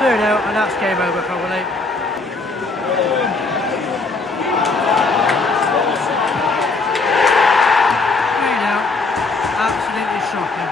2-0, and that's game over probably. 3-0, absolutely shocking.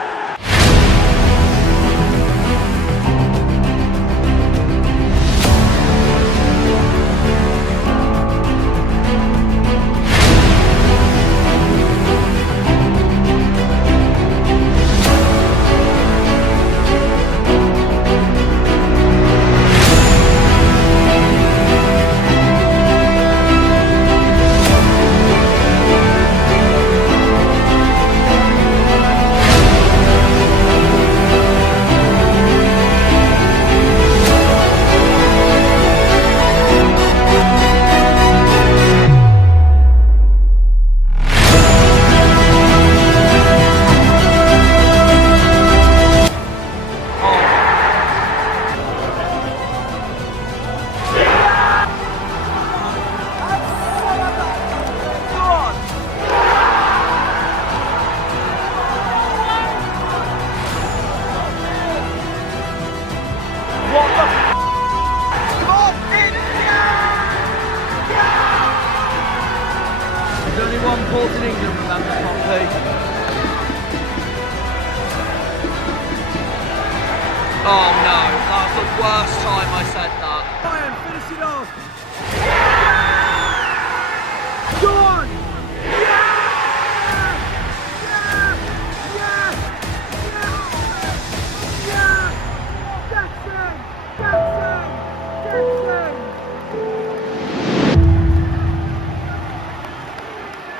There's only one port in England, remember, Pompey. Oh no, that's the worst time I said that. Ryan, finish it off. Go on!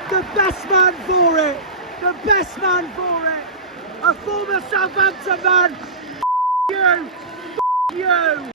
The best man for it! The best man for it! A former Southampton man! You! You!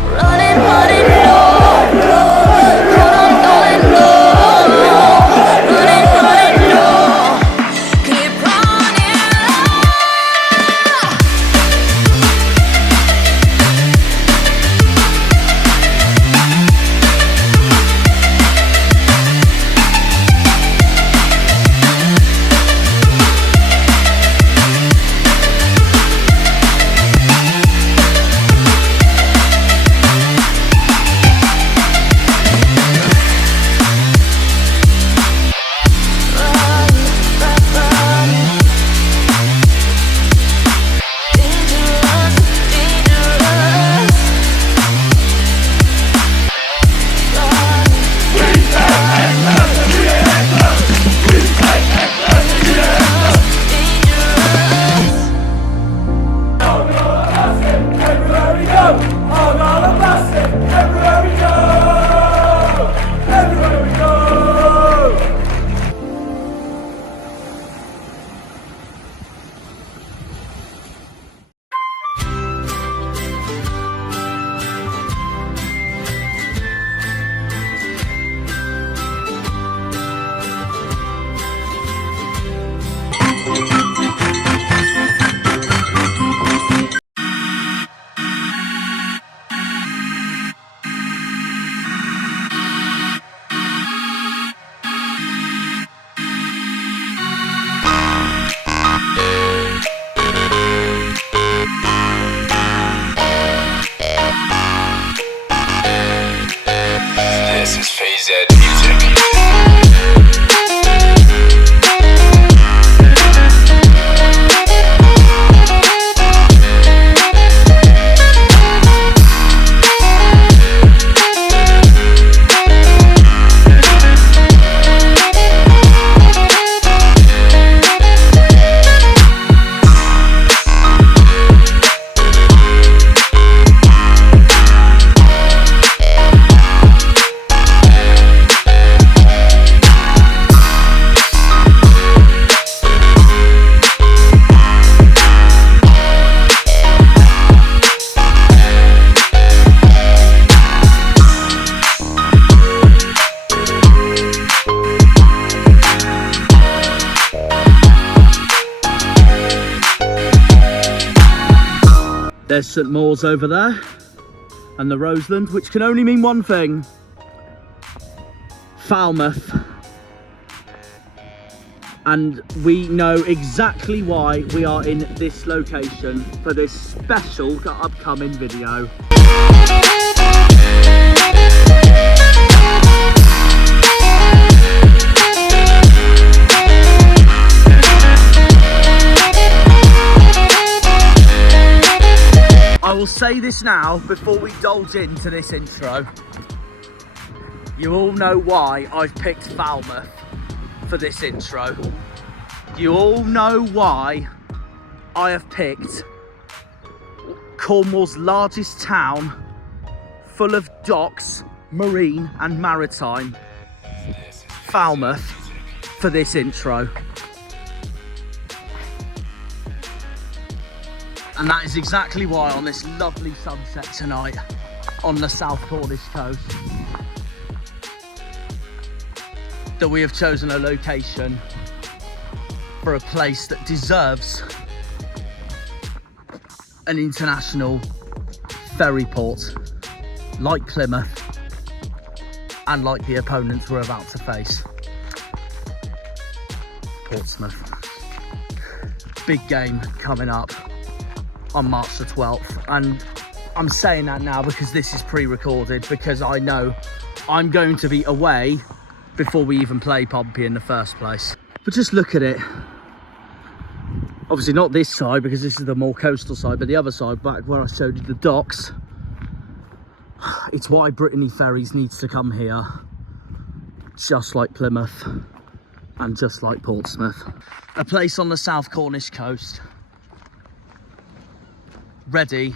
Running, running. St Maur's over there and the Roseland, which can only mean one thing: Falmouth. And we know exactly why we are in this location for this special upcoming video. I will say this now before we indulge into this intro. You all know why I've picked Falmouth for this intro. You all know why I have picked Cornwall's largest town, full of docks, marine and maritime, Falmouth, for this intro. And that is exactly why on this lovely sunset tonight on the South Cornish coast that we have chosen a location for a place that deserves an international ferry port like Plymouth and like the opponents we're about to face, Portsmouth. Big game coming up on March the 12th, and I'm saying that now because this is pre-recorded, because I know I'm going to be away before we even play Pompey in the first place. But just look at it. Obviously not this side because this is the more coastal side, but the other side, back where I showed you the docks. It's why Brittany Ferries needs to come here, just like Plymouth and just like Portsmouth. A place on the South Cornish coast, ready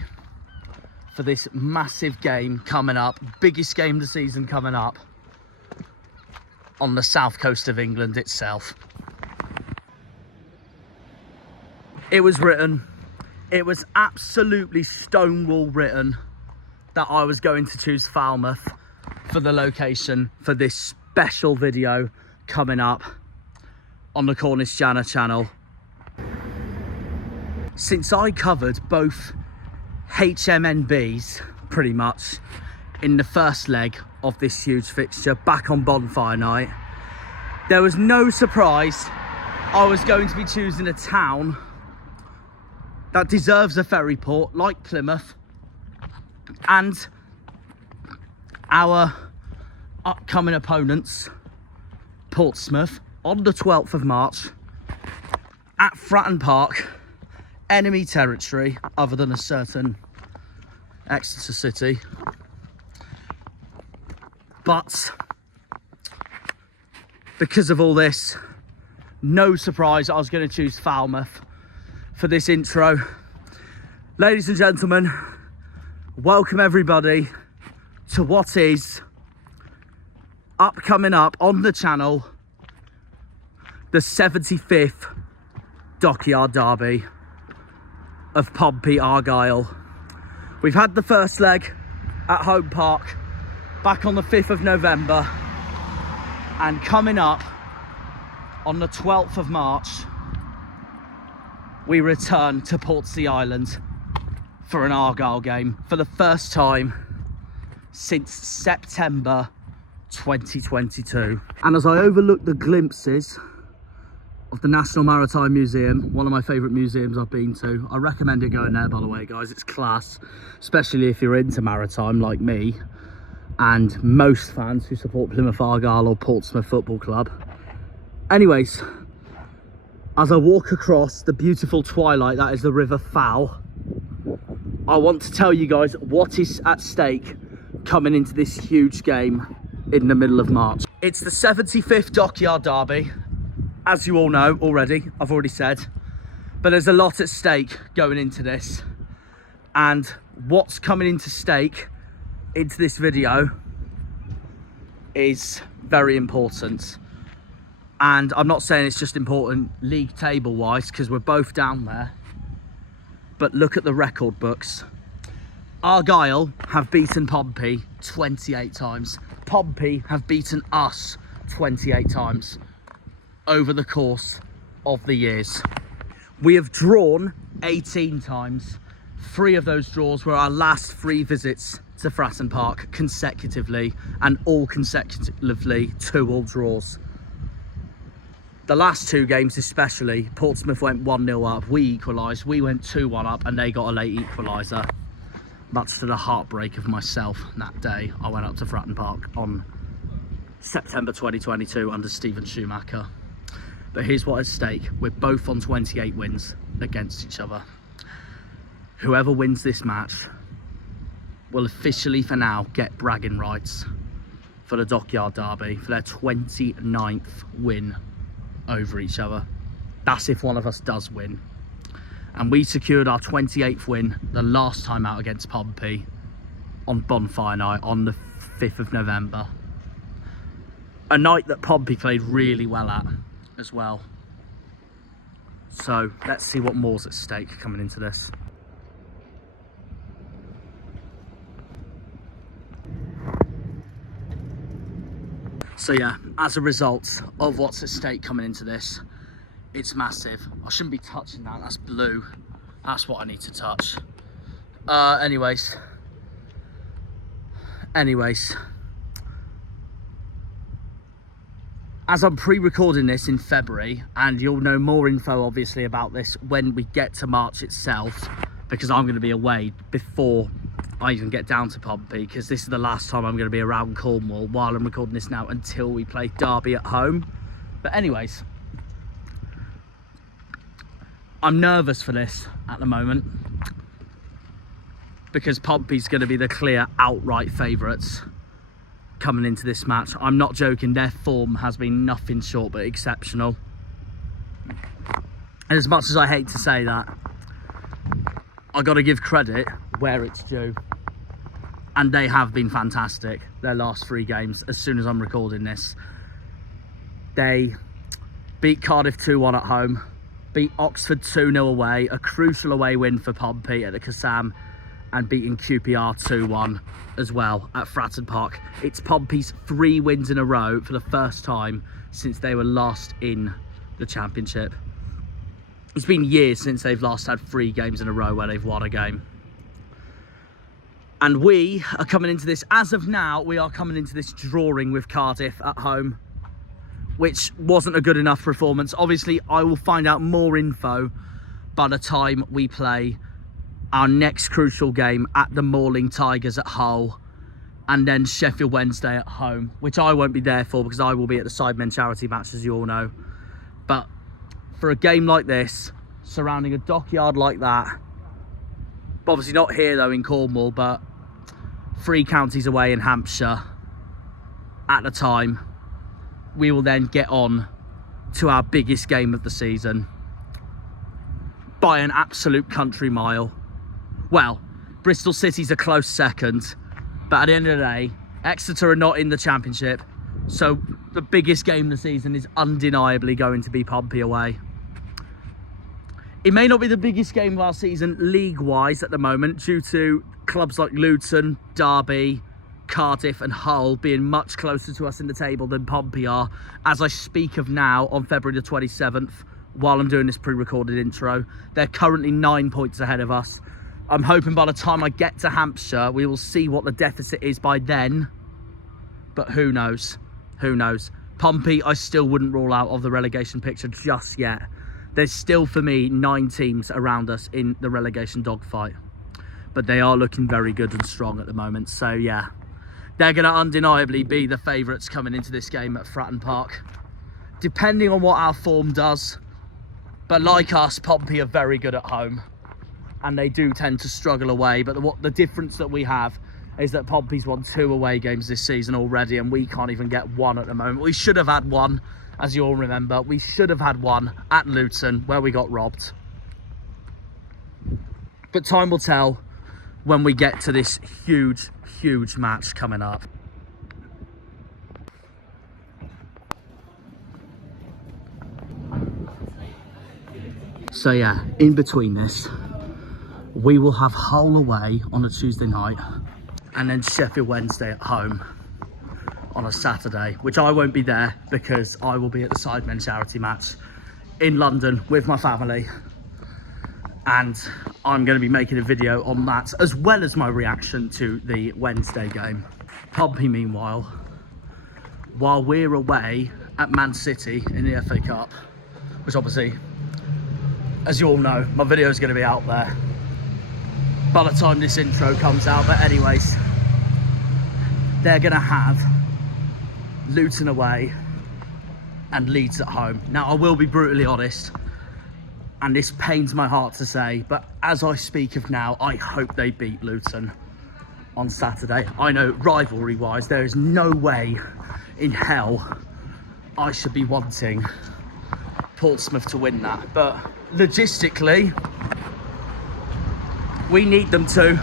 for this massive game coming up, biggest game of the season coming up on the south coast of England itself. It was written, it was absolutely stonewall written that I was going to choose Falmouth for the location for this special video coming up on the Cornish Jana channel. Since I covered both HMNBs pretty much in the first leg of this huge fixture back on bonfire night, there was no surprise I was going to be choosing a town that deserves a ferry port like Plymouth, and our upcoming opponents, Portsmouth, on the 12th of March at Fratton Park, enemy territory other than a certain Exeter City. But because of all this, no surprise I was going to choose Falmouth for this intro. Ladies and gentlemen, welcome everybody to what is coming up on the channel, the 75th Dockyard Derby of Pompey Argyle. We've had the first leg at Home Park back on the 5th of November, and coming up on the 12th of March we return to Portsea Island for an Argyle game for the first time since September 2022. And as I overlook the glimpses of the National Maritime Museum, one of my favourite museums I've been to, I recommend it going there, by the way, guys. It's class, especially if you're into maritime like me and most fans who support Plymouth Argyle or Portsmouth Football Club. Anyways, as I walk across the beautiful twilight that is the River Fal, I want to tell you guys what is at stake coming into this huge game in the middle of March. It's the 75th Dockyard Derby, as you all know already, I've already said, but there's a lot at stake going into this, and what's coming into stake into this video is very important. And I'm not saying it's just important league table wise, because we're both down there, but look at the record books. Argyle have beaten Pompey 28 times. Pompey have beaten us 28 times over the course of the years. We have drawn 18 times. 3 of those draws were our last 3 visits to Fratton Park consecutively, and all consecutively 2-all draws. The last 2 games especially, Portsmouth went 1-0 up, we equalised, we went 2-1 up, and they got a late equaliser. Much to the heartbreak of myself that day. I went up to Fratton Park on September 2022 under Steven Schumacher. But here's what's at stake. We're both on 28 wins against each other. Whoever wins this match will officially, for now, get bragging rights for the Dockyard Derby for their 29th win over each other. That's if one of us does win. And we secured our 28th win the last time out against Pompey on Bonfire Night on the 5th of November. A night that Pompey played really well at as well. So let's see what more's at stake coming into this. So yeah, as a result of what's at stake coming into this, it's massive. I shouldn't be touching that, that's blue. That's what I need to touch. Anyways. As I'm pre-recording this in February, and you'll know more info obviously about this when we get to March itself, because I'm going to be away before I even get down to Pompey, because this is the last time I'm going to be around Cornwall while I'm recording this now until we play Derby at home. But anyways, I'm nervous for this at the moment because Pompey's going to be the clear outright favourites coming into this match. I'm not joking, their form has been nothing short but exceptional. And as much as I hate to say that, I got to give credit where it's due. And they have been fantastic, their last 3 games, as soon as I'm recording this. They beat Cardiff 2-1 at home, beat Oxford 2-0 away, a crucial away win for Pompey at the Kassam, and beating QPR 2-1 as well at Fratton Park. It's Pompey's 3 wins in a row for the first time since they were last in the Championship. It's been years since they've last had 3 games in a row where they've won a game. And we are coming into this, as of now, we are coming into this drawing with Cardiff at home, which wasn't a good enough performance. Obviously, I will find out more info by the time we play our next crucial game at the Mauling Tigers at Hull, and then Sheffield Wednesday at home, which I won't be there for because I will be at the Sidemen charity match, as you all know. But for a game like this, surrounding a dockyard like that, obviously not here though in Cornwall, but 3 counties away in Hampshire at the time, we will then get on to our biggest game of the season by an absolute country mile. Well, Bristol City's a close second, but at the end of the day, Exeter are not in the Championship, so the biggest game of the season is undeniably going to be Pompey away. It may not be the biggest game of our season league-wise at the moment, due to clubs like Luton, Derby, Cardiff and Hull being much closer to us in the table than Pompey are, as I speak of now on February the 27th, while I'm doing this pre-recorded intro. They're currently 9 points ahead of us. I'm hoping by the time I get to Hampshire, we will see what the deficit is by then. But who knows? Who knows? Pompey, I still wouldn't rule out of the relegation picture just yet. There's still, for me, 9 teams around us in the relegation dogfight. But they are looking very good and strong at the moment. So, yeah, they're going to undeniably be the favourites coming into this game at Fratton Park, depending on what our form does. But like us, Pompey are very good at home, and they do tend to struggle away. But the difference that we have is that Pompey's won 2 away games this season already, and we can't even get 1 at the moment. We should have had 1. As you all remember, we should have had 1 at Luton, where we got robbed. But time will tell when we get to this huge, huge match coming up. So yeah, in between this, we will have Hull away on a Tuesday night, and then Sheffield Wednesday at home on a Saturday, which I won't be there because I will be at the Sidemen charity match in London with my family. And I'm going to be making a video on that, as well as my reaction to the Wednesday game. Pompey, meanwhile, while we're away at Man City in the FA Cup, which obviously, as you all know, my video is going to be out there by the time this intro comes out. But anyways, they're going to have Luton away and Leeds at home. Now, I will be brutally honest, and this pains my heart to say, but as I speak of now, I hope they beat Luton on Saturday. I know, rivalry-wise, there is no way in hell I should be wanting Portsmouth to win that, but logistically, we need them to,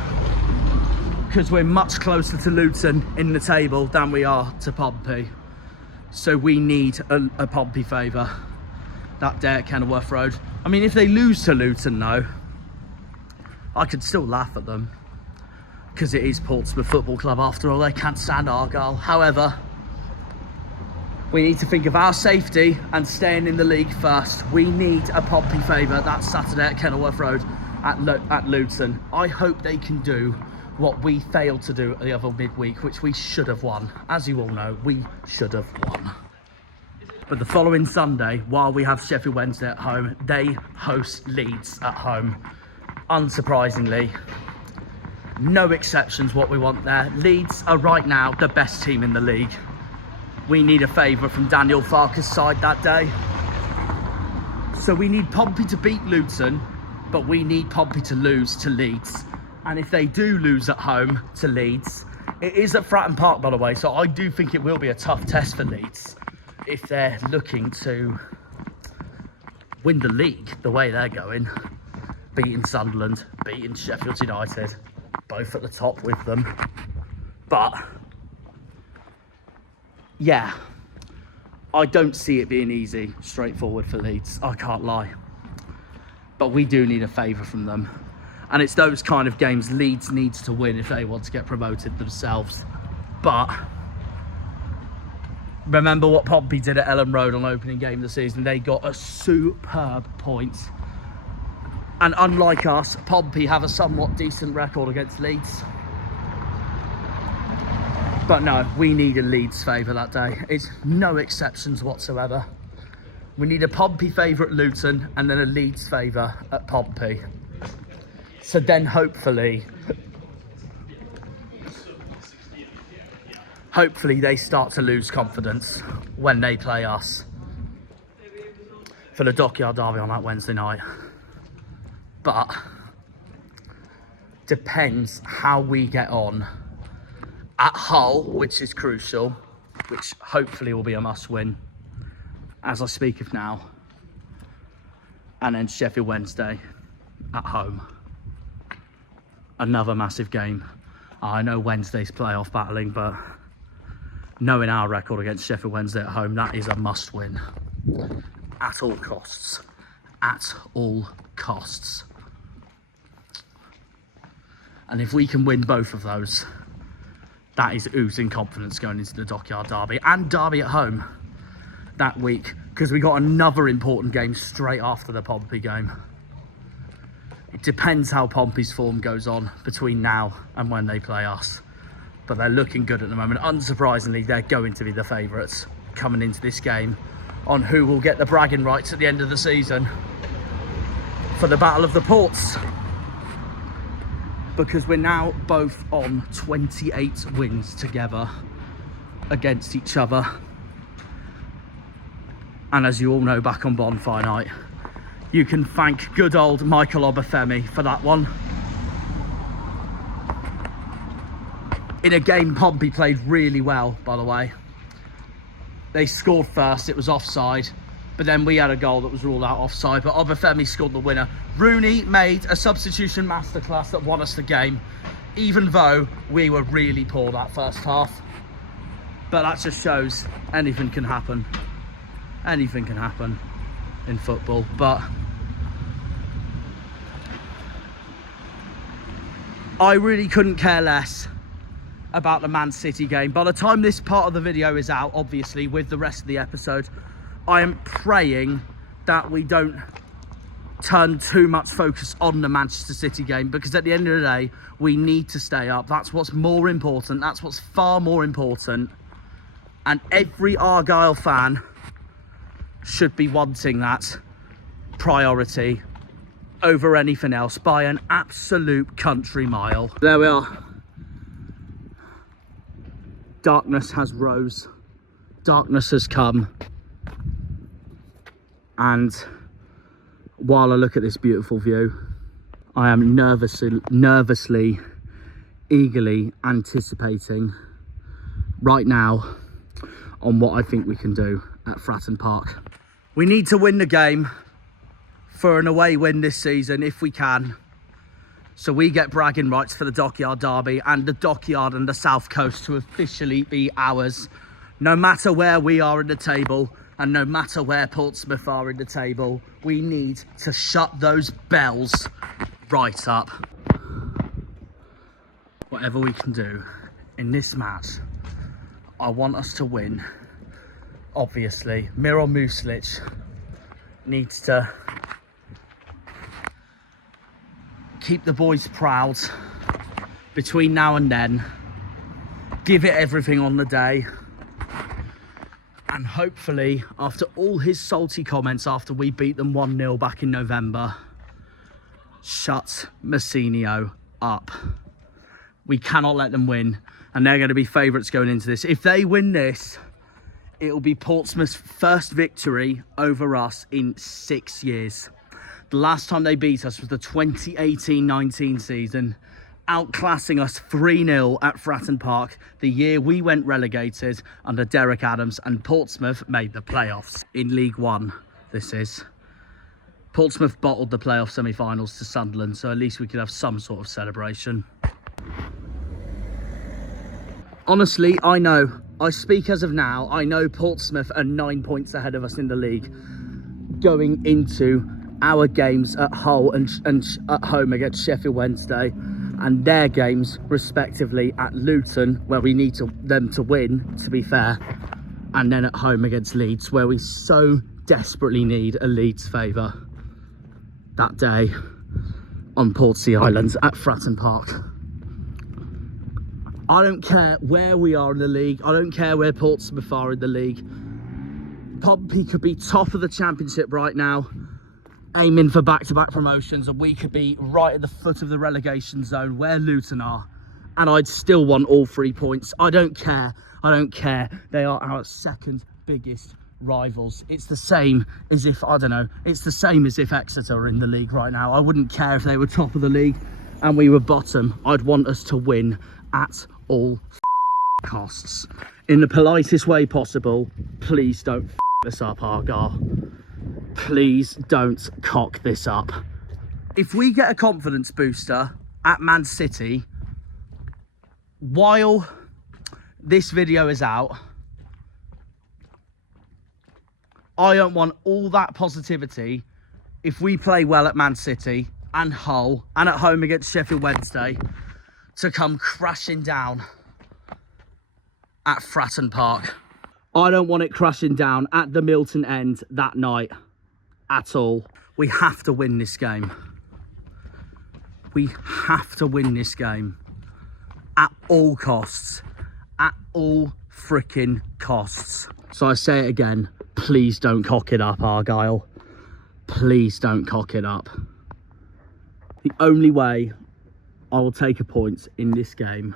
because we're much closer to Luton in the table than we are to Pompey. So we need a Pompey favour that day at Kenilworth Road. I mean, if they lose to Luton though, I could still laugh at them, because it is Portsmouth Football Club after all. They can't stand Argyle. However, we need to think of our safety and staying in the league first. We need a Pompey favour that Saturday at Kenilworth Road at Luton. I hope they can do what we failed to do at the other midweek, which we should have won. As you all know, we should have won. But the following Sunday, while we have Sheffield Wednesday at home, they host Leeds at home. Unsurprisingly, no exceptions what we want there. Leeds are right now the best team in the league. We need a favour from Daniel Farke's side that day. So we need Pompey to beat Luton, but we need Pompey to lose to Leeds. And if they do lose at home to Leeds, it is at Fratton Park, by the way, so I do think it will be a tough test for Leeds if they're looking to win the league the way they're going. Beating Sunderland, beating Sheffield United, both at the top with them. But yeah, I don't see it being easy, straightforward for Leeds. I can't lie. But we do need a favour from them. And it's those kind of games Leeds needs to win if they want to get promoted themselves. But remember what Pompey did at Ellen Road on opening game of the season. They got a superb point. And unlike us, Pompey have a somewhat decent record against Leeds. But no, we need a Leeds favour that day. It's no exceptions whatsoever. We need a Pompey favour at Luton and then a Leeds favour at Pompey. So then hopefully they start to lose confidence when they play us for the Dockyard Derby on that Wednesday night. But depends how we get on at Hull, which is crucial, which hopefully will be a must-win as I speak of now. And then Sheffield Wednesday at home. Another massive game. I know Wednesday's playoff battling, but knowing our record against Sheffield Wednesday at home, that is a must-win. At all costs. At all costs. And if we can win both of those, that is oozing confidence going into the Dockyard Derby and Derby at home that week, because we got another important game straight after the Pompey game. It depends how Pompey's form goes on between now and when they play us, but they're looking good at the moment. Unsurprisingly, they're going to be the favourites coming into this game on who will get the bragging rights at the end of the season for the Battle of the Ports. Because we're now both on 28 wins together against each other. And as you all know, back on bonfire night, you can thank good old Michael Obafemi for that one. In a game Pompey played really well, by the way. They scored first, it was offside. But then we had a goal that was ruled out offside, but Obafemi scored the winner. Rooney made a substitution masterclass that won us the game, even though we were really poor that first half. But that just shows anything can happen. Anything can happen in football. But I really couldn't care less about the Man City game. By the time this part of the video is out, obviously, with the rest of the episode, I am praying that we don't turn too much focus on the Manchester City game, because at the end of the day, we need to stay up. That's what's more important. That's what's far more important. And every Argyle fan should be wanting that priority over anything else by an absolute country mile. There we are. Darkness has rose. Darkness has come. And while I look at this beautiful view, I am nervously, eagerly anticipating right now on what I think we can do at Fratton Park. We need to win the game for an away win this season if we can, so we get bragging rights for the Dockyard Derby and the Dockyard and the South Coast to officially be ours, no matter where we are in the table. And no matter where Portsmouth are in the table, we need to shut those bells right up. Whatever we can do in this match, I want us to win. Obviously, Miro Muslic needs to keep the boys proud between now and then. Give it everything on the day. And hopefully, after all his salty comments after we beat them 1-0 back in November, shut Messinio up. We cannot let them win. And they're going to be favourites going into this. If they win this, it'll be Portsmouth's first victory over us in 6 years. The last time they beat us was the 2018-19 season, outclassing us 3-0 at Fratton Park, the year we went relegated under Derek Adams and Portsmouth made the playoffs in League One. This is. Portsmouth bottled the playoff semi-finals to Sunderland, so at least we could have some sort of celebration. Honestly, I speak as of now, I know Portsmouth are 9 points ahead of us in the league going into our games at Hull and at home against Sheffield Wednesday, and their games respectively at Luton, where we need them to win, to be fair, and then at home against Leeds, where we so desperately need a Leeds favour that day on Portsea Island at Fratton Park. I don't care where we are in the league. I don't care where Portsmouth are in the league. Pompey could be top of the championship right now, aiming for back-to-back promotions, and we could be right at the foot of the relegation zone where Luton are, and I'd still want all 3 points. I don't care. They are our second biggest rivals. It's the same as if, I don't know, it's the same as if Exeter are in the league right now. I wouldn't care if they were top of the league and we were bottom. I'd want us to win at all costs. In the politest way possible, please don't this up, Argyle. Please don't cock this up. If we get a confidence booster at Man City while this video is out, I don't want all that positivity if we play well at Man City and Hull and at home against Sheffield Wednesday to come crashing down at Fratton Park. I don't want it crashing down at the Milton End that night at all. We have to win this game. We have to win this game at all costs. At all freaking costs. So I say it again, please don't cock it up, Argyle. Please don't cock it up. The only way I will take a point in this game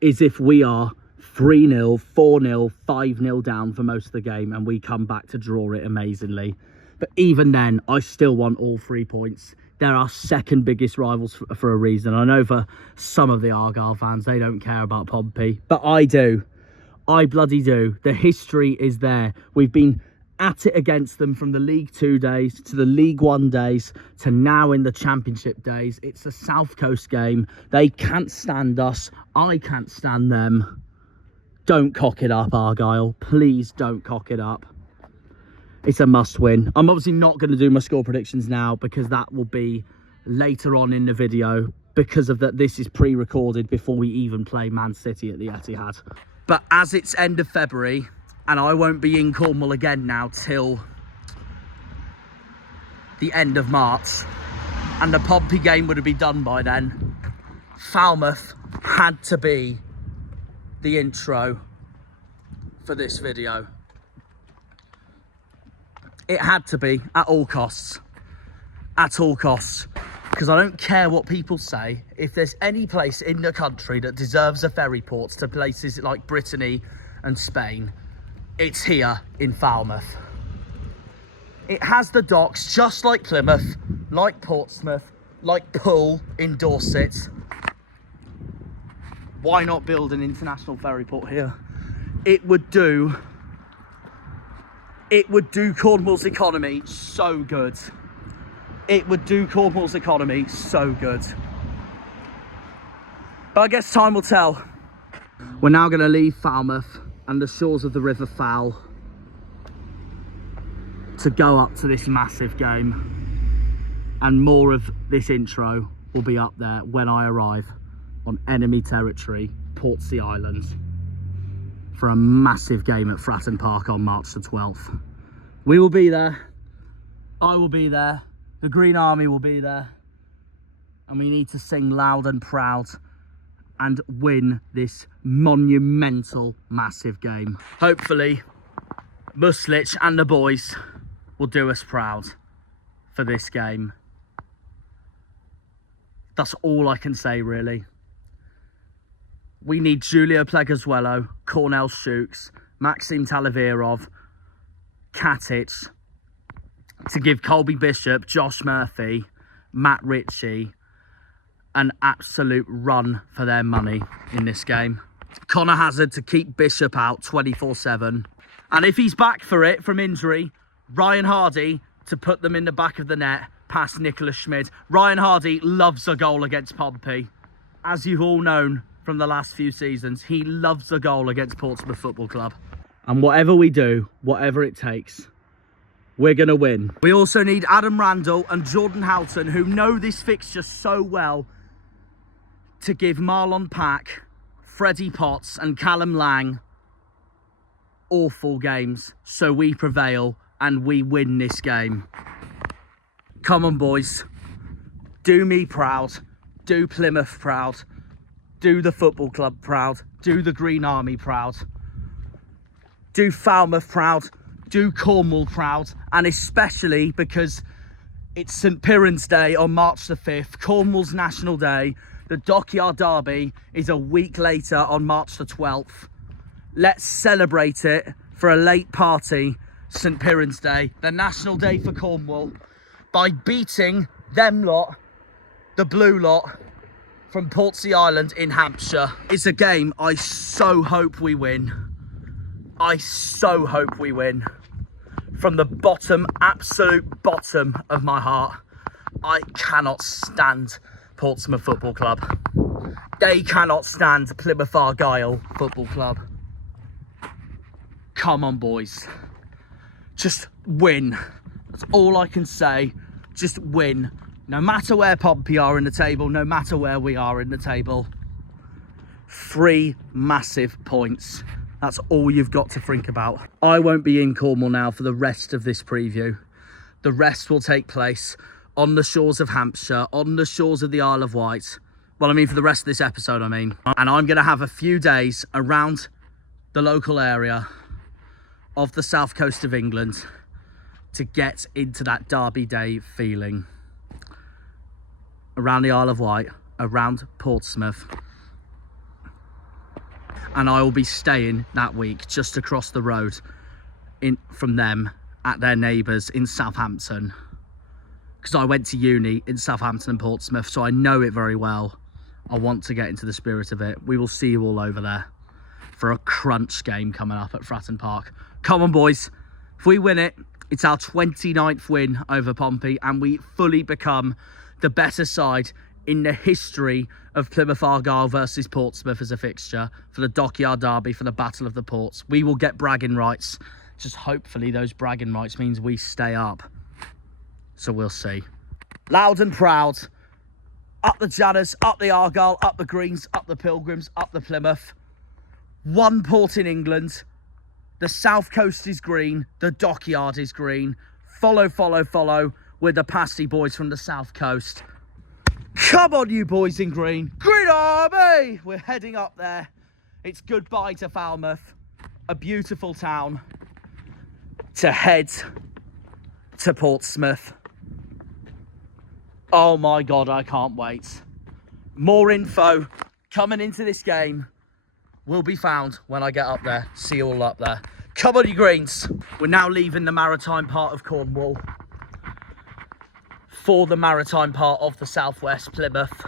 is if we are 3-0, 4-0, 5-0 down for most of the game and we come back to draw it amazingly. But even then, I still want all 3 points. They're our second biggest rivals for a reason. I know for some of the Argyle fans, they don't care about Pompey, but I do. I bloody do. The history is there. We've been at it against them from the League 2 days to the League 1 days to now in the Championship days. It's a South Coast game. They can't stand us. I can't stand them. Don't cock it up, Argyle. Please don't cock it up. It's a must win. I'm obviously not going to do my score predictions now because that will be later on in the video, because of that this is pre-recorded before we even play Man City at the Etihad. But as it's end of February and I won't be in Cornwall again now till the end of March, and the Pompey game would have been done by then. Falmouth had to be the intro for this video. It had to be, at all costs. At all costs. Because I don't care what people say. If there's any place in the country that deserves a ferry port to places like Brittany and Spain, it's here in Falmouth. It has the docks just like Plymouth, like Portsmouth, like Poole in Dorset. Why not build an international ferry port here? It would do Cornwall's economy so good. It would do Cornwall's economy so good. But I guess time will tell. We're now going to leave Falmouth and the shores of the River Fowl to go up to this massive game. And more of this intro will be up there when I arrive on enemy territory, Portsea Island, for a massive game at Fratton Park on March the 12th. We will be there. I will be there. The Green Army will be there. And we need to sing loud and proud and win this monumental, massive game. Hopefully, Muslich and the boys will do us proud for this game. That's all I can say, really. We need Giulio Pleguezuelo, Cornell Shooks, Maxim Talavirov, Katic, to give Colby Bishop, Josh Murphy, Matt Ritchie an absolute run for their money in this game. Connor Hazard to keep Bishop out 24/7. And if he's back for it from injury, Ryan Hardie to put them in the back of the net past Nicholas Schmid. Ryan Hardie loves a goal against Pompey. As you've all known from the last few seasons, he loves a goal against Portsmouth Football Club. And whatever we do, whatever it takes, we're going to win. We also need Adam Randall and Jordan Houghton, who know this fixture so well, to give Marlon Pack, Freddie Potts and Callum Lang awful games so we prevail and we win this game. Come on, boys. Do me proud. Do Plymouth proud. Do the football club proud. Do the Green Army proud. Do Falmouth proud. Do Cornwall proud. And especially because it's St Piran's Day on March the 5th, Cornwall's National Day. The Dockyard Derby is a week later on March the 12th. Let's celebrate it for a late party, St Piran's Day, the National Day for Cornwall, by beating them lot, the blue lot, from Portsea Island in Hampshire. It's a game I so hope we win. I so hope we win. From the bottom, absolute bottom of my heart, I cannot stand Portsmouth Football Club. They cannot stand Plymouth Argyle Football Club. Come on, boys. Just win. That's all I can say. Just win. No matter where Pompey are in the table, no matter where we are in the table. 3 massive points. That's all you've got to think about. I won't be in Cornwall now for the rest of this preview. The rest will take place on the shores of Hampshire, on the shores of the Isle of Wight. Well, I mean, for the rest of this episode, I mean. And I'm going to have a few days around the local area of the south coast of England to get into that Derby Day feeling. Around the Isle of Wight, around Portsmouth. And I will be staying that week just across the road from them at their neighbours in Southampton. Because I went to uni in Southampton and Portsmouth, so I know it very well. I want to get into the spirit of it. We will see you all over there for a crunch game coming up at Fratton Park. Come on, boys. If we win it, it's our 29th win over Pompey, and we fully become the better side in the history of Plymouth Argyle versus Portsmouth as a fixture for the Dockyard Derby, for the Battle of the Ports. We will get bragging rights. Just hopefully those bragging rights means we stay up. So we'll see. Loud and proud. Up the Janners, up the Argyle, up the Greens, up the Pilgrims, up the Plymouth. One port in England. The south coast is green. The Dockyard is green. Follow, follow, follow. with the pasty boys from the south coast. Come on, you boys in green. Green Army! We're heading up there. It's goodbye to Falmouth, a beautiful town, to head to Portsmouth. Oh my God, I can't wait. More info coming into this game will be found when I get up there. See you all up there. Come on, you greens. We're now leaving the maritime part of Cornwall for the maritime part of the southwest Plymouth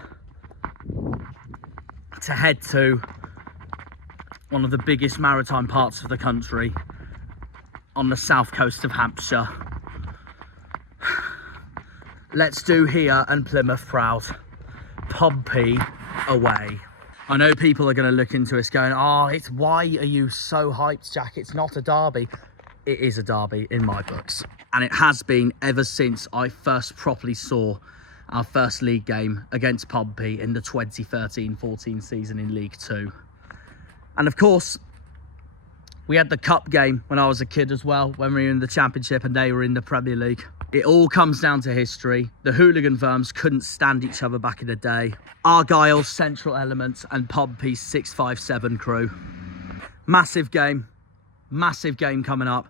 to head to one of the biggest maritime parts of the country on the south coast of Hampshire. Let's do here and Plymouth proud. Pompey away. I know people are going to look into this going, oh, it's why are you so hyped, Jack? It's not a derby. It is a derby in my books. And it has been ever since I first properly saw our first league game against Pompey in the 2013-14 season in League Two. And of course, we had the cup game when I was a kid as well, when we were in the Championship and they were in the Premier League. It all comes down to history. The hooligan firms couldn't stand each other back in the day. Argyle'S, Central Elements and Pompey's 657 crew. Massive game coming up.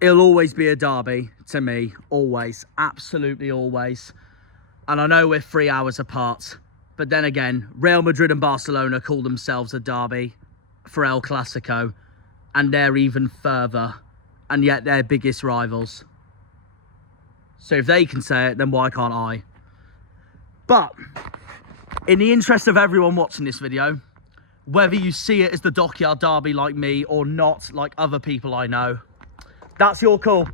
It'll always be a derby to me, always, absolutely always. And I know we're 3 hours apart, but then again, Real Madrid and Barcelona call themselves a derby for El Clasico, and they're even further, and yet they're biggest rivals. So if they can say it, then why can't I? But in the interest of everyone watching this video, whether you see it as the Dockyard Derby like me or not, like other people I know, that's your call.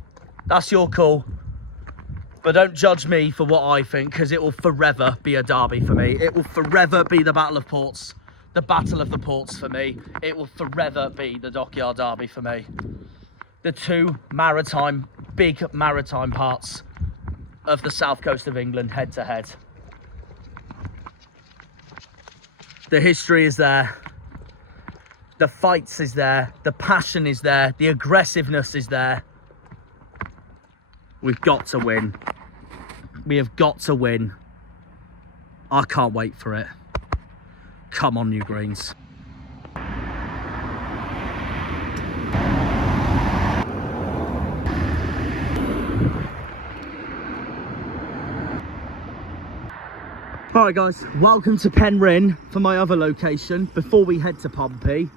That's your call. But don't judge me for what I think, because it will forever be a derby for me. It will forever be the Battle of Ports, the Battle of the Ports for me. It will forever be the Dockyard Derby for me. The two maritime, big maritime parts of the south coast of England head to head. The history is there. The fights is there. The passion is there. The aggressiveness is there. We've got to win. We have got to win. I can't wait for it. Come on, you greens. Alright guys, welcome to Penryn for my other location before we head to Pompey.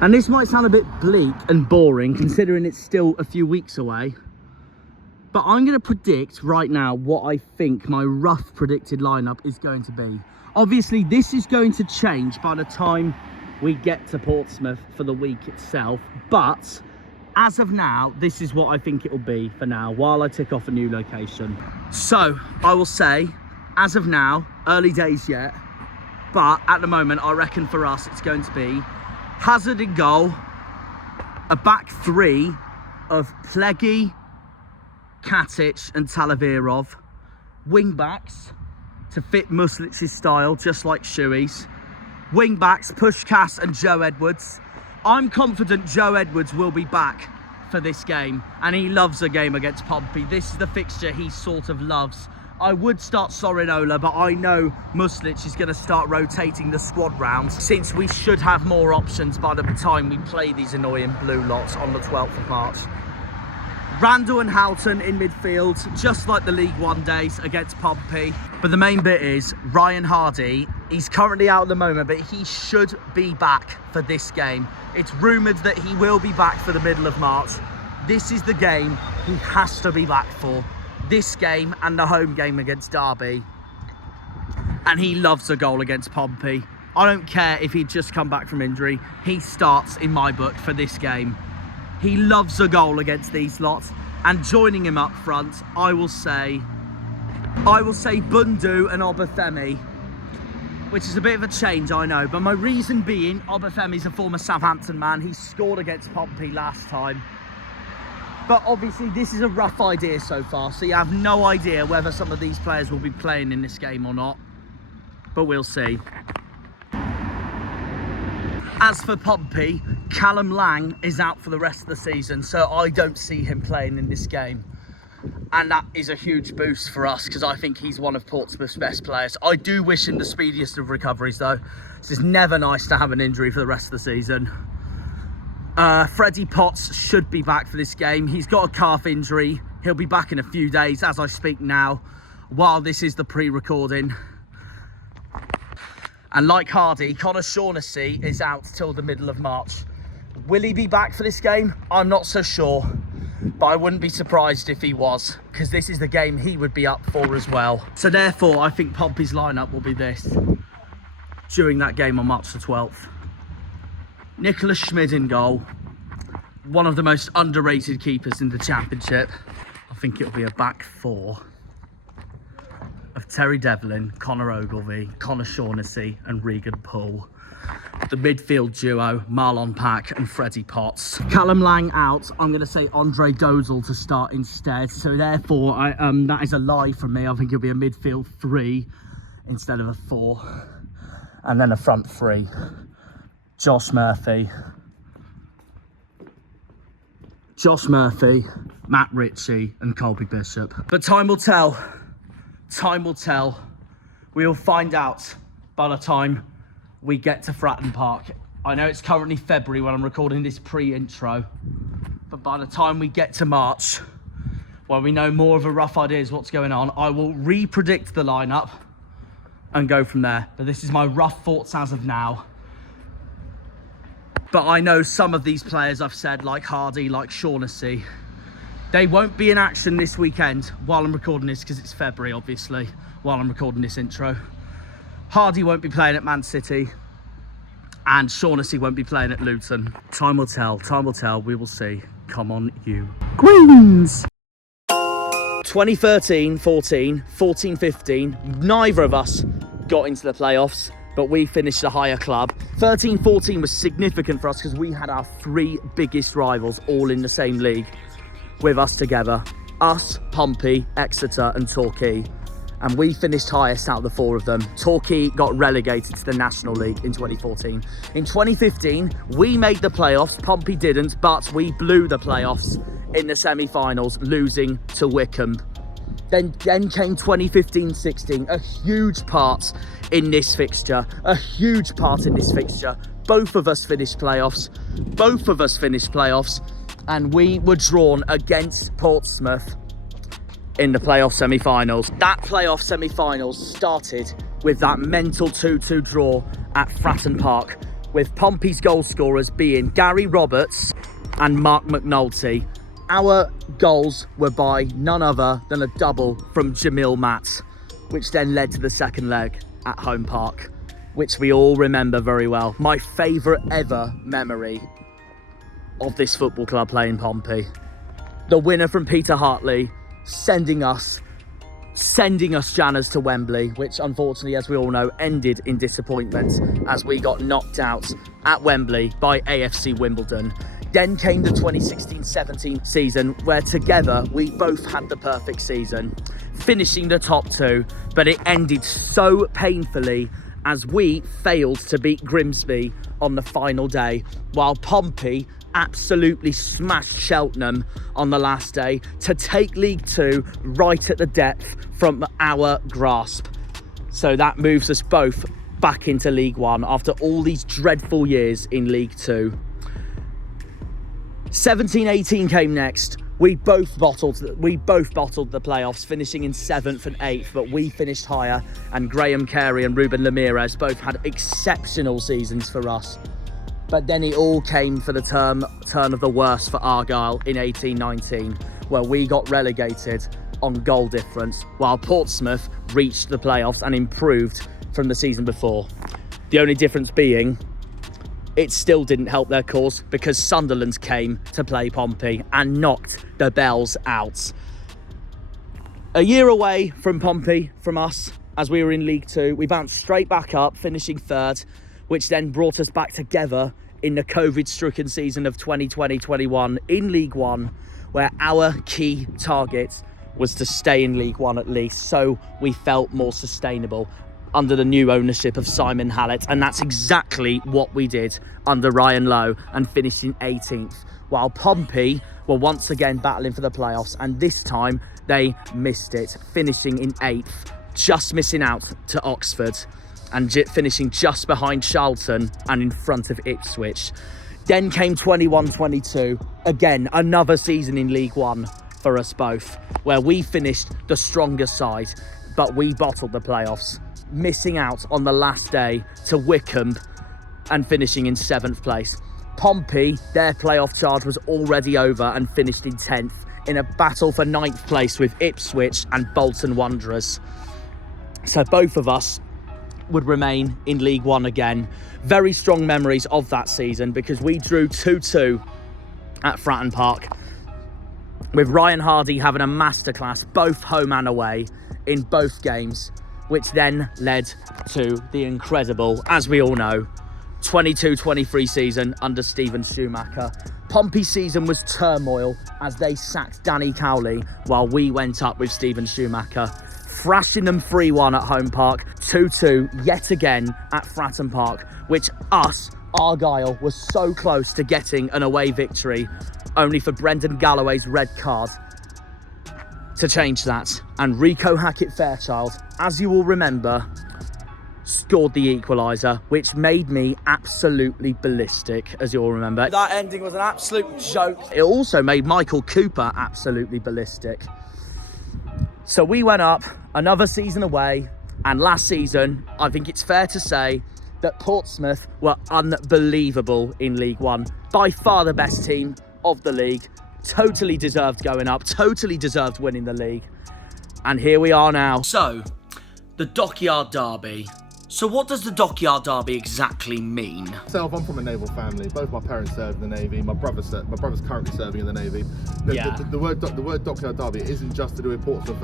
And this might sound a bit bleak and boring considering it's still a few weeks away, but I'm going to predict right now what I think my rough predicted lineup is going to be. Obviously this is going to change by the time we get to Portsmouth for the week itself, but as of now, this is what I think it will be for now while I tick off a new location. So I will say, as of now, early days yet, but at the moment, I reckon for us, it's going to be Hazard in goal, a back three of Pleggy, Katic and Talavirov, wing backs to fit Muslic's style, just like Shuey's, wing backs Pushkas and Joe Edwards. I'm confident Joe Edwards will be back for this game, and he loves a game against Pompey. This is the fixture he sort of loves. I would start Sorinola, but I know Muslic is going to start rotating the squad round, since we should have more options by the time we play these annoying blue lots on the 12th of March. Randall and Houghton in midfield, just like the League One days against Pompey. But the main bit is Ryan Hardie. He's currently out at the moment, but he should be back for this game. It's rumoured that he will be back for the middle of March. This is the game he has to be back for. This game and the home game against Derby. And he loves a goal against Pompey. I don't care if he'd just come back from injury. He starts in my book for this game. He loves a goal against these lots. And joining him up front, I will say Bundu and Obafemi, which is a bit of a change, I know. But my reason being, Obafemi's a former Southampton man. He scored against Pompey last time. But obviously this is a rough idea so far, so you have no idea whether some of these players will be playing in this game or not. But we'll see. As for Pompey, Callum Lang is out for the rest of the season, so I don't see him playing in this game. And that is a huge boost for us because I think he's one of Portsmouth's best players. I do wish him the speediest of recoveries though. It's never nice to have an injury for the rest of the season. Freddie Potts should be back for this game. He's got a calf injury. He'll be back in a few days as I speak now, while this is the pre-recording. And like Hardie, Connor Shaughnessy is out till the middle of March. Will he be back for this game? I'm not so sure, but I wouldn't be surprised if he was, because this is the game he would be up for as well. So therefore, I think Pompey's lineup will be this during that game on March the 12th. Nicholas Schmid in goal, one of the most underrated keepers in the championship. I think it'll be a back four of Terry Devlin, Connor Ogilvie, Connor Shaughnessy and Regan Poole. The midfield duo, Marlon Pack and Freddie Potts. Callum Lang out. I'm going to say Andre Dozel to start instead. So therefore, that is a lie from me. I think it'll be a midfield three instead of a four. And then a front three. Josh Murphy, Matt Ritchie and Colby Bishop. But time will tell. Time will tell. We will find out by the time we get to Fratton Park. I know it's currently February when I'm recording this pre-intro, but by the time we get to March, when we know more of a rough idea of what's going on, I will re-predict the lineup and go from there. But this is my rough thoughts as of now. But I know some of these players I've said, like Hardie, like Shaughnessy, they won't be in action this weekend while I'm recording this, because it's February, obviously, while I'm recording this intro. Hardie won't be playing at Man City, and Shaughnessy won't be playing at Luton. Time will tell, we will see. Come on, you Queens! 2013-14, 14-15, neither of us got into the playoffs, but we finished the higher club. 13-14 was significant for us because we had our three biggest rivals all in the same league with us together. Us, Pompey, Exeter and Torquay. And we finished highest out of the four of them. Torquay got relegated to the National League in 2014. In 2015, we made the playoffs. Pompey didn't, but we blew the playoffs in the semi-finals, losing to Wickham. Then came 2015-16, a huge part in this fixture. Both of us finished playoffs. And we were drawn against Portsmouth in the playoff semi-finals. That playoff semi-finals started with that mental 2-2 draw at Fratton Park, with Pompey's goal scorers being Gary Roberts and Mark McNulty. Our goals were by none other than a double from Jamil Matt, which then led to the second leg at Home Park, which we all remember very well. My favourite ever memory of this football club playing Pompey. The winner from Peter Hartley sending us Janners to Wembley, which unfortunately, as we all know, ended in disappointment as we got knocked out at Wembley by AFC Wimbledon. Then came the 2016-17 season, where together we both had the perfect season, finishing the top two, but it ended so painfully as we failed to beat Grimsby on the final day, while Pompey absolutely smashed Cheltenham on the last day to take League Two right at the depth from our grasp. So that moves us both back into League One after all these dreadful years in League Two. 17-18 came next. We both bottled the playoffs, finishing in 7th and 8th, but we finished higher, and Graham Carey and Ruben Ramirez both had exceptional seasons for us. But then it all came for the turn of the worst for Argyle in 18-19, where we got relegated on goal difference, while Portsmouth reached the playoffs and improved from the season before. The only difference being, it still didn't help their cause because Sunderland came to play Pompey and knocked the Bells out. A year away from Pompey, from us, as we were in League Two, we bounced straight back up, finishing third, which then brought us back together in the COVID-stricken season of 2020-21 in League One, where our key target was to stay in League One at least, so we felt more sustainable under the new ownership of Simon Hallett, and that's exactly what we did under Ryan Lowe and finished in 18th, while Pompey were once again battling for the playoffs, and this time they missed it, finishing in 8th, just missing out to Oxford, and finishing just behind Charlton and in front of Ipswich. Then came 21-22, again, another season in League One for us both, where we finished the stronger side, but we bottled the playoffs, missing out on the last day to Wycombe and finishing in 7th place. Pompey, their playoff charge was already over and finished in 10th in a battle for 9th place with Ipswich and Bolton Wanderers. So both of us would remain in League One again. Very strong memories of that season because we drew 2-2 at Fratton Park, with Ryan Hardie having a masterclass both home and away in both games, which then led to the incredible, as we all know, 22-23 season under Steven Schumacher. Pompey's season was turmoil as they sacked Danny Cowley while we went up with Steven Schumacher, thrashing them 3-1 at home park, 2-2 yet again at Fratton Park, which us, Argyle, was so close to getting an away victory, only for Brendan Galloway's red card to change that. And Rico Hackett-Fairchild, as you will remember, scored the equaliser, which made me absolutely ballistic, as you'll remember. That ending was an absolute joke. It also made Michael Cooper absolutely ballistic. So we went up another season away, and last season, I think it's fair to say that Portsmouth were unbelievable in League One. By far the best team of the league. Totally deserved going up, totally deserved winning the league. And here we are now. So, the Dockyard Derby. So what does the Dockyard Derby exactly mean? I'm from a naval family. Both my parents served in the Navy. My brother's currently serving in the Navy. The word Dockyard Derby isn't just to do with Portsmouth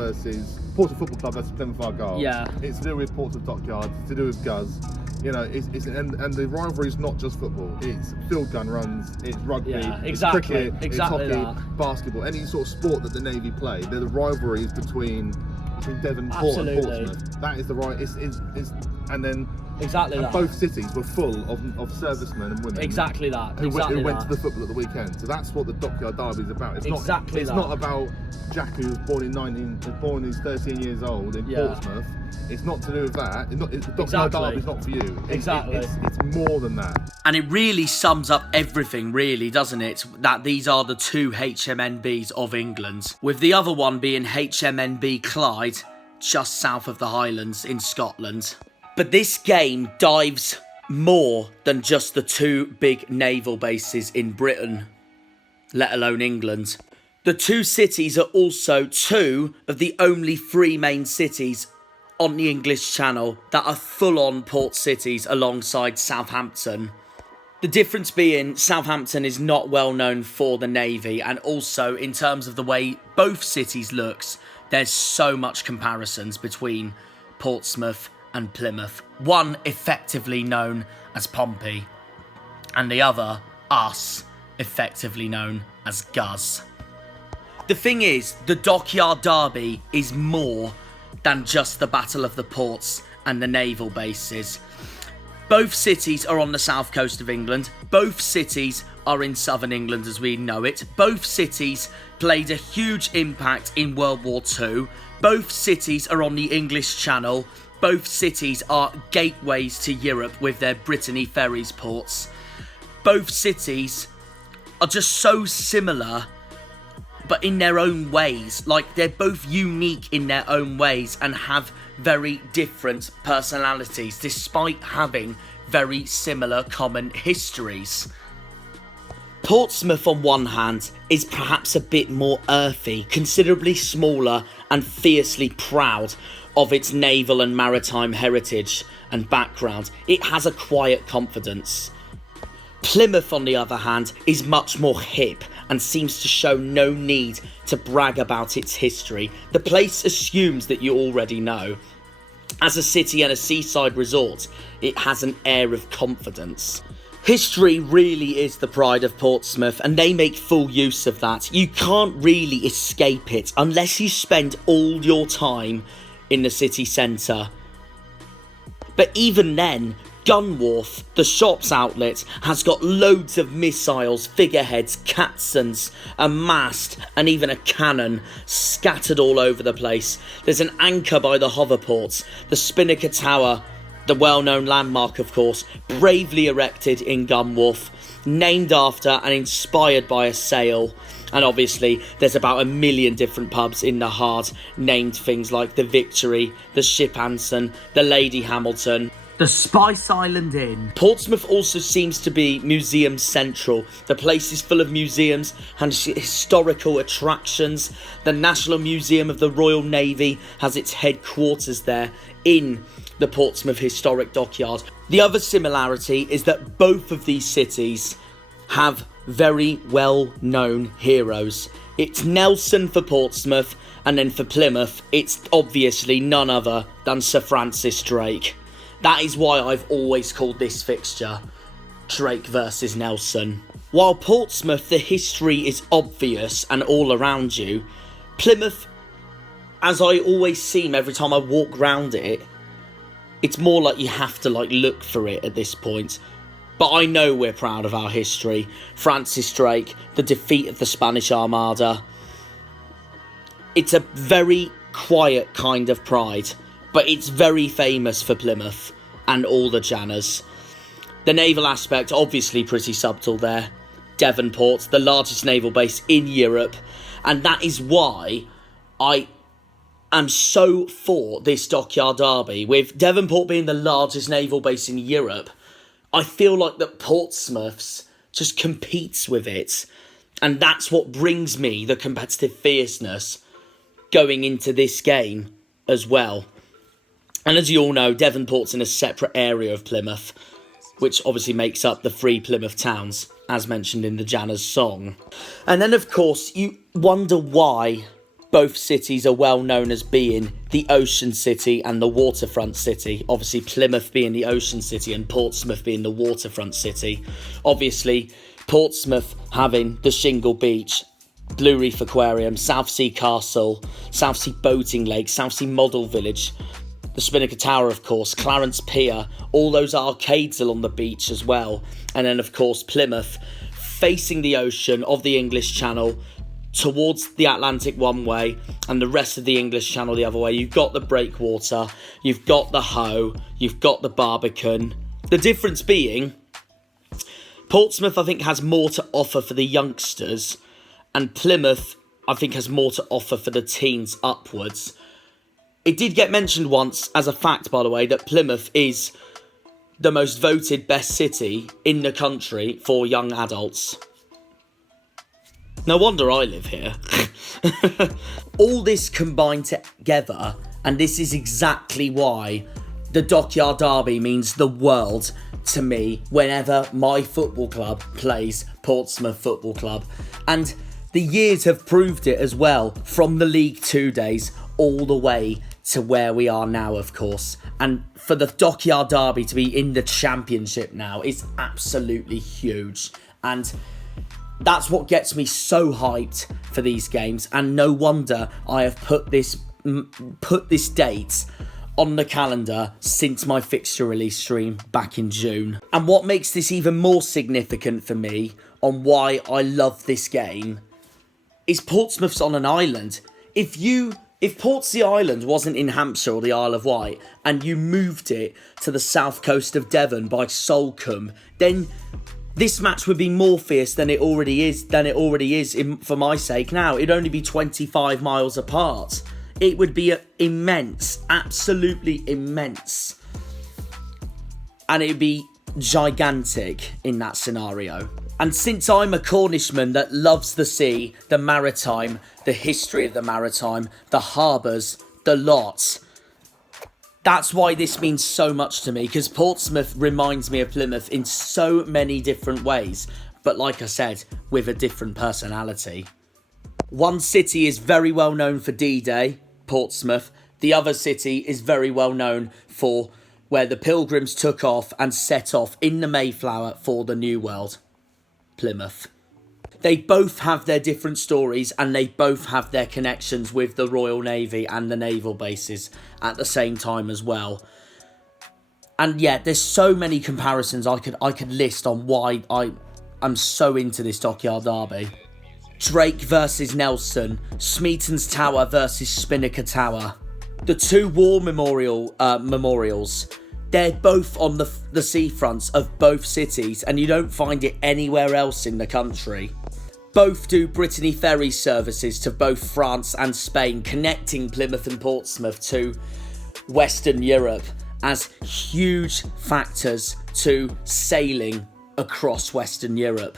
Football Club versus Plymouth Argyle. Yeah. It's to do with Portsmouth Dockyard, it's to do with Guz. You know, and the rivalry is not just football. It's field gun runs, it's rugby, it's cricket, it's hockey, basketball, any sort of sport that the Navy play. They're the rivalries between Devon, Port and Portsmouth. That is the right. And then both cities were full of servicemen and women. Exactly that. Who went to the football at the weekend. So that's what the Dockyard Derby is about. It's not about Jack, who was born he's 13 years old in Portsmouth. It's not to do with that. The Dockyard Derby is not for you. It's more than that. And it really sums up everything, really, doesn't it? That these are the two HMNBs of England, with the other one being HMNB Clyde, just south of the Highlands in Scotland. But this game dives more than just the two big naval bases in Britain, let alone England. The two cities are also two of the only three main cities on the English Channel that are full-on port cities alongside Southampton. The difference being Southampton is not well known for the Navy, and also in terms of the way both cities looks, there's so much comparisons between Portsmouth and Plymouth. One effectively known as Pompey, and the other, us, effectively known as Guz. The thing is, the Dockyard Derby is more than just the Battle of the Ports and the naval bases. Both cities are on the south coast of England. Both cities are in southern England as we know it. Both cities played a huge impact in World War II. Both cities are on the English Channel. Both cities are gateways to Europe with their Brittany Ferries ports. Both cities are just so similar, but in their own ways. Like, they're both unique in their own ways and have very different personalities, despite having very similar common histories. Portsmouth, on one hand, is perhaps a bit more earthy, considerably smaller and fiercely proud of its naval and maritime heritage and background. It has a quiet confidence. Plymouth, on the other hand, is much more hip and seems to show no need to brag about its history. The place assumes that you already know. As a city and a seaside resort, it has an air of confidence. History really is the pride of Portsmouth, and they make full use of that. You can't really escape it unless you spend all your time in the city centre. But even then, Gun Wharf, the shops outlet, has got loads of missiles, figureheads, capstans, a mast and even a cannon scattered all over the place. There's an anchor by the hoverports, the Spinnaker Tower, the well-known landmark of course, bravely erected in Gun Wharf, named after and inspired by a sail. And obviously there's about a million different pubs in the heart named things like the Victory, the Ship Anson, the Lady Hamilton, the Spice Island Inn. Portsmouth also seems to be museum central. The place is full of museums and historical attractions. The National Museum of the Royal Navy has its headquarters there in the Portsmouth Historic Dockyard. The other similarity is that both of these cities have very well-known heroes. It's Nelson for Portsmouth, and then for Plymouth, it's obviously none other than Sir Francis Drake. That is why I've always called this fixture Drake versus Nelson. While Portsmouth, the history is obvious and all around you, Plymouth, as I always seem every time I walk round it, it's more like you have to look for it at this point. But I know we're proud of our history. Francis Drake, the defeat of the Spanish Armada. It's a very quiet kind of pride, but it's very famous for Plymouth and all the Janners. The naval aspect, obviously pretty subtle there. Devonport, the largest naval base in Europe, and that is why I am so for this Dockyard Derby. With Devonport being the largest naval base in Europe, I feel like that Portsmouth's just competes with it, and that's what brings me the competitive fierceness going into this game as well. And as you all know, Devonport's in a separate area of Plymouth, which obviously makes up the 3 Plymouth towns, as mentioned in the Janners song. And then, of course, you wonder why both cities are well known as being the ocean city and the waterfront city. Obviously, Plymouth being the ocean city and Portsmouth being the waterfront city. Obviously, Portsmouth having the Shingle Beach, Blue Reef Aquarium, Southsea Castle, Southsea Boating Lake, Southsea Model Village, the Spinnaker Tower, of course, Clarence Pier, all those arcades along the beach as well. And then, of course, Plymouth facing the ocean of the English Channel towards the Atlantic one way and the rest of the English Channel the other way. You've got the breakwater, you've got the Hoe, you've got the Barbican. The difference being, Portsmouth I think has more to offer for the youngsters, and Plymouth I think has more to offer for the teens upwards. It did get mentioned once as a fact, by the way, that Plymouth is the most voted best city in the country for young adults. No wonder I live here. All this combined together, and this is exactly why the Dockyard Derby means the world to me whenever my football club plays Portsmouth Football Club. And the years have proved it as well, from the League 2 days all the way to where we are now, of course. And for the Dockyard Derby to be in the Championship now is absolutely huge. And that's what gets me so hyped for these games, and no wonder I have put this date on the calendar since my fixture release stream back in June. And what makes this even more significant for me on why I love this game is Portsmouth's on an island. If Portsea Island wasn't in Hampshire or the Isle of Wight and you moved it to the south coast of Devon by Salcombe, then this match would be more fierce than it already is, for my sake now. It'd only be 25 miles apart. It would be immense, absolutely immense. And it'd be gigantic in that scenario. And since I'm a Cornishman that loves the sea, the maritime, the history of the maritime, the harbours, the lot, that's why this means so much to me, because Portsmouth reminds me of Plymouth in so many different ways, but like I said, with a different personality. One city is very well known for D-Day, Portsmouth. The other city is very well known for where the Pilgrims took off and set off in the Mayflower for the New World, Plymouth. They both have their different stories, and they both have their connections with the Royal Navy and the naval bases at the same time as well. And yeah, there's so many comparisons I could list on why I'm so into this Dockyard Derby. Drake versus Nelson, Smeaton's Tower versus Spinnaker Tower. The two war memorials, they're both on the seafronts of both cities, and you don't find it anywhere else in the country. Both do Brittany ferry services to both France and Spain, connecting Plymouth and Portsmouth to Western Europe as huge factors to sailing across Western Europe.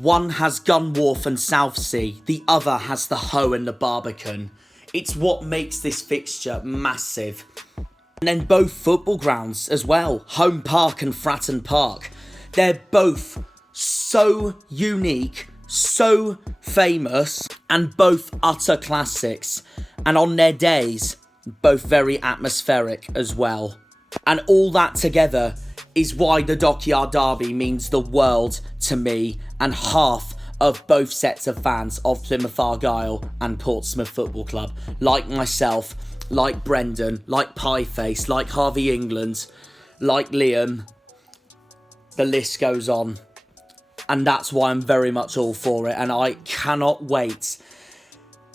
One has Gun Wharf and Southsea, the other has the Hoe and the Barbican. It's what makes this fixture massive. And then both football grounds as well, Home Park and Fratton Park. They're both so unique, so famous, and both utter classics. And on their days, both very atmospheric as well. And all that together is why the Dockyard Derby means the world to me and half of both sets of fans of Plymouth Argyle and Portsmouth Football Club, like myself, like Brendan, like Pieface, like Harvey England, like Liam. The list goes on. And that's why I'm very much all for it, and I cannot wait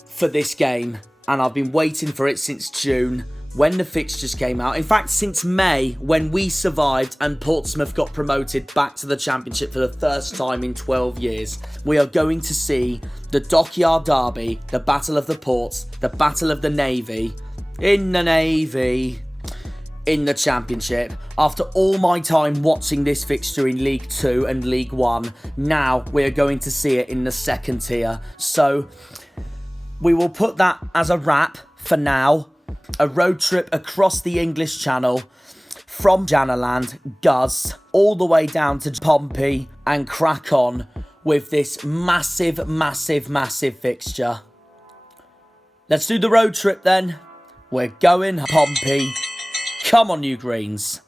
for this game. And I've been waiting for it since June, when the fixtures came out. In fact, since May, when we survived and Portsmouth got promoted back to the Championship for the first time in 12 years. We are going to see the Dockyard Derby, the Battle of the Ports, the Battle of the Navy, in the Championship. After all my time watching this fixture in League 2 and League 1, now we're going to see it in the second tier. So we will put that as a wrap for now. A road trip across the English Channel from Janaland, Guz, all the way down to Pompey, and crack on with this massive fixture. Let's do the road trip then. We're going Pompey. Come on, you Greens.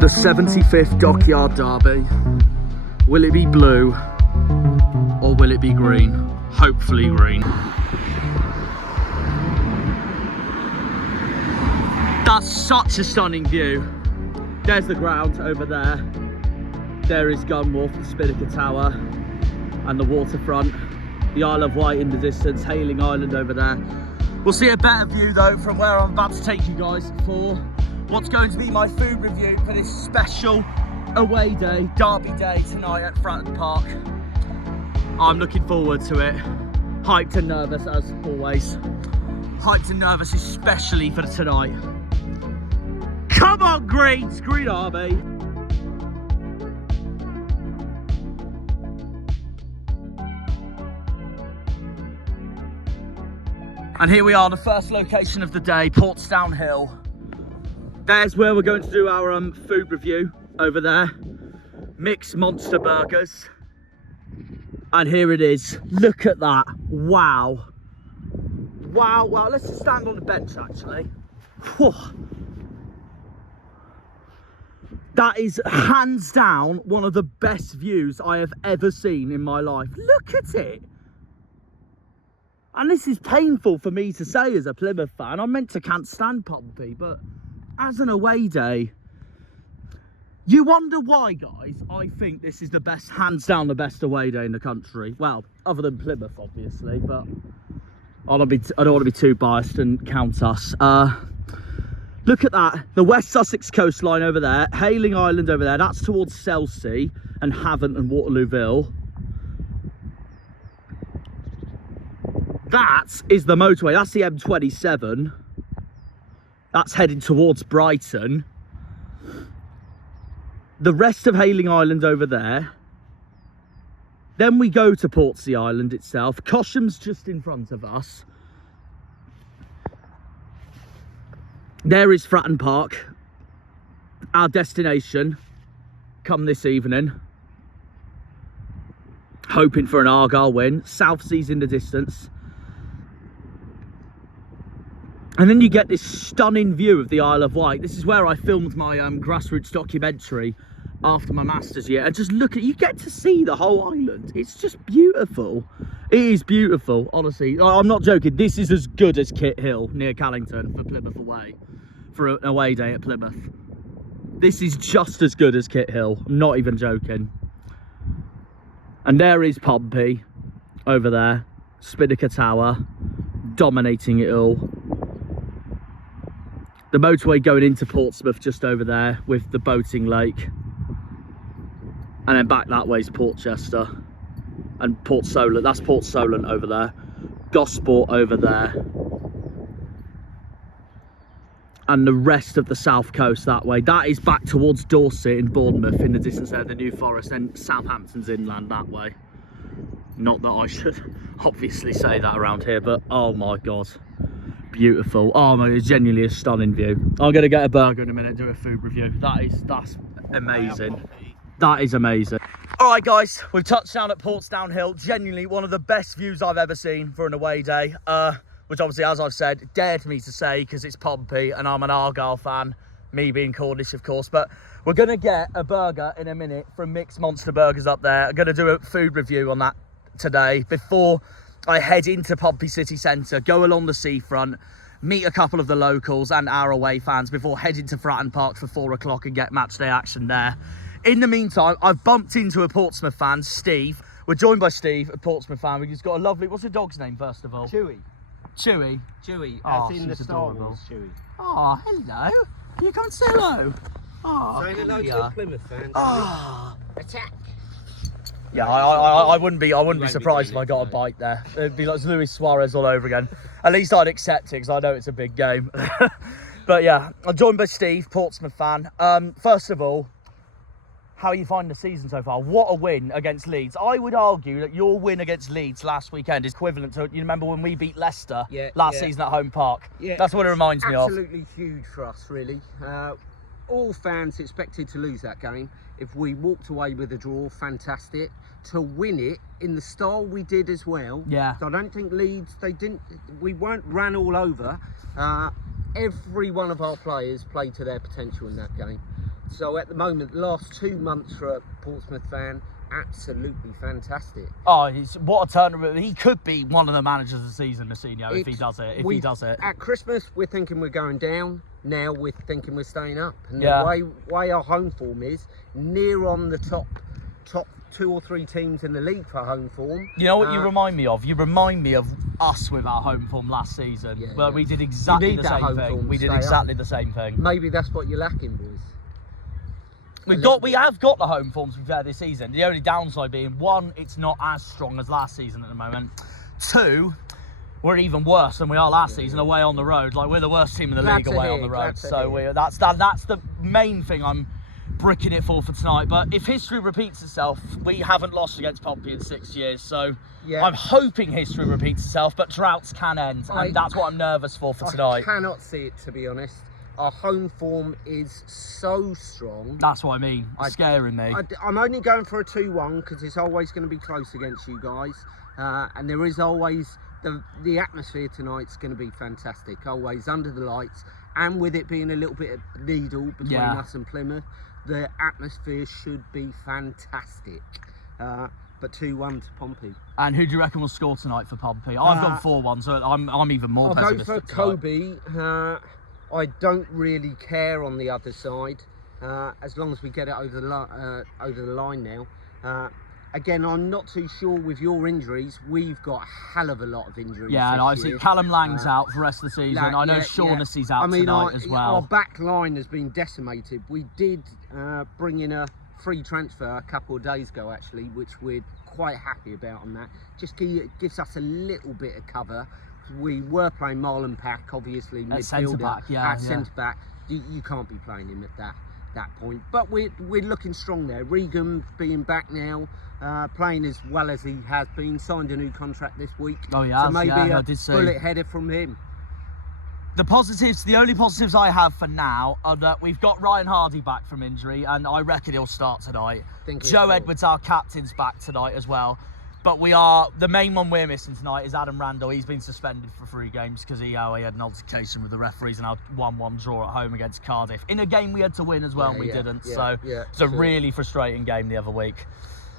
The 75th Dockyard Derby. Will it be blue or will it be green? Hopefully green. That's such a stunning view. There's the ground over there. There is Gun Wharf, the Spinnaker Tower, and the waterfront. The Isle of Wight in the distance, Hailing Island over there. We'll see a better view though from where I'm about to take you guys for what's going to be my food review for this special away day, derby day tonight at Fratton Park. I'm looking forward to it. Hyped and nervous as always. Hyped and nervous especially for tonight. Come on Greens, Green Army. And here we are, the first location of the day, Portsdown Hill. There's where we're going to do our food review over there. Mixed monster burgers. And here it is. Look at that. Wow. Wow, well, let's just stand on the bench actually. Whew. That is hands down one of the best views I have ever seen in my life. Look at it. And this is painful for me to say as a Plymouth fan. I meant to can't stand Pompey, but as an away day, you wonder why, guys. I think this is the best, hands down the best away day in the country. Well, other than Plymouth, obviously, but I don't want to be too biased and count us. Look at that, the West Sussex coastline over there, Hayling Island over there, that's towards Southsea and Havant and Waterlooville. That is the motorway, that's the M27. That's heading towards Brighton. The rest of Hayling Island over there. Then we go to Portsea Island itself. Cosham's just in front of us. There is Fratton Park, our destination, come this evening. Hoping for an Argyle win. Southsea's in the distance. And then you get this stunning view of the Isle of Wight. This is where I filmed my grassroots documentary after my Masters year. And just look at, you get to see the whole island. It's just beautiful. It is beautiful, honestly. I'm not joking. This is as good as Kit Hill near Callington for Plymouth away. For an away day at Plymouth. This is just as good as Kit Hill. I'm not even joking. And there is Pompey over there. Spinnaker Tower. Dominating it all. The motorway going into Portsmouth just over there with the boating lake. And then back that way is Portchester. And Port Solent. That's Port Solent over there. Gosport over there. And the rest of the south coast that way. That is back towards Dorset in Bournemouth in the distance there, the New Forest, and Southampton's inland that way. Not that I should obviously say that around here, but oh my god. Beautiful. Oh my, it's genuinely a stunning view. I'm going to get a burger in a minute and do a food review. That's amazing. That is amazing. Alright guys, we've touched down at Portsdown Hill. Genuinely one of the best views I've ever seen for an away day. Which obviously, as I've said, dared me to say because it's Pompey and I'm an Argyle fan, me being Cornish, of course. But we're going to get a burger in a minute from Mixed Monster Burgers up there. I'm going to do a food review on that today before I head into Pompey City Centre, go along the seafront, meet a couple of the locals and our away fans before heading to Fratton Park for 4 o'clock and get match day action there. In the meantime, I've bumped into a Portsmouth fan, Steve. We're joined by Steve, a Portsmouth fan. He's got a lovely, what's the dog's name first of all? Chewy. Chewy. Chewy, oh, as in the Star Wars Chewy. Oh, hello. Can you come and say hello? Oh, say hello to the Plymouth fans. Oh. Attack. Yeah, I wouldn't be surprised if I got a bite there. It'd be like Luis Suarez all over again. At least I'd accept it because I know it's a big game. But yeah, I'm joined by Steve, Portsmouth fan. First of all, how are you finding the season so far? What a win against Leeds. I would argue that your win against Leeds last weekend is equivalent to, you remember when we beat Leicester last season at Home Park? Yeah, that's what it reminds me of. Absolutely huge for us, really. All fans expected to lose that game. If we walked away with a draw, fantastic. To win it in the style we did as well. Yeah. So I don't think Leeds, we weren't ran all over. Every one of our players played to their potential in that game. So at the moment, last 2 months for a Portsmouth fan, absolutely fantastic. Oh, what a turnaround. He could be one of the managers of the season, Mousinho, if he does it. At Christmas, we're thinking we're going down. Now we're thinking we're staying up. And the way our home form is, near on the top 2 or 3 teams in the league for home form. You know what you remind me of? You remind me of us with our home form last season. We did exactly the same thing. We did exactly the same thing. Maybe that's what you're lacking, boys. We have got the home form to be fair this season. The only downside being, 1, it's not as strong as last season at the moment. 2, we're even worse than we are last season away on the road. Like, we're the worst team in the league away on the road. So that's the main thing I'm bricking it for tonight. But if history repeats itself, we haven't lost against Pompey in 6 years. So I'm hoping history repeats itself, but droughts can end, and that's what I'm nervous for tonight. I cannot see it, to be honest. Our home form is so strong. That's what I mean. Scaring me. I'm only going for a 2-1 because it's always going to be close against you guys. And there is always the atmosphere tonight's going to be fantastic. Always under the lights, and with it being a little bit of needle between us and Plymouth, the atmosphere should be fantastic. But 2-1 to Pompey. And who do you reckon will score tonight for Pompey? I've gone 4-1, so I'm even more pessimistic. I'll go for Kobe. I don't really care on the other side, as long as we get it over the line now. Again, I'm not too sure with your injuries. We've got a hell of a lot of injuries. Yeah, and I see Callum Lang's out for the rest of the season. I know Shaughnessy's out tonight as well. Our back line has been decimated. We did bring in a free transfer a couple of days ago, actually, which we're quite happy about on that. Just gives us a little bit of cover. We were playing Marlon Pack, obviously, midfielder. Centre back. You can't be playing him at that point. But we're looking strong there. Regan being back now, playing as well as he has been, signed a new contract this week. Oh, yeah, so maybe a bullet headed from him. The only positives I have for now are that we've got Ryan Hardie back from injury, and I reckon he'll start tonight. Joe Edwards, our captain's, back tonight as well. But the main one we're missing tonight is Adam Randall. He's been suspended for 3 games because he had an altercation with the referees and a 1-1 draw at home against Cardiff. In a game we had to win as well, and we didn't. So it's a really frustrating game the other week.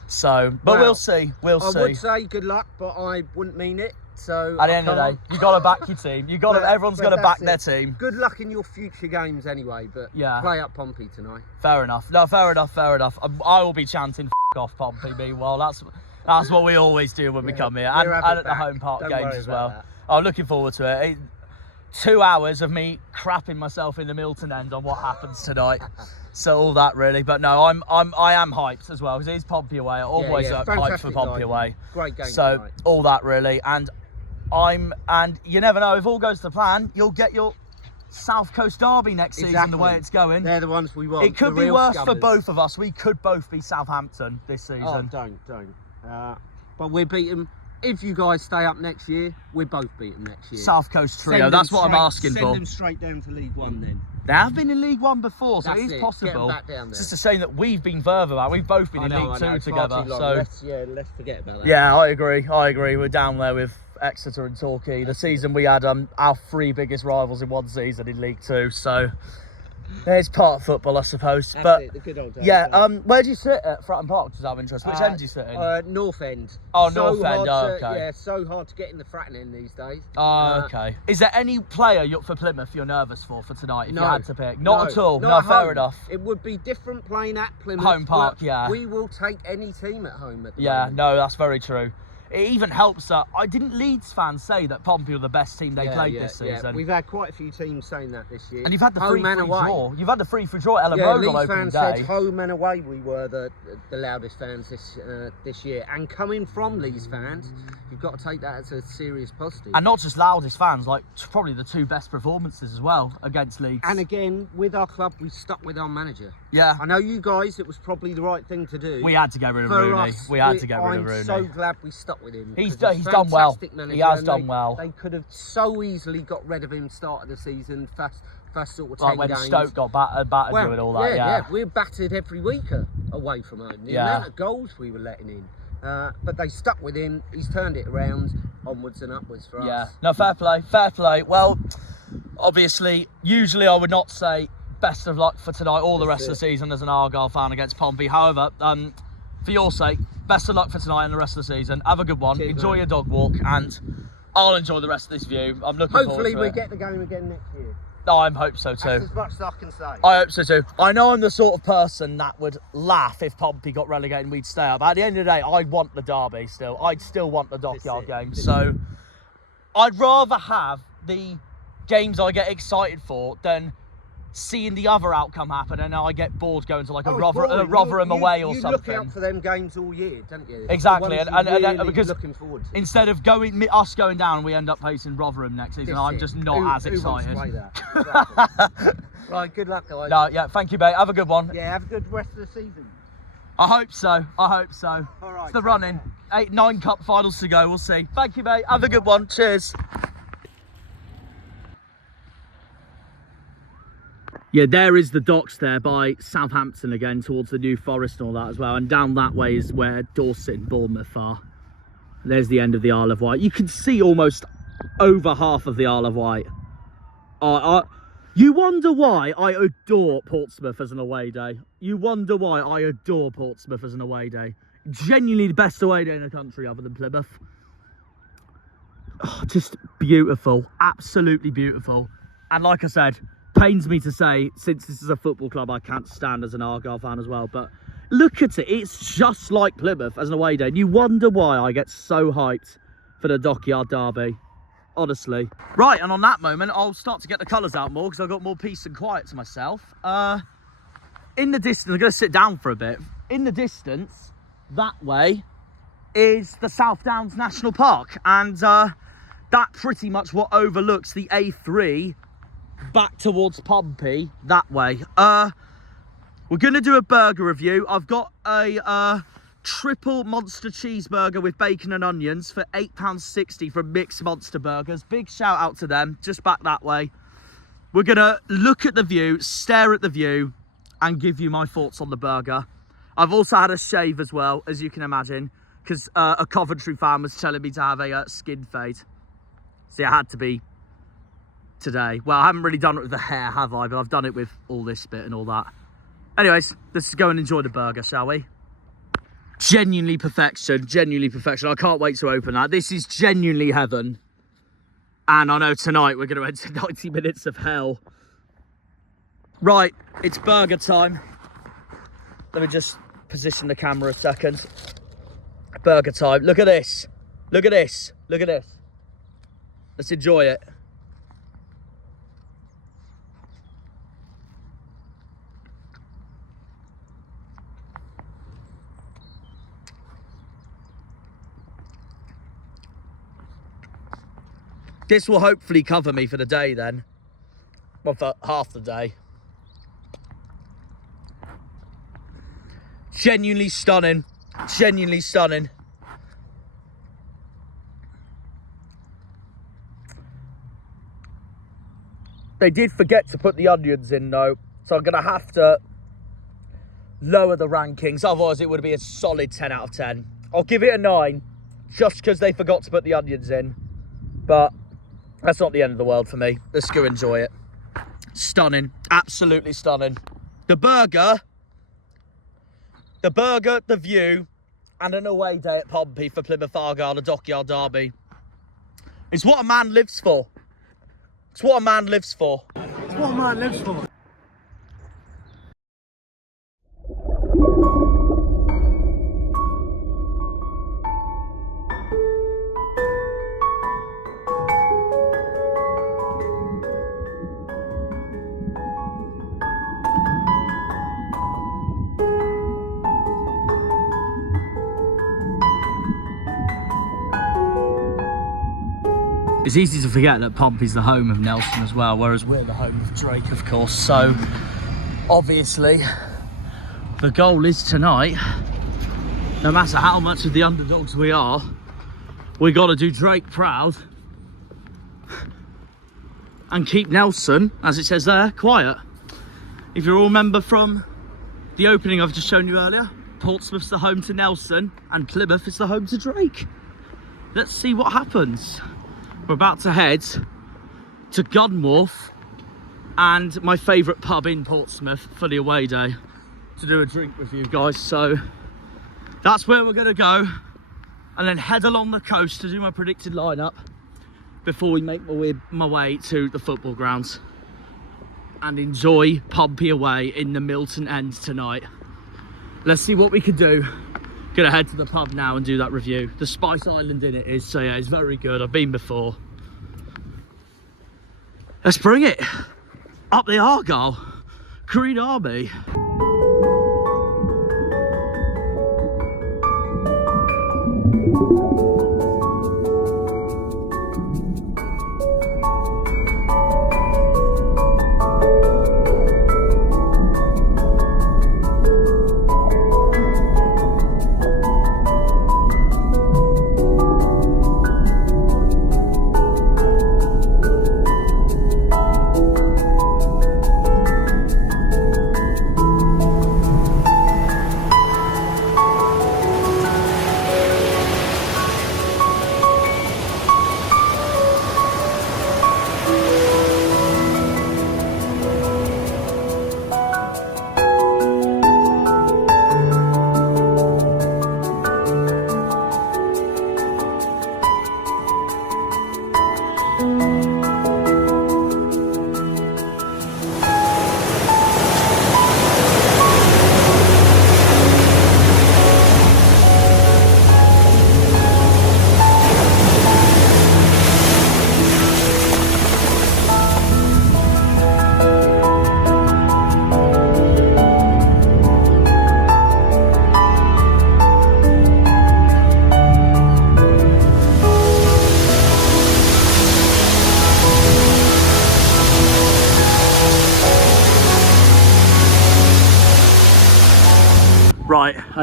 So, but we'll see. I would say good luck, but I wouldn't mean it. So at the end of the day, you got to back your team. Everyone's got to back their team. Good luck in your future games anyway. But play up Pompey tonight. Fair enough. No, fair enough. I will be chanting "F off Pompey." Meanwhile, that's what we always do when we come here, and at the home park games as well. I'm looking forward to it. 2 hours of me crapping myself in the Milton end on what happens tonight. So all that really, but no, I am hyped as well because it is Pompey away. Always hyped for Pompey away. Great game. So tonight. All that really, and you never know, if all goes to plan, you'll get your South Coast Derby next season. The way it's going, they're the ones we want. It could be worse for both of us. We could both be Southampton this season. Oh, don't. But we're beating. If you guys stay up next year, we're both beating next year. South Coast trio. That's what I'm asking for. Send them straight down to League One then. They have been in League One before, so it is possible. Get them back down there. It's just a shame that we've been further back. We've both been in League Two together. So let's forget about that. Yeah, I agree. We're down there with Exeter and Torquay. The season we had our 3 biggest rivals in one season in League Two. So it's part of football, I suppose. The good old days. Yeah. Where do you sit at Fratton Park? Does that have interest? Which end do you sit in? North End. Oh, North End. Okay. Yeah, so hard to get in the Fratton end these days. Oh, okay. Is there any player for Plymouth you're nervous for tonight? If you had to pick, not at all. No, fair enough. It would be different playing at Plymouth. Home park, yeah. We will take any team at home. At the moment. No, that's very true. It even helps that didn't Leeds fans say that Pompey were the best team they played this season? Yeah. We've had quite a few teams saying that this year. And you've had the free draw. You've had the free draw at Ellen Road on opening day. Leeds fans said home and away we were the loudest fans this year. And coming from Leeds fans, you've got to take that as a serious positive. And not just loudest fans, probably the 2 best performances as well against Leeds. And again, with our club, we stuck with our manager. Yeah. I know you guys, it was probably the right thing to do. We had to get rid of Rooney. We had to get rid of Rooney. I'm so glad we stuck with him. He's done well. He has done well. They could have so easily got rid of him start of the season, first sort of 10 when games. Stoke got battered with all that. Yeah, we're battered every week away from home. The amount of goals we were letting in. But they stuck with him. He's turned it around, onwards and upwards for us. Yeah, no, fair play. Well, obviously, usually I would not say best of luck for tonight or the rest of the season as an Argyle fan against Pompey. However, for your sake, best of luck for tonight and the rest of the season. Have a good one. Cheers, enjoy your dog walk, and I'll enjoy the rest of this view. I'm looking forward to it. Hopefully we get the game again next year. I hope so too. That's as much as I can say. I hope so too. I know I'm the sort of person that would laugh if Pompey got relegated and we'd stay up. At the end of the day, I'd want the derby still. I'd still want the Dockyard game. So I'd rather have the games I get excited for than seeing the other outcome happen and I get bored going to like a Rotherham away or something. You look out for them games all year, don't you? Exactly, and because looking forward to. Instead of us going down, we end up facing Rotherham next season. I'm just not as excited. Who wants to play that? Exactly. Right, good luck, guys. No, yeah, thank you, mate. Have a good one. Yeah, have a good rest of the season. I hope so. All right, it's the running. 8-9 cup finals to go. We'll see. Thank you, mate. Have a good one. Cheers. Yeah, there is the docks there by Southampton again, towards the New Forest and all that as well. And down that way is where Dorset and Bournemouth are. There's the end of the Isle of Wight. You can see almost over half of the Isle of Wight. You wonder why I adore Portsmouth as an away day. You wonder why I adore Portsmouth as an away day. Genuinely the best away day in the country other than Plymouth. Oh, just beautiful. Absolutely beautiful. And like I said, pains me to say, since this is a football club I can't stand as an Argyle fan as well, but look at it. It's just like Plymouth as an away day. And you wonder why I get so hyped for the Dockyard Derby. Honestly. Right, and on that moment, I'll start to get the colours out more because I've got more peace and quiet to myself. In the distance, I'm going to sit down for a bit. In the distance, that way, is the South Downs National Park. And that pretty much what overlooks the A3 back towards Pompey, that way. We're going to do a burger review. I've got a triple monster cheeseburger with bacon and onions for £8.60 from Mixed Monster Burgers. Big shout out to them, just back that way. We're gonna look at the view, stare at the view, and give you my thoughts on the burger. I've also had a shave as well, as you can imagine, because a Coventry fan was telling me to have a skin fade. See, it had to be today. Well, I haven't really done it with the hair, have I? But I've done it with all this bit and all that. Anyways, let's go and enjoy the burger, shall we? Genuinely perfection, genuinely perfection. I can't wait to open that. This is genuinely heaven. And I know tonight we're going to enter 90 minutes of hell. Right, it's burger time. Let me just position the camera a second. Burger time. Look at this. Look at this. Look at this. Let's enjoy it. This will hopefully cover me for the day then. Well, for half the day. Genuinely stunning. Genuinely stunning. They did forget to put the onions in though, so I'm going to have to lower the rankings. Otherwise it would be a solid 10 out of 10. I'll give it a 9, just because they forgot to put the onions in. But that's not the end of the world for me. Let's go enjoy it. Stunning. Absolutely stunning. The burger, the view, and an away day at Pompey for Plymouth Argyle, the Dockyard Derby. It's what a man lives for. It's what a man lives for. It's what a man lives for. It's easy to forget that Pompey's the home of Nelson as well, whereas we're the home of Drake, of course. So, obviously, the goal is tonight, no matter how much of the underdogs we are, we got to do Drake proud and keep Nelson, as it says there, quiet. If you all remember from the opening I've just shown you earlier, Portsmouth's the home to Nelson and Plymouth is the home to Drake. Let's see what happens. We're about to head to Gunwharf and my favourite pub in Portsmouth for the away day to do a drink with you guys. So that's where we're going to go and then head along the coast to do my predicted lineup before we make my way to the football grounds and enjoy Pompey away in the Milton End tonight. Let's see what we can do. Gonna head to the pub now and do that review. The Spice Island in it is, so yeah, it's very good. I've been before. Let's bring it up the Argyle. Creed Army.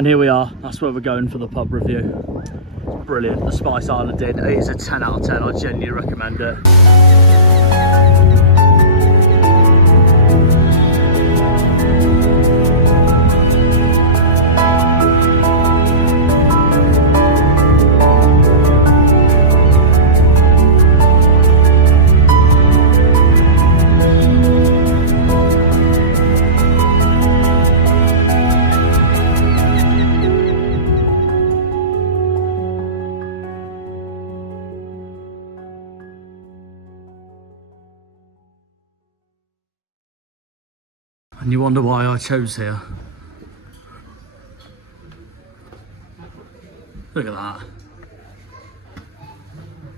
And here we are, that's where we're going for the pub review. Brilliant, the Spice Island Inn. It is a 10 out of 10, I genuinely recommend it. And you wonder why I chose here. Look at that.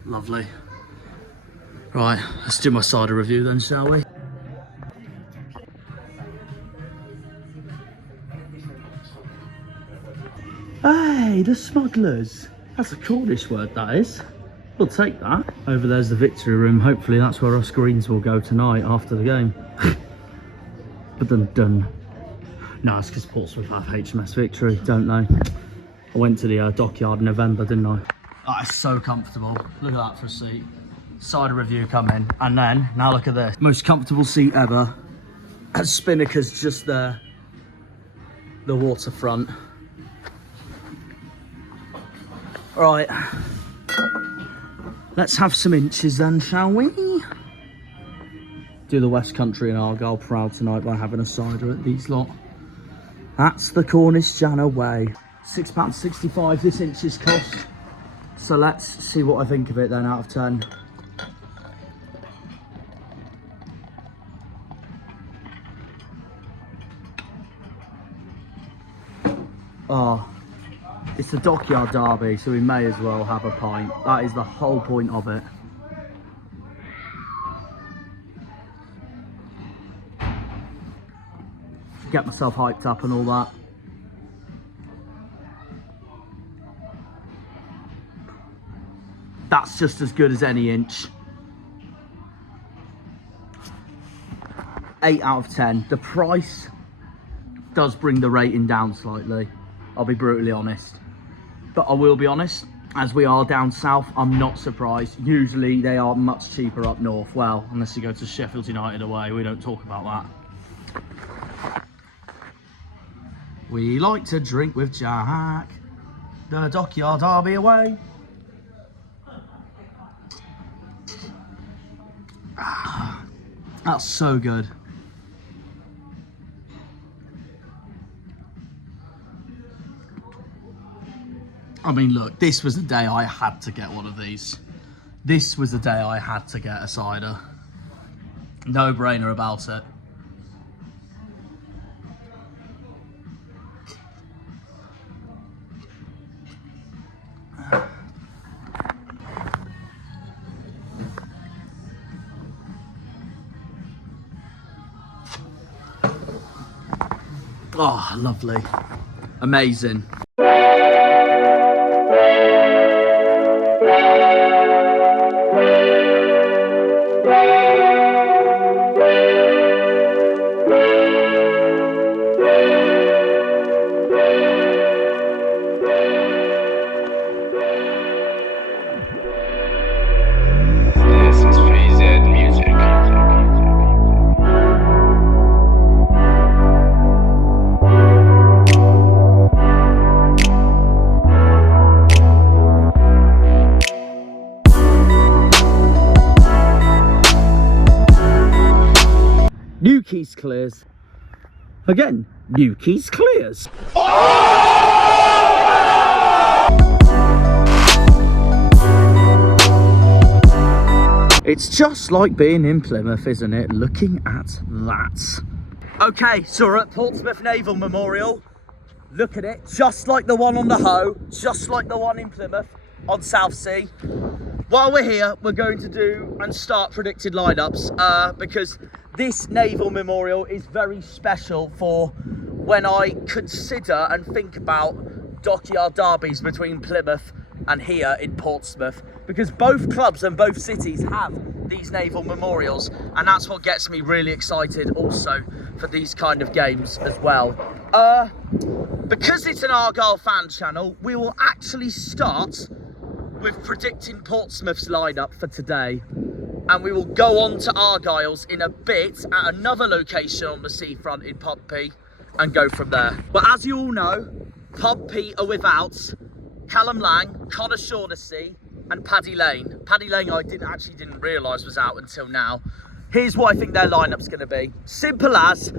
Lovely. Right, let's do my cider review then, shall we? Hey, the smugglers. That's a Cornish word, that is. We'll take that. Over there's the victory room. Hopefully that's where us Greens will go tonight after the game. But done. No, it's because Portsmouth have HMS victory, don't they? I went to the Dockyard in November, didn't I? That is so comfortable. Look at that for a seat. Cider review coming. And then, now look at this. Most comfortable seat ever. And Spinnaker's just there. The waterfront. Right. Let's have some inches then, shall we? Do the West Country and Argyle proud tonight by having a cider at these lot. That's the Cornish Janner way. £6.65 this inch's cost. So let's see what I think of it then out of 10. Oh, it's the Dockyard Derby, so we may as well have a pint. That is the whole point of it. Get myself hyped up and all that. That's just as good as any inch. 8 out of 10. The price does bring the rating down slightly, I'll be brutally honest. But I will be honest, as we are down south, I'm not surprised. Usually they are much cheaper up north. Well, unless you go to Sheffield United away, we don't talk about that. We like to drink with Jack. The Dockyard Derby away. Ah, that's so good. I mean, look, this was the day I had to get one of these. This was the day I had to get a cider. No brainer about it. Oh, lovely. Amazing. New keys clears. Again, new keys clears. It's just like being in Plymouth, isn't it? Looking at that. Okay, so we're at Portsmouth Naval Memorial. Look at it, just like the one on the Hoe, just like the one in Plymouth on Southsea. While we're here, we're going to do and start predicted lineups because this Naval Memorial is very special for when I consider and think about Dockyard derbies between Plymouth and here in Portsmouth, because both clubs and both cities have these naval memorials, and that's what gets me really excited also for these kind of games as well. Because it's an Argyle fan channel, we will actually start with predicting Portsmouth's lineup for today, and we will go on to Argyle's in a bit at another location on the seafront in Pompey and go from there. But as you all know, Pompey are without Callum Lang, Connor Shaughnessy and Paddy Lane. Paddy Lane I didn't realise was out until now. Here's what I think their lineup's going to be. Simple as,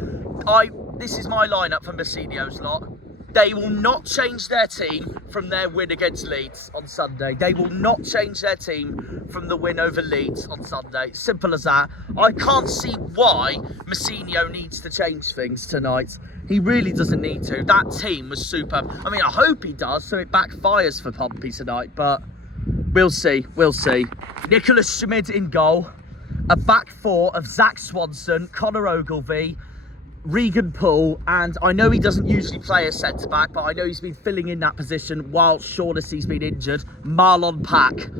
this is my lineup for Messinio's lot. They will not change their team from their win against Leeds on Sunday. They will not change their team from the win over Leeds on Sunday. Simple as that. I can't see why Messinio needs to change things tonight. He really doesn't need to. That team was superb. I mean, I hope he does, so it backfires for Pompey tonight, but we'll see, we'll see. Nicholas Schmid in goal. A back four of Zach Swanson, Conor Ogilvie, Regan Poole, and I know he doesn't usually play as centre-back, but I know he's been filling in that position while Shaughnessy's been injured, Marlon Pack.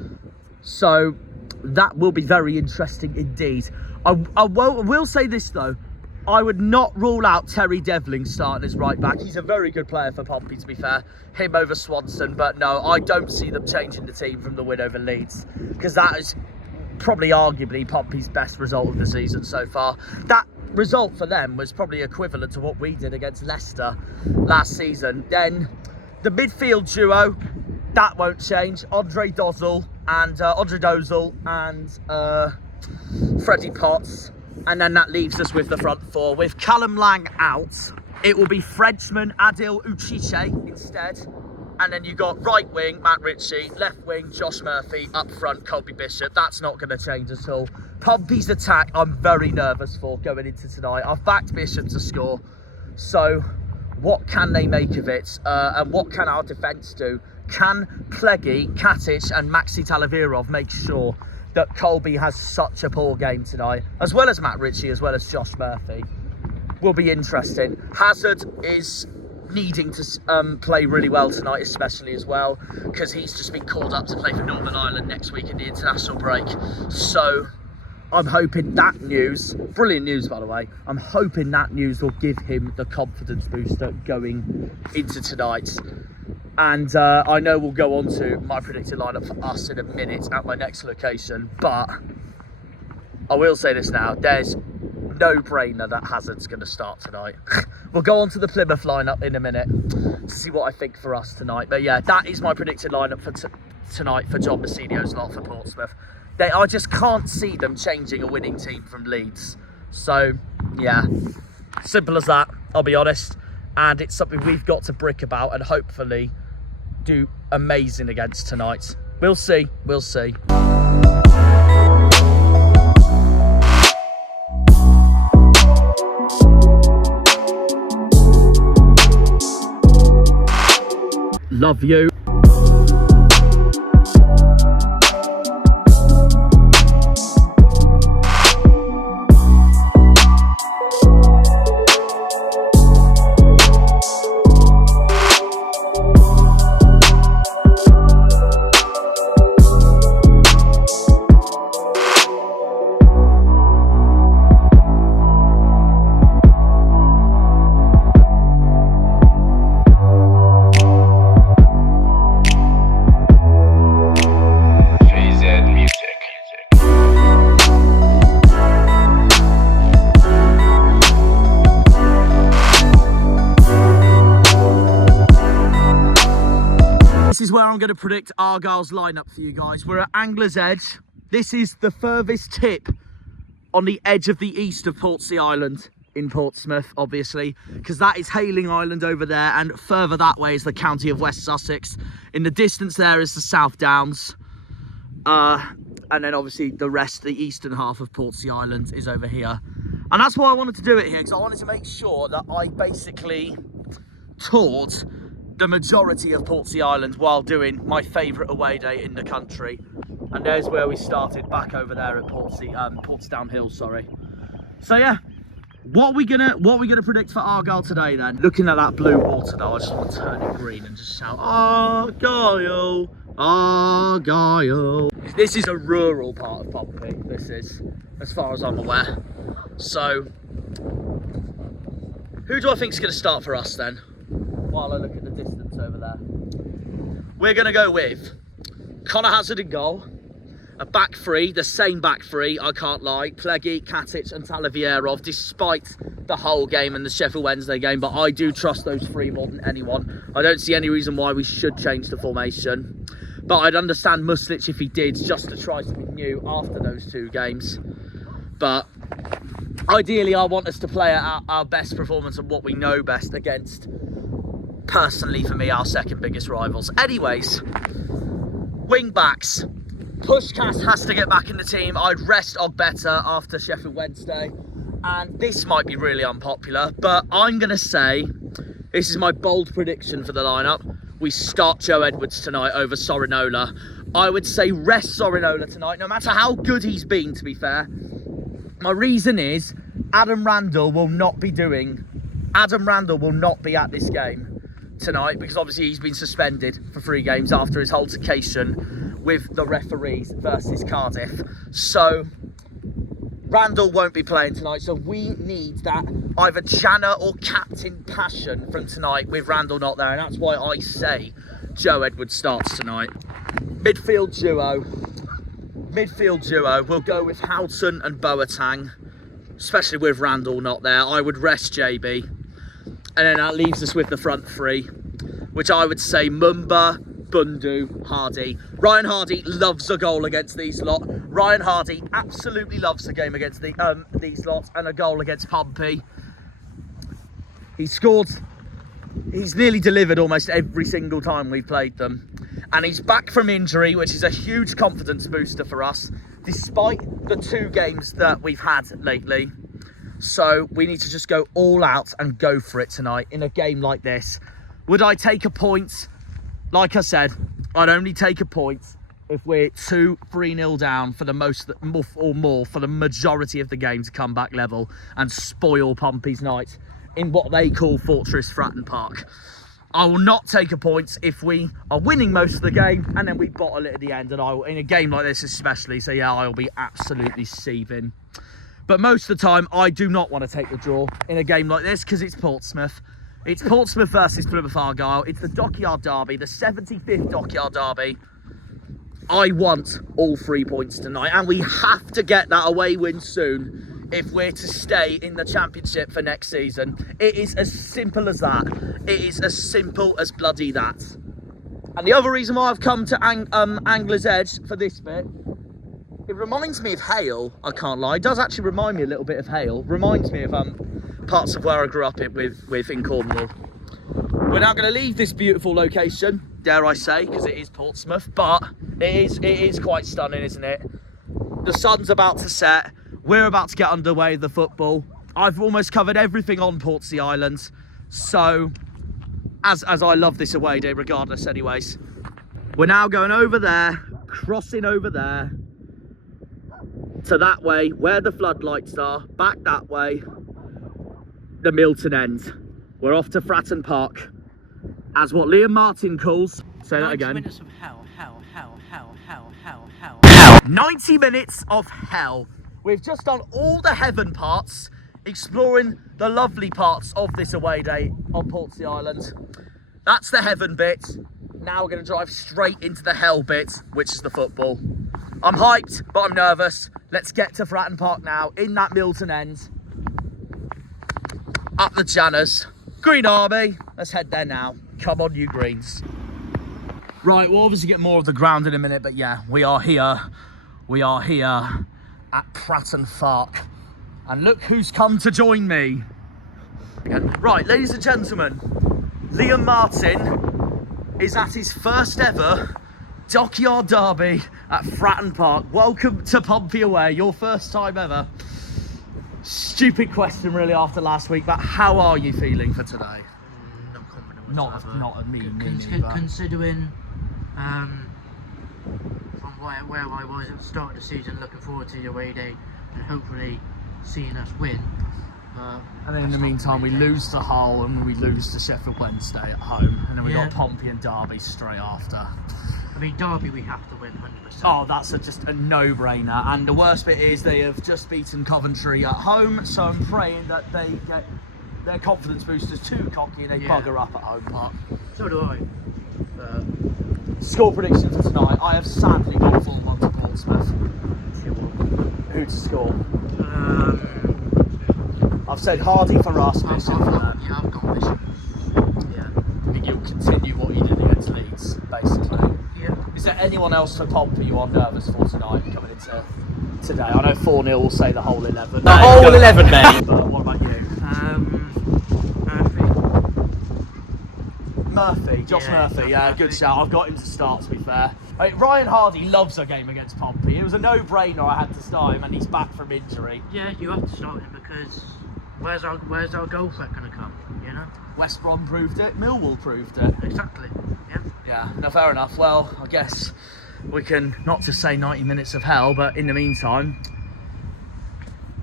So that will be very interesting indeed. I will say this though, I would not rule out Terry Devlin starting as right back. He's a very good player for Pompey, to be fair. Him over Swanson, but no, I don't see them changing the team from the win over Leeds, because that is probably arguably Pompey's best result of the season so far. That result for them was probably equivalent to what we did against Leicester last season. Then the midfield duo, that won't change. Andre Dozell and Freddie Potts. And then that leaves us with the front four. With Callum Lang out, it will be Frenchman Adil Uchiche instead. And then you got right wing, Matt Ritchie, left wing, Josh Murphy, up front, Colby Bishop. That's not going to change at all. Pompey's attack, I'm very nervous for going into tonight. I've backed Bishop to score. So what can they make of it? And what can our defence do? Can Pleggy, Katic and Maxi Talavirov make sure that Colby has such a poor game tonight, as well as Matt Ritchie, as well as Josh Murphy? Will be interesting. Hazard is needing to play really well tonight, especially as well, because he's just been called up to play for Northern Ireland next week in the international break. So I'm hoping that news, brilliant news by the way, I'm hoping that news will give him the confidence booster going into tonight. And I know we'll go on to my predicted lineup for us in a minute at my next location, but I will say this now, there's no brainer that Hazard's going to start tonight. We'll go on to the Plymouth lineup in a minute to see what I think for us tonight. But yeah, that is my predicted lineup for tonight for John Messinio's lot for Portsmouth. I just can't see them changing a winning team from Leeds. So yeah, simple as that, I'll be honest. And it's something we've got to brick about and hopefully do amazing against tonight. We'll see, we'll see. Love you. This is where I'm going to predict Argyle's lineup for you guys. We're at Angler's Edge. This is the furthest tip on the edge of the east of Portsea Island in Portsmouth, obviously, because that is Hayling Island over there, and further that way is the county of West Sussex. In the distance there is the South Downs, and then obviously the rest, the eastern half of Portsea Island is over here. And that's why I wanted to do it here, because I wanted to make sure that I basically toured the majority of Portsea Island while doing my favourite away day in the country. And there's where we started, back over there at Portsdown Hill, sorry. So yeah, what are we gonna predict for Argyle today then? Looking at that blue water though, I just want to turn it green and just shout, Argyle, Argyle. This is a rural part of Pompey, this is, as far as I'm aware. So Who do I think is going to start for us then? While I look at the distance over there. We're going to go with Connor Hazard in goal. A back three, the same back three, I can't lie. Pleggy, Katic and Talavierov, despite the whole game and the Sheffield Wednesday game. But I do trust those three more than anyone. I don't see any reason why we should change the formation. But I'd understand Muslic if he did, just to try something new after those 2 games. But ideally, I want us to play at our best performance and what we know best against, personally for me, our second biggest rivals. Anyways, wing backs. Pushkas has to get back in the team. I'd rest Ogbeta after Sheffield Wednesday. And this might be really unpopular, but I'm going to say, this is my bold prediction for the lineup. We start Joe Edwards tonight over Sorinola. I would say rest Sorinola tonight, no matter how good he's been, to be fair. My reason is Adam Randall will not be at this game tonight because obviously he's been suspended for 3 games after his altercation with the referees versus Cardiff. So Randall won't be playing tonight, so we need that either Channer or captain passion from tonight with Randall not there, and that's why I say Joe Edwards starts tonight. Midfield duo, we'll go with Houghton and Boateng, especially with Randall not there. I would rest JB, and then that leaves us with the front 3, which I would say Mumba, Bundu, Hardie. Ryan Hardie loves a goal against these lot. Ryan Hardie absolutely loves the game against these lot, and a goal against Pompey. He scored. He's nearly delivered almost every single time we've played them. And he's back from injury, which is a huge confidence booster for us, despite the 2 games that we've had lately. So we need to just go all out and go for it tonight in a game like this. Would I take a point? Like I said, I'd only take a point if we're 2-3-0 down for the most or more for the majority of the game to come back level and spoil Pompey's night in what they call Fortress Fratton Park. I will not take a point if we are winning most of the game and then we bottle it at the end, and I will, in a game like this especially, so yeah, I will be absolutely seething. But most of the time, I do not want to take the draw in a game like this because it's Portsmouth. It's Portsmouth versus Plymouth Argyle. It's the Dockyard Derby, the 75th Dockyard Derby. I want all 3 points tonight, and we have to get that away win soon if we're to stay in the Championship for next season. It is as simple as that. It is as simple as bloody that. And the other reason why I've come to Angler's Edge for this bit, it reminds me of Hale, I can't lie. It does actually remind me a little bit of Hale. Reminds me of parts of where I grew up with in Cornwall. We're now going to leave this beautiful location, dare I say, because it is Portsmouth, but it is quite stunning, isn't it? The sun's about to set. We're about to get underway with the football. I've almost covered everything on Portsea Island, so as I love this away day regardless anyways. We're now going over there, crossing over there, to that way, where the floodlights are, back that way, the Milton end. We're off to Fratton Park, as what Liam Martin calls, say that again. 90 minutes of hell. 90 minutes of hell. We've just done all the heaven parts, exploring the lovely parts of this away day on Portsea Island. That's the heaven bit. Now we're going to drive straight into the hell bit, which is the football. I'm hyped, but I'm nervous. Let's get to Fratton Park now, in that Milton end. Up the Janners. Green Army. Let's head there now. Come on, you Greens. Right, we'll obviously get more of the ground in a minute, but yeah, we are here. We are here at Fratton Park. And look who's come to join me. Right, ladies and gentlemen, Liam Martin is at his first ever Dockyard Derby at Fratton Park. Welcome to Pompey away, your first time ever. Stupid question really after last week, but how are you feeling for today? Not a me considering from where I was at the start of the season, looking forward to the away day and hopefully seeing us win. And then in the meantime, we lose to Hull and we lose to Sheffield Wednesday at home, and then we got Pompey and Derby straight after. I mean, Derby we have to win 100%. Oh, that's just a no-brainer. And the worst bit is they have just beaten Coventry at home, so I'm praying that they get their confidence boosters too cocky and they bugger up at home park. So do I. Score prediction for tonight. I have sadly got 4-1 to Portsmouth. Who to score? I've said Hardie for us, Bishop for them. Yeah, I've got Bishop. Yeah. I think you'll continue what you did against Leeds, basically. Yeah. Is there anyone else for Pompey you are nervous for tonight coming into today? I know Fournil will say the whole 11. The whole 11, mate. But what about you? Josh Murphy, good shout. I've got him to start, to be fair. I mean, Ryan Hardie loves a game against Pompey. It was a no-brainer I had to start him, and he's back from injury. Yeah, you have to start him because where's our goal threat going to come, you know? West Brom proved it, Millwall proved it. Exactly, yeah. Yeah, no, fair enough. Well, I guess we can, not to say 90 minutes of hell, but in the meantime,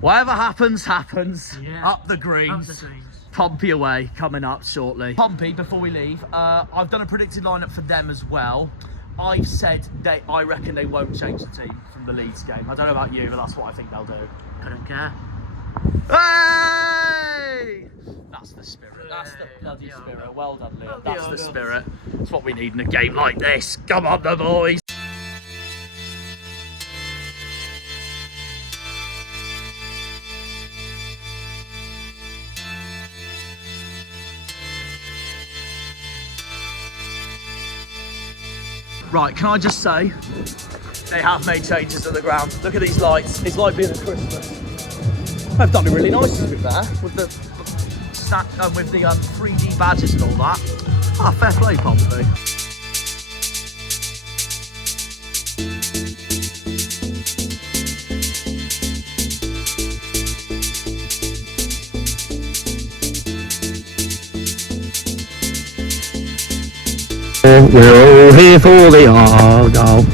whatever happens, happens. Yeah. Up the greens. Up the greens. Pompey away, coming up shortly. Pompey, before we leave, I've done a predicted lineup for them as well. I've said I reckon they won't change the team from the Leeds game. I don't know about you, but that's what I think they'll do. I don't care. Hey! That's the spirit. That's the bloody Yeah. spirit. Well done, Liam. Yeah, That's the well spirit. That's what we need in a game like this. Come on, the boys. Right, can I just say, they have made changes at the ground. Look at these lights. It's like being at Christmas. They've done it really nice, to be fair, with the 3D badges and all that. Ah, fair play, Pompey. We're all here for the Argyle.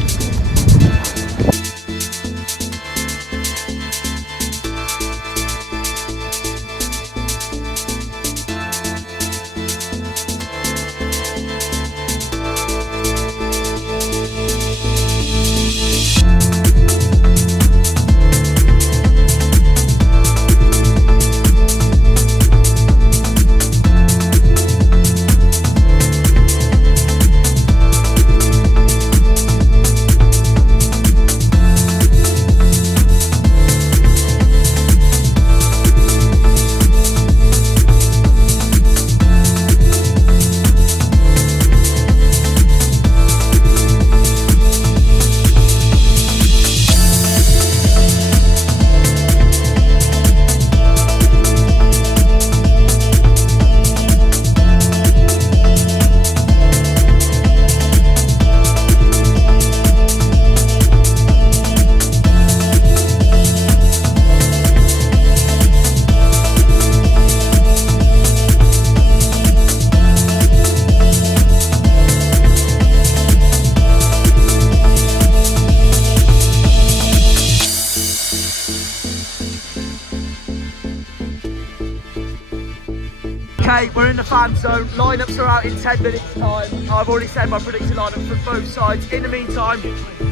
Okay, we're in the fan zone. Lineups are out in 10 minutes time. I've already said my predicted lineup for both sides. In the meantime,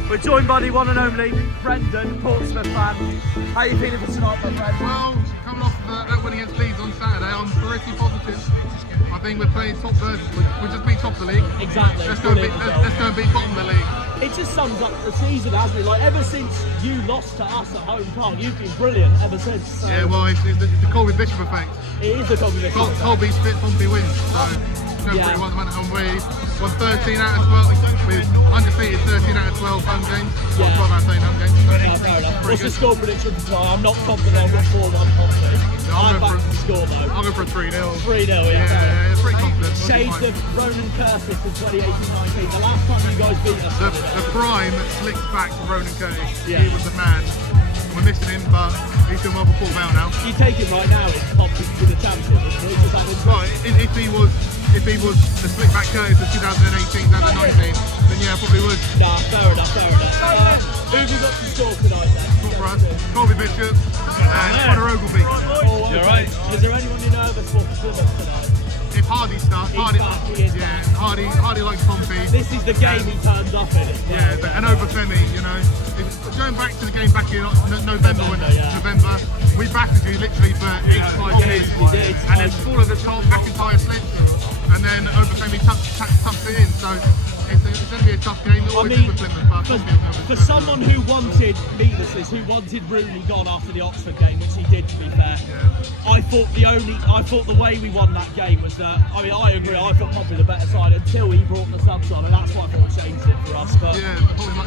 we're joined by the one and only Brendan, Portsmouth fan. How are you feeling for tonight, my friend? Well, coming off that win against Leeds on Saturday, I'm pretty positive. I think we're playing top version. We just beat top of the league. Exactly. Let's go and beat bottom of the league. It just sums up the season, hasn't it? Like, ever since you lost to us at home park, you've been brilliant ever since. So Yeah, well, it's the Colby Bishop effect. it is the combination. Colby's fit, Pompey wins. So, Yeah. pretty well, and we won 13 out of 12. We've undefeated 13 out of 12 home games. Yeah. Well, 12 out of 13 home games. So, Yeah, fair enough. pretty What's the good. score prediction for tonight? I'm not confident I've got 4-1 Pompey. I'll I'm go back for- to the score though. I'll go for a 3-0. 3-0, yeah. Yeah, pretty confident. We'll be Shades fine. of Ronan Curtis in 2018-19. The last time you guys beat us. The prime slicks back to Ronan Curtis. Yeah. He was the man. We're missing him, but he's doing well for Portsmouth now. You take him right now, it's Pompey to the championship. Just that interest. Well, if he was the slick back Curtis of 2018, 2019, then yeah, probably would. Nah, fair enough, fair enough. Who have you got to score tonight then? For us, Colby Bishop and Conor Ogilvie. You're right. Is there anyone you're nervous for Plymouth tonight? if Hardie starts, Hardie likes Pompey. This is the game he turns up in. And Obafemi, you know. Going back to the game back in November, we battered you literally for 85 minutes. And then fall of the top, McIntyre slipped, and then Obafemi tucked it in. So it's going to be a tough game. I mean, for someone who wanted meatlesses, who wanted Rooney gone after the Oxford game, which he did, to be fair, I thought the way we won that game was that, I mean, I agree, I thought Pompey the better side until he brought the subs on, and that's why I thought changed it for us. But yeah,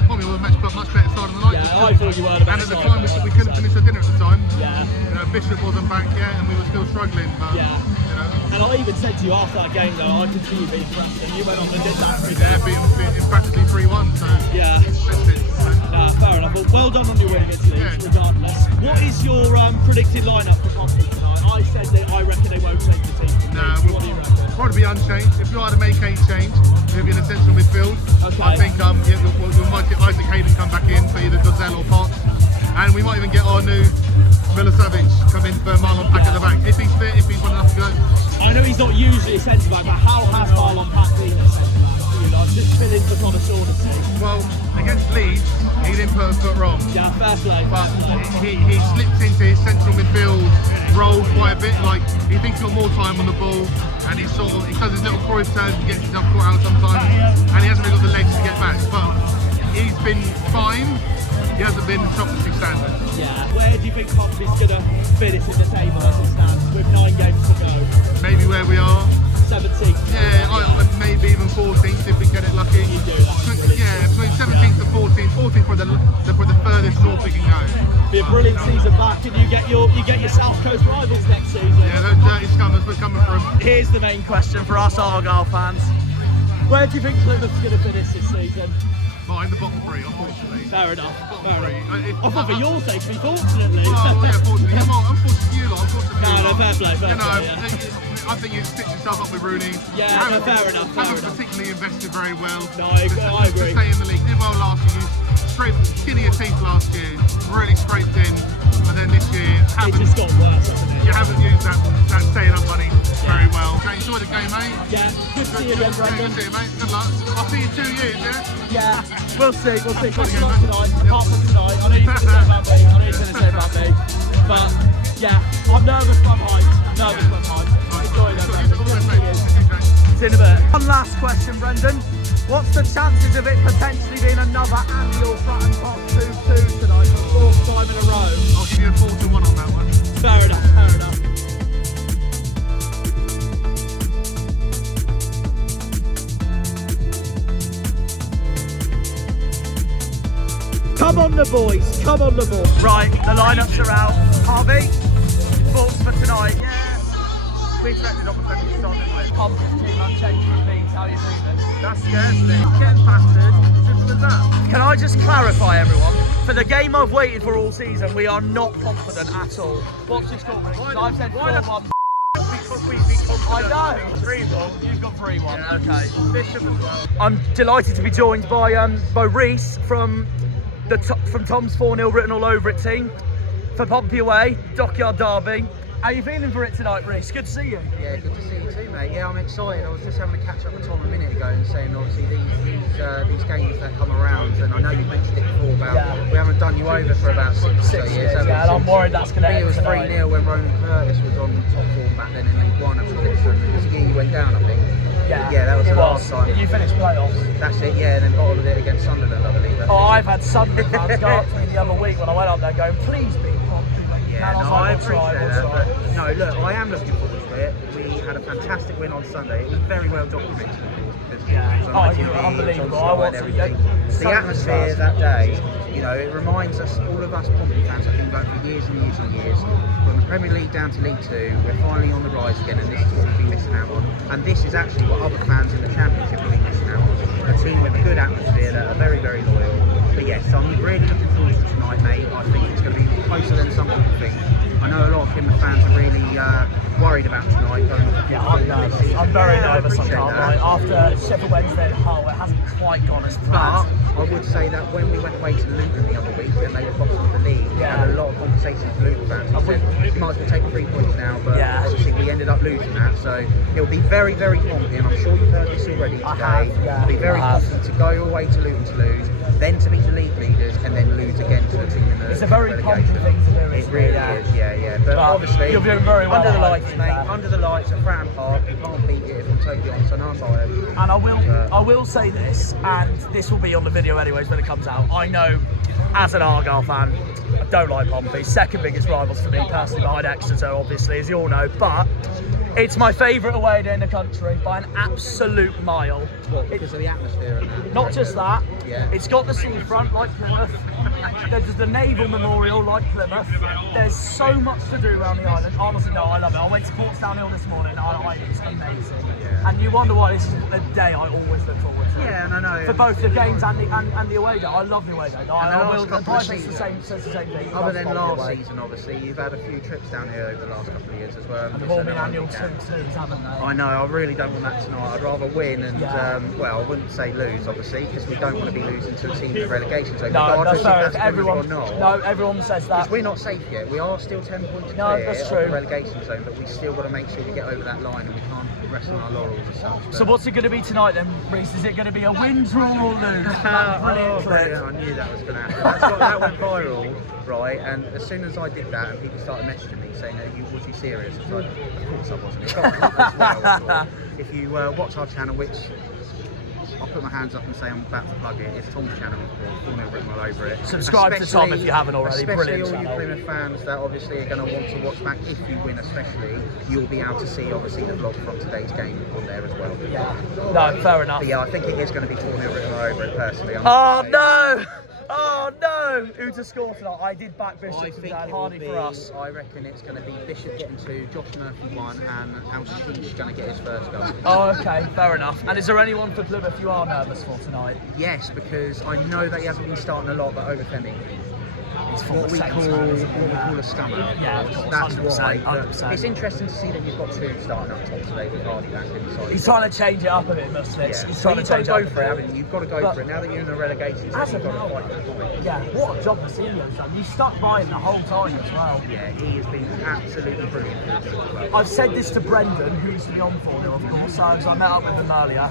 Pompey were a much better side on the night. Yeah, I thought you were the better side. And at the time, we couldn't finish the dinner at the time. Yeah. You know, Bishop wasn't back yet, and we were still struggling. But, yeah. You know. And I even said to you after that game, though, I could see you being Fratton, and you went on and did that. Being practically 3-1, so yeah. Nah, fair enough. Well done on your winning Italy, regardless. What is your predicted lineup for Pompey tonight? I said that I reckon they won't take the team from me. What do you reckon? Probably be unchanged. If you are to make a change, it'll be in the central midfield. Okay. I think we might get Isaac Hayden come back in for either Gazelle or Potts. And we might even get our new Milicevic come in for Marlon Pack at the back. If he's fit, if he's well enough to go. I know he's not usually a centre back, but how has Marlon Pack been a centre back? Just fill in for connoisseur's sake. Well, against Leeds, he didn't put a foot wrong. Yeah, fair play. But he slipped into his central midfield role quite a bit. Like, he thinks he's got more time on the ball, and he does his little Cruyff turns and gets himself caught out sometimes, and he hasn't really got the legs to get back. But he's been fine. He hasn't been top of his standard. Yeah. Where do you think Pompey's going to finish in the table as it stands with 9 games to go? Maybe where we are. 17th. Yeah, maybe even 14th if we get it lucky. You do, between 17th to 14th. 14th for the furthest north we can go. Be a brilliant season back, and you get your South Coast rivals next season. Yeah, those dirty scummers we're coming from. Here's the main question for us Argyle fans. Where do you think Plymouth's going to finish this season? Well, in the bottom 3, unfortunately. Fair enough. Fair enough. I thought for your sake, fortunately. Well, yeah, fortunately. I'm fortunate for you lot. No, fair play. I think you stitched yourself up with Rooney. Yeah, fair enough. Haven't particularly invested very well. No, I agree. To stay in the league. Did well last year. Scraped skin of your teeth last year. Really scraped in. But then this year, it just got worse, hasn't it? You haven't used that staying up money very well. Okay, enjoy the game, mate. Yeah, good to see you again, Brendan. Good to see you, mate. Good luck. I'll see you in 2 years, yeah? Yeah, we'll see. Best of luck tonight, apart from tonight. I know you're going to say about me. But, yeah, I'm nervous but I'm hyped. Enjoy them. See you in a bit. One last question, Brendan. What's the chances of it potentially being another annual Fratton Top 2-2 tonight for the 4th time in a row? I'll give you a 4-1 on that one. Fair enough. Come on the boys, Right, the lineups are out. Harvey, thoughts for tonight? Yeah, we expected Obafemi to start, didn't we? Pompey's team unchanged from Leeds, how are you feeling? That scares me. Getting battered, simple as that. Can I just clarify, everyone? For the game I've waited for all season, we are not confident at all. What's your score? I've said 4-1. I know. 3-1. You've got 3-1. Yeah. Okay. Bishop as well. I'm delighted to be joined by Reece from Tom's Fournilwrittenalloverit team for Pompey away, Dockyard Derby. How are you feeling for it tonight, Reece? Good to see you. Yeah, good to see you too, mate. Yeah, I'm excited. I was just having a catch up with Tom a minute ago and saying, obviously, these games that come around, and I know you mentioned it before about we haven't done you over for about six years. Yeah, and I'm worried that's going to end tonight. I think it was 3-0 when Ronan Curtis was on top form back then in League One after this, and this year you went down, I think. Yeah, that was the last time. You finished playoffs. That's it, yeah, and then bottled it against Sunderland, I believe. I've had Sunderland fans go up to me the other week when I went up there going, please be Pompey. Yeah, I appreciate that. But no, look, I am looking forward to it. We had a fantastic win on Sunday. It was very well documented. Unbelievable. The atmosphere that day, you know, it reminds us, all of us Pompey fans have been going for years and years and years. From the Premier League down to League 2, we're finally on the rise again, and this is what we've been missing out on. And this is actually what other fans in the Championship have been missing out on. A team with a good atmosphere that are very, very loyal. But yes, I'm really looking forward to tonight, mate. I think it's going to be closer than some people think. I know a lot of Plymouth fans are really worried about tonight. I'm I'm very nervous, I can't lie. After Sheffield Wednesday and Hull, it hasn't quite gone as planned. But I would say that when we went away to Luton the other week and they were bottom of the league, we had a lot of conversations with Luton fans who said, you might as well take 3 points now, but obviously we ended up losing that. So it'll be very, very Pompey, and I'm sure you've heard this already today. It'll be very Pompey to go away to Luton to lose, then to beat the league leaders, and then lose again to a team in the It's a very Pompey thing to do, it really is, yeah. But obviously, you're doing very well under the lights, mate, under the lights at Fratton Park, you can't beat it if I'm totally honest, and I'm biased. And I will say this, and this will be on the video anyways when it comes out. I know, as an Argyle fan, I don't like Pompey. Second biggest rivals for me personally, behind Exeter, obviously, as you all know. But it's my favourite away day in the country by an absolute mile. Well, because of the atmosphere and that. Not just that, Yeah. It's got the seafront like Plymouth. There's the Naval Memorial like Plymouth. There's so much to do around the island. Honestly, no, I love it. I went to Portsdown this morning. It's amazing. Yeah. And you wonder why this is a day I always look forward to. Yeah, and I know. For both the games and the away day. I love the away day. The last couple of seasons, says the same thing. Other than last season, obviously, you've had a few trips down here over the last couple of years as well. And they've all been annual twos, haven't they? I know, I really don't want that tonight. I'd rather win and, well, I wouldn't say lose, obviously, because we don't want to be losing to a team in the relegation zone. No, that's fair. Everyone says that. Because we're not safe yet. We are still 10 points clear of the relegation zone, but we still got to make sure we get over that line and we can't rest on our laurels as such. So what's it going to be tonight then, Reece? Is it going to be a win, draw or lose? Brilliant. I knew that was going to happen. That went viral, right? And as soon as I did that and people started messaging me saying, was you serious? I was like, of course I wasn't. It got as well. If you watch our channel, which I'll put my hands up and say I'm about to plug it. It's Tom's channel, Fournilwrittenalloverit. Subscribe to Tom if you haven't already. Especially Brilliant all you Plymouth fans that obviously are going to want to watch back if you win, especially you'll be able to see obviously the vlog from today's game on there as well. Yeah. No, fair enough. But yeah, I think it is going to be Fournilwrittenalloverit personally. Oh no! Oh no! Who to score tonight? I did back Bishop and Hardie for us. I reckon it's going to be Bishop getting 2, Josh Murphy 1, and Al-Sheesh going to get his first goal. Oh, okay, fair enough. And is there anyone for Plymouth you are nervous for tonight? Yes, because I know that he hasn't been starting a lot, but Obafemi. It's what we call a scummer. Yeah, of course. That's 100%, why. 100%. It's interesting to see that you've got 2 starting up top today with Hardie back inside. He's trying to change it up a bit, mustn't it? Yeah. He's trying to change go it up for it, haven't you? You've got to go for it. Now that you're in a relegation zone, you've got to fight for the point. Yeah, what a job Vasilio's done. He stuck by him the whole time as well. Yeah, he has been absolutely brilliant. I've said this to Brendan, who used to be on Fournil, of course, so I met up with him earlier.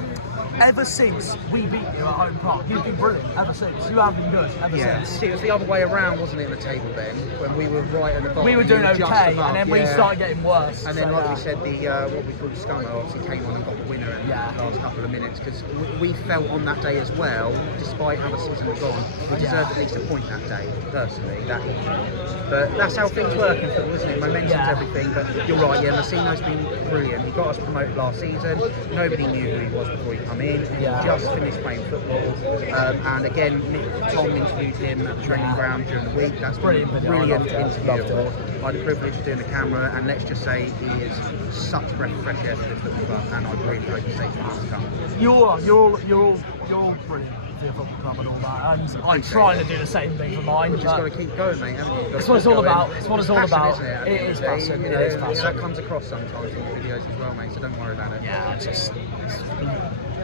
Ever since we beat you at home park, you've been brilliant. Ever since. You have been good. Ever since. It was the other way around, wasn't it, in the table then? When we were right at the bottom. We were doing okay, and then we started getting worse. And then, like we said, the what we call scummer obviously came on and got the winner in the last couple of minutes, because we felt on that day as well, despite how the season was gone, we deserved at least a point that day, personally, that evening. But that's how things work in football, isn't it? Momentum's everything, but you're right, Massino's been brilliant. He got us promoted last season. Nobody knew who he was before he came in. He just finished playing football. And again, Tom interviewed him at the training ground during the week. That's brilliant interview. I had the privilege of doing the camera, and let's just say he is such a breath of fresh air for this football club, and I really hope he stays for the come. You're brilliant. Football club and all that, and I'm trying to do the same thing for mine. You've just got to keep going, mate, haven't you? It's what it's all about. It's what it's all about. Isn't it? It is passion. It is passion. That comes across sometimes in the videos as well, mate, so don't worry about it. Yeah, I just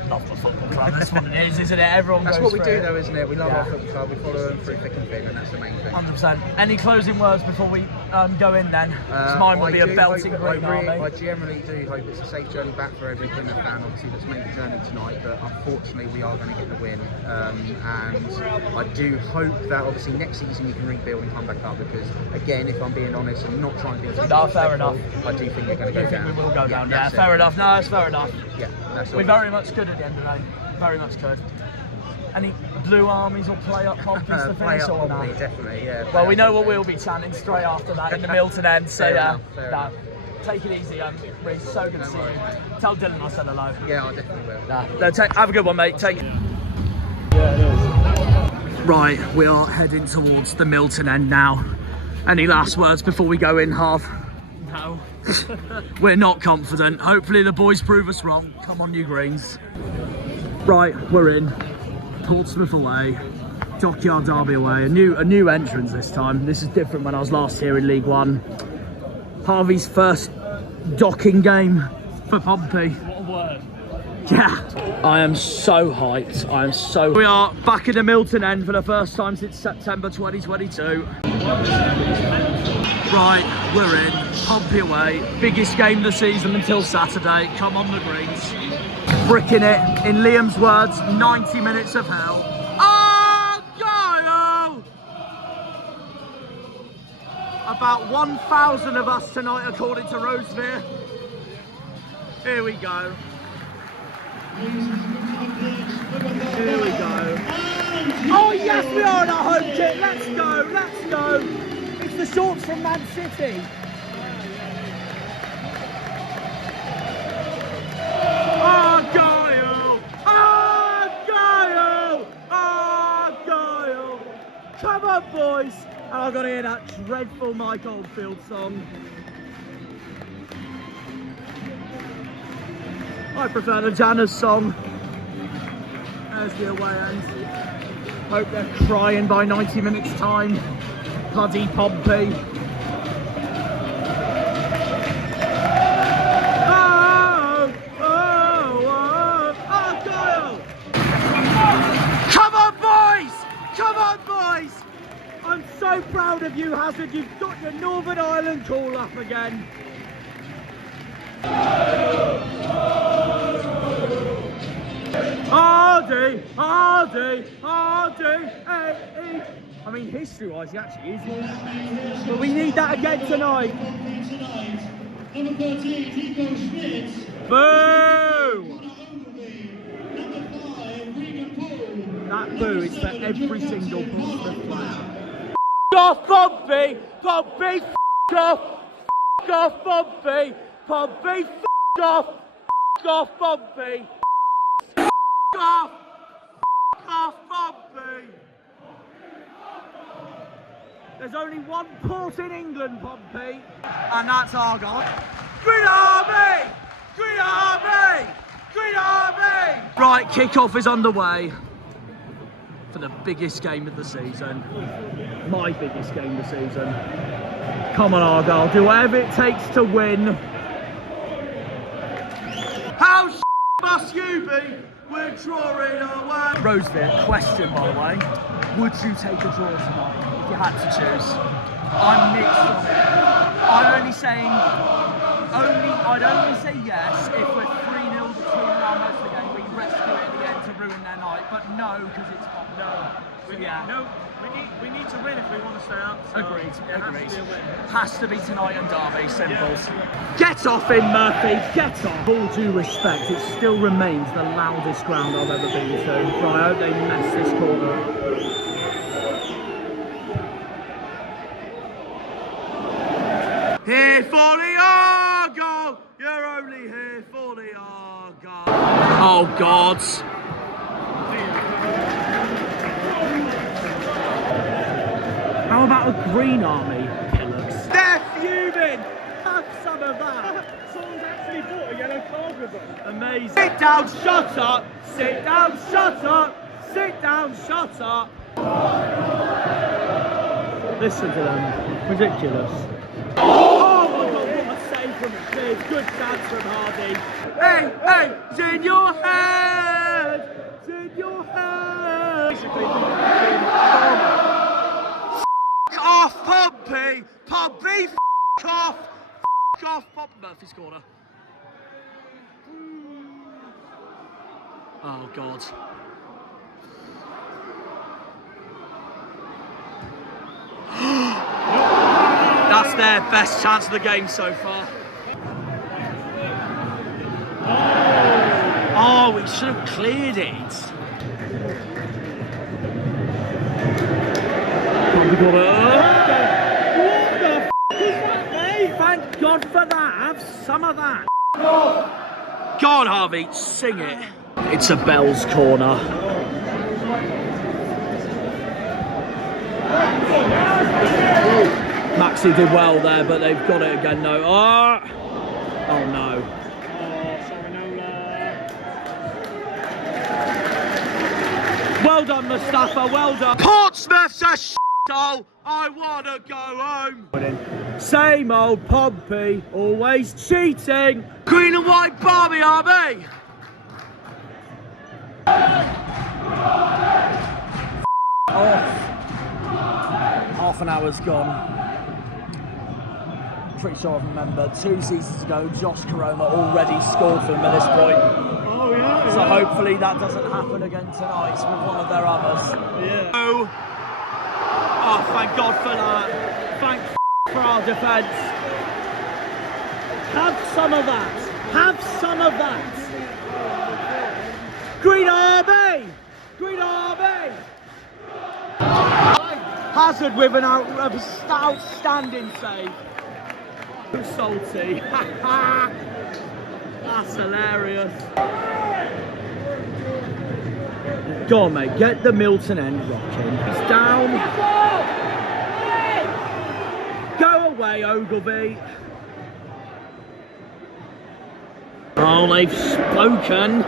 love the football club. That's what it is, isn't it? Everyone That's goes what we for do, it. though, isn't it? We love our football club. We follow them through thick and thin, and that's the main thing. 100%. Any closing words before we go in then? Because mine will be a belting green army. I generally do hope it's a safe journey back for every Plymouth fan, obviously, that's made the journey tonight, but unfortunately we are going to get the win. And I do hope that obviously next season we can rebuild and come back up, because again, if I'm being honest and not trying to be fair enough. I do think we're going to go down. I think we will go down. Yeah, fair enough. No, it's fair enough. Yeah, that's all. We very much could at the end of the day. Very much could. Any blue armies or play up Pompey's to finish or not? Definitely, yeah. Well, we know what we'll be chanting straight after that in the Milton end. So fair enough. Take it easy, Reece. So good to see you. Tell Dylan I said hello. Yeah, I definitely will. Have a good one, mate. Take it. Right, we are heading towards the Milton end now. Any last words before we go in, Harv? No. We're not confident. Hopefully the boys prove us wrong. Come on, you Greens. Right, we're in. Portsmouth away. Dockyard Derby away. A new entrance this time. This is different when I was last here in League One. Harvey's first docking game for Pompey. What a Yeah, I am so hyped. I am so... We are back in the Milton End for the first time since September 2022. Right, we're in. Pompey away. Biggest game of the season until Saturday. Come on the greens. Bricking it. In Liam's words, 90 minutes of hell. Argyle! About 1,000 of us tonight, according to Rosevere. Here we go. Here we go. Oh yes, we are on our home kit. Let's go, let's go. It's the shorts from Man City. Argyle! Argyle! Argyle! Come on, boys. And I've got to hear that dreadful Mike Oldfield song. I prefer the Janus song. There's the away end. Hope they're crying by 90 minutes time. Bloody Pompey. Oh, oh, oh, Argyle! Come on, boys! Come on, boys! I'm so proud of you, Hazard. You've got your Northern Ireland call up again. Hardie, Hardie, Hardie, hey. I mean, history-wise, he actually is. But we need that again tonight. Number 13, Nico Schmidt. Boo! Number 5, Regan Paul. That boo is for every single Portsmouth player. F*** off, Pompey! Pompey, f*** off! F*** off, Pompey! Pompey, f*** off! F*** off, Pompey! Off! Off, Pompey! There's only one port in England, Pompey, and that's Argyle. Green Army! Green Army! Green Army! Right, kick-off is underway for the biggest game of the season. My biggest game of the season. Come on, Argyle, do whatever it takes to win. How must you be? We're drawing away. Rosevere, question by the way. Would you take a draw tonight if you had to choose? I'm mixed on it. I'd only say yes if we're 3-0 between now most of the game. We rescue it at the end to ruin their night. But no, because it's hot. No. We need to win if we want to stay up. So agreed. Has to be tonight and Derby, simples. Yeah. Get off him, Murphy, get off. All due respect, it still remains the loudest ground I've ever been to. So I hope they mess this corner up. Here for the Argyle! You're only here for the Argyle. Oh, God. How about a Green Army, PILGRIMS? They're fuming! Have some of that! Someone's actually bought a yellow card with them. Amazing. Sit down, shut up! Sit down, shut up! Sit down, shut up! Listen to them. Ridiculous. Oh my God, what a save from the kid. Good chance from Harvey. Hey, it's in your head! It's in your head! Basically, off, Pompey! Pompey, f*** off! F*** off, Murphy's corner. Oh, God. That's their best chance of the game so far. Oh, we should have cleared it. What the f*** is that, mate? Thank God for that. Have some of that. Go on, Harvey. Sing it. It's a Bell's corner. Maxi did well there, but they've got it again. No. Oh no. Well done, Mustafa, well done. Portsmouth's a shithole. I want to go home. Same old Pompey, always cheating. Green and white Barbie, are they? Half an hour's gone. Pretty sure I remember 2 seasons ago, Josh Corona already scored for them at this point. Oh yeah. So hopefully that doesn't happen again tonight with one of their others. Yeah. Oh, thank God for that. Thank for our defence. Have some of that. Have some of that. Green Derby! Green Derby! Hazard with an outstanding save. Salty. That's hilarious. Go on, mate. Get the Milton end rocking. He's down. Go away, Ogilvy. Oh, they've spoken.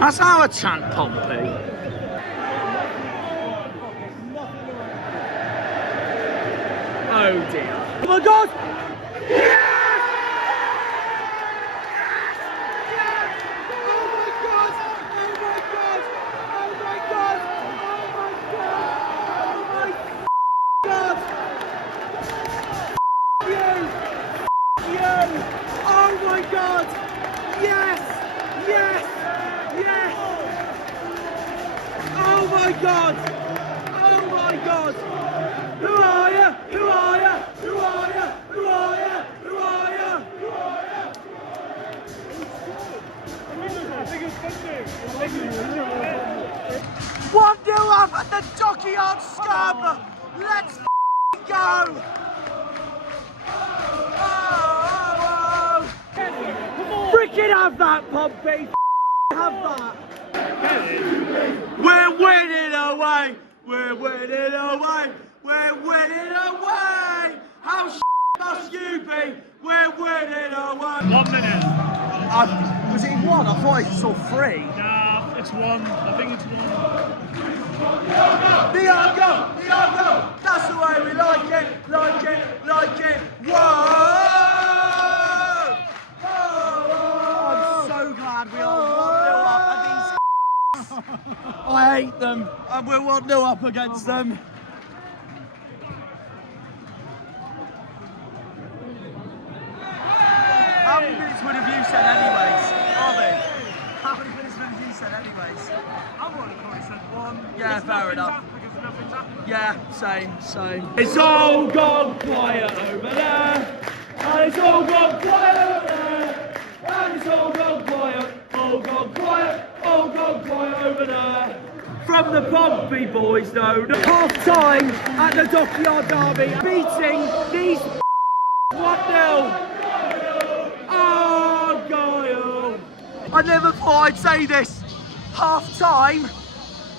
That's our chant, Pompey. Oh dear. Oh my God! Yes! Yes! Oh my God! Oh my God! Oh my God! Oh my God! Oh my God! You! Oh my God! Yes! Yes! Yes! Oh my God! Oh my God! Who are you? Who are you? Who are you? Who are you? Who are you? Who are you? 1-0 up at the Dockyard scum! Let's go! Oh. Freaking have that, Pompey! Have that! We're winning away! We're winning away! We're winning away! How must you be? We're winning away! 1 minute. Was it 1? I thought I saw 3. Nah, it's 1. I think it's 1. The Argo! The Argo! That's the way we like it! Like it! Like it! Whoa! I'm so glad we are 1-0 up at these. I hate them, and we're 1-0 up against them. How many minutes would have you said anyways? Harvey? How many minutes would have you said anyways? I would have probably said 1. Yeah, fair enough. Because nothing's happened. Yeah, same. It's all gone quiet over there. And it's all gone quiet over there. And it's all gone quiet. All gone quiet. All gone quiet over there. From the Pompey boys though. Half time at the Dockyard Derby. Beating these 1-0. Argyle! I never thought I'd say this. Half time,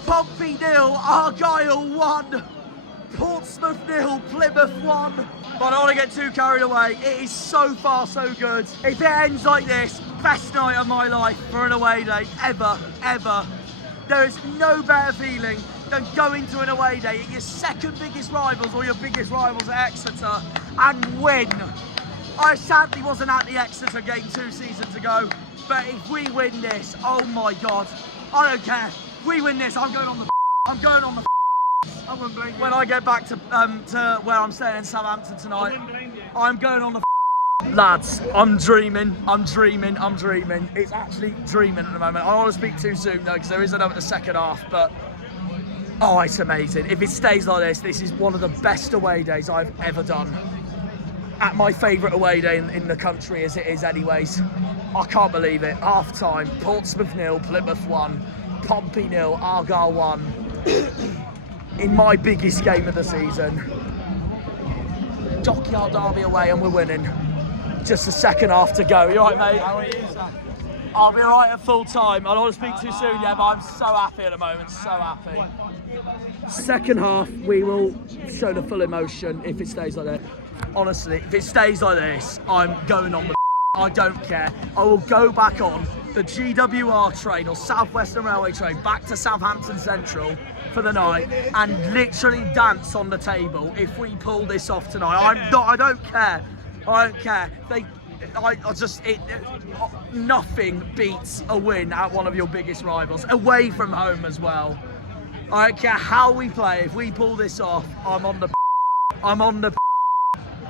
Pompey 0, Argyle 1, Portsmouth 0, Plymouth 1. But I don't want to get too carried away. It is so far so good. If it ends like this, best night of my life for an away day ever. There is no better feeling than going to an away day at your second biggest rivals or your biggest rivals at Exeter and win. I sadly wasn't at the Exeter game 2 seasons ago, but if we win this, oh my God, I don't care. If we win this, I'm going on the I wouldn't blame you. When I get back to where I'm staying in Southampton tonight, I wouldn't blame you. I'm going on the Lads, I'm dreaming. It's actually dreaming at the moment. I don't want to speak too soon though, because there is another second half, but oh, it's amazing. If it stays like this is one of the best away days I've ever done. At my favourite away day in the country as it is anyways. I can't believe it. Half time, Portsmouth 0, Plymouth 1, Pompey 0, Argyle 1. In my biggest game of the season. Dockyard Derby away and we're winning. Just the second half to go. You alright, mate? How are you, sir? I'll be alright at full time. I don't want to speak too soon yet, but I'm so happy at the moment. So happy. Second half, we will show the full emotion if it stays like that. Honestly, if it stays like this, I'm going on the I don't care. I will go back on the GWR train or South Western Railway train back to Southampton Central for the night and literally dance on the table if we pull this off tonight. I don't care. nothing beats a win at one of your biggest rivals, away from home as well. I don't care how we play, if we pull this off, I'm on the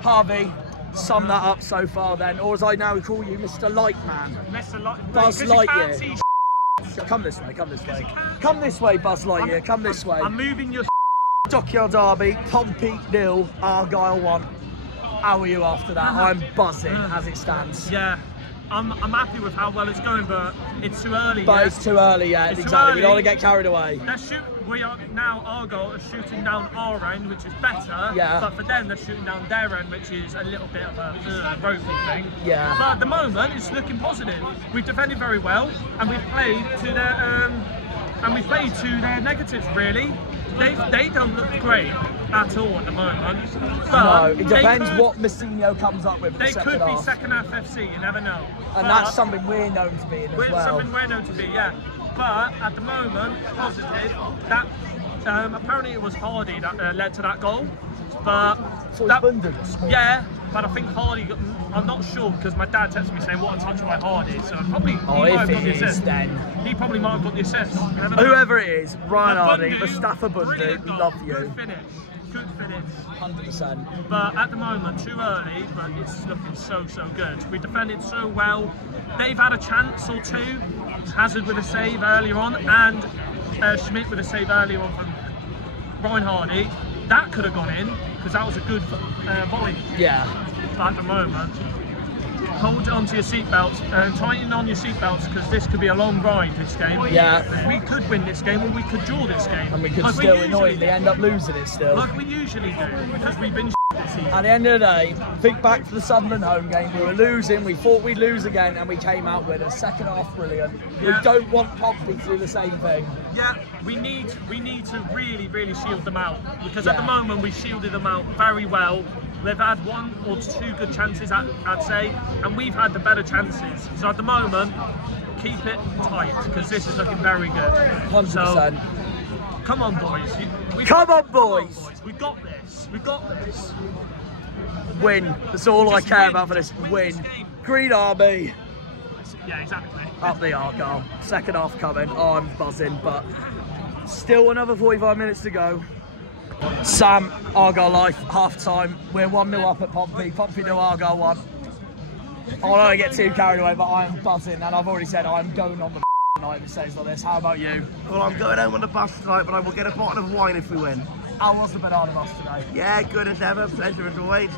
Harvey, sum that up so far then, or as I now call you, Mr. Lightman. Mr. Light. Buzz Lightyear. See Come this way, come this way. Come this way, Buzz Lightyear, come this way. I'm moving your Dockyard Derby, Pompey 0, Argyle 1. How are you after that? I'm buzzing as it stands. Yeah, I'm happy with how well it's going, but it's too early. But yeah? it's too early yet, It's too exactly. We don't early. want to get carried away. We are now, Argyle are shooting down our end, which is better. Yeah. But for them, they're shooting down their end, which is a little bit of a ropey thing. Yeah. But at the moment, it's looking positive. We've defended very well, and we've played to their negatives. Really, they don't look great at all at the moment. But No, it depends what Messinho comes up with in the They second could be half. second half FC, you never know. And But that's something we're known to be in as well. something we're known to be, yeah. But at the moment, positive. That apparently it was Hardie that led to that goal. But So that, abundance. yeah, but I think Hardie. I'm not sure because my dad texted me saying what a touch by Hardie. So probably Oh, he might if have got the it is, assist. then He probably might have got the assist. You never know. whoever it is, Ryan But Hardy, Bundu, Mustafa brilliant Bundu, goal. love you. Good finish. Good finish. 100%. But at the moment, too early, but it's looking so good. We defended so well. They've had a chance or two. Hazard with a save earlier on, and Schmidt with a save earlier on from Ryan Hardy. That could have gone in, because that was a good volley. Yeah. But at the moment, hold on to your seatbelts and tighten on your seatbelts, because this could be a long ride, this game. Yeah. We could win this game, or we could draw this game. And we could Like still usually annoyingly do. end up losing it still. Like we usually do, because we've been this season. At the end of the day, think back to the Sunderland home game. We were losing, we thought we'd lose again, and we came out with a second half brilliant. Yeah. We don't want Pompey to do the same thing. Yeah, we need to really shield them out, because at the Yeah. moment we shielded them out very well. They've had one or two good chances, I'd say, and we've had the better chances. So at the moment, keep it tight, because this is looking very good. 100%. So, come on, boys. Come on, boys. We got this. We got this. Win. That's all I Just care win. about for this. Win Win. this game. Green Army. Yeah, exactly. Up the Argyle. Second half coming. Oh, I'm buzzing, but still another 45 minutes to go. Sam, Argyle life, half time. We're 1-0 up at Pompey. Pompey 0, Argyle 1. I don't want to get too carried away, but I am buzzing, and I've already said I'm going on the night if it stays like this. How about you? Well, I'm going home on the bus tonight, but I will get a bottle of wine if we win. How was the banana bus today? Yeah, good as ever. Pleasure as always.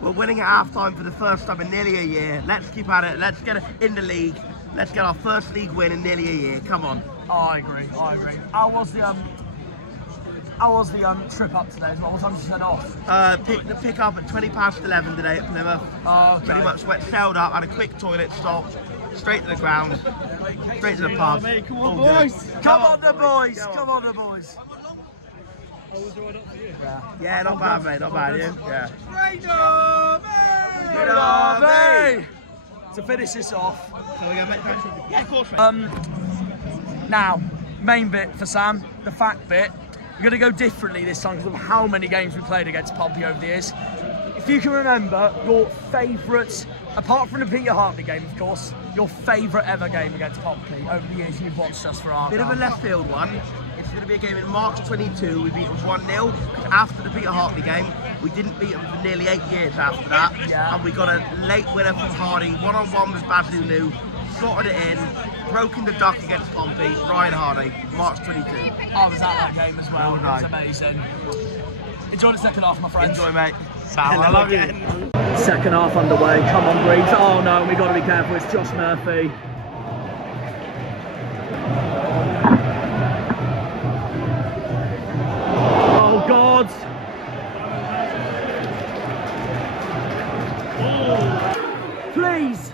We're winning at half-time for the first time in nearly a year. Let's keep at it. Let's get it in the league. Let's get our first league win in nearly a year. Come on. Oh, I agree. How was the trip up today as well? What time did you set off? The pick up at 11:20 today at Plymouth. Oh, okay. Pretty much sailed up, had a quick toilet stop, straight to the ground, straight to the pub. Come All on, good. boys. Come on the boys! Come on. Come on the boys! Yeah, not bad, mate. Not bad, you? Yeah. Good Army! To finish this off, So we're going to make that. Yeah, of course, mate. now, main bit for Sam, the fact bit. We're going to go differently this time because of how many games we played against Pompey over the years. If you can remember your favourite, apart from the Peter Hartley game, of course, your favourite ever game against Pompey over the years you've watched us for our Bit of a left field one. It's going to be a game in March 22. We beat them 1-0. After the Peter Hartley game, we didn't beat them for nearly 8 years after that. Yeah. And we got a late winner from Hardie. One-on-one was Bazunu. Slotted it in. Broken the duck against Pompey. Ryan Hardie. March 22. I was at that game as well. It was Right. amazing. Enjoy the second half, my friends. Enjoy, mate. Sam, I love you. Second half underway. Come on, Reece. Oh no, we got to be careful. It's Josh Murphy. Oh God. Please.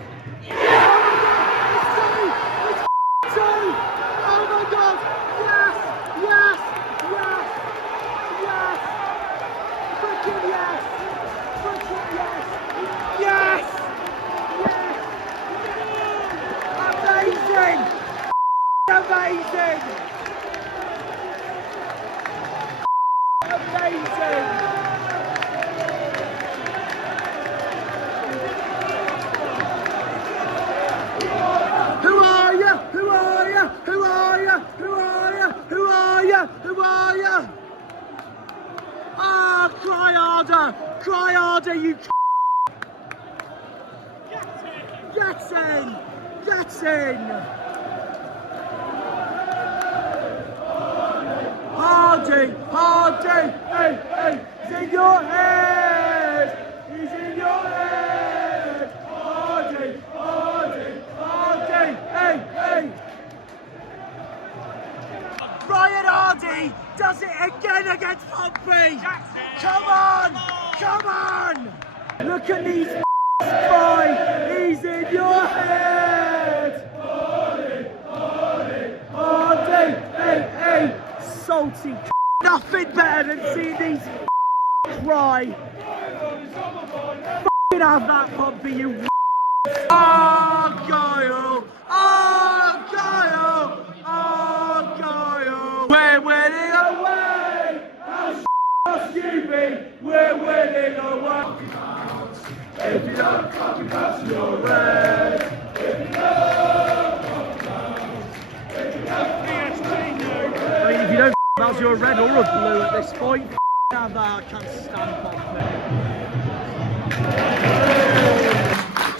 harder! Cry harder, you Get in! Get in! Hardie! Hardie! Hey, hey! He's in your head! He's in your head! Hardie! Hardie! Hardie! Hey, hey! Ryan Hardie does it again against Pompey! Come on! Come on! Look at these boy! He's in your head! Hardie! Hardie! Hardie! Hey, hey! Salty nothing better than seeing these cry. F***ing have that, Pompey, you Argyle! Argyle! Argyle! We're winning away! How must you be? We're winning away! If you don't talk about your red, if you don't talk about, if you don't about your red or a blue at this point, have that, I can't stand Pompey.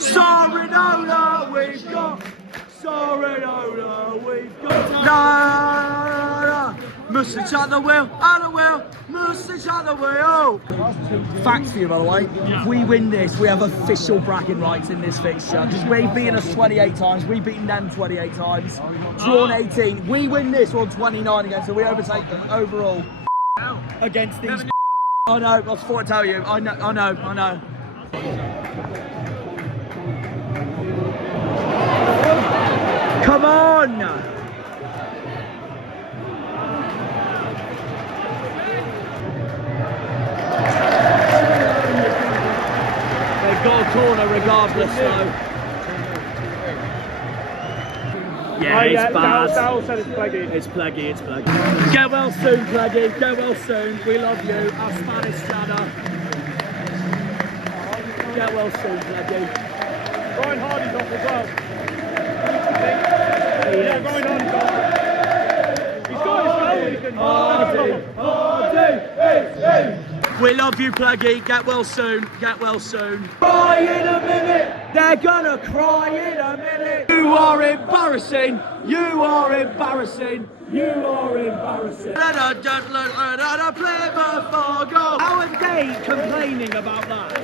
Sorinola, we've got. Sorinola, we've got. No, mustard at the wheel, at the wheel, mustard at the wheel. Fact for you, by the way, if we win this, we have official bragging rights in this fixture. Because we've beaten us 28 times, we've beaten them 28 times, drawn 18. We win this, we're on 29 again, so we overtake them overall against these. I know, I was before I tell you. I know. Come on! They've got a corner regardless though. Yeah, it's bad. Dal said it's plaguey. It's plaguey. Get well soon, plaguey. Get well soon. We love you. Our Spanish chatter. Get well soon, plaguey. Ryan Hardie's off as well. Yeah, Ryan Hardie's off. He's got his goal. Hardie, hey. We love you, Plaguey. Get well soon. Get well soon. Cry in a minute. They're gonna cry in a minute. You are embarrassing. You are embarrassing. You are embarrassing. How are they complaining about that?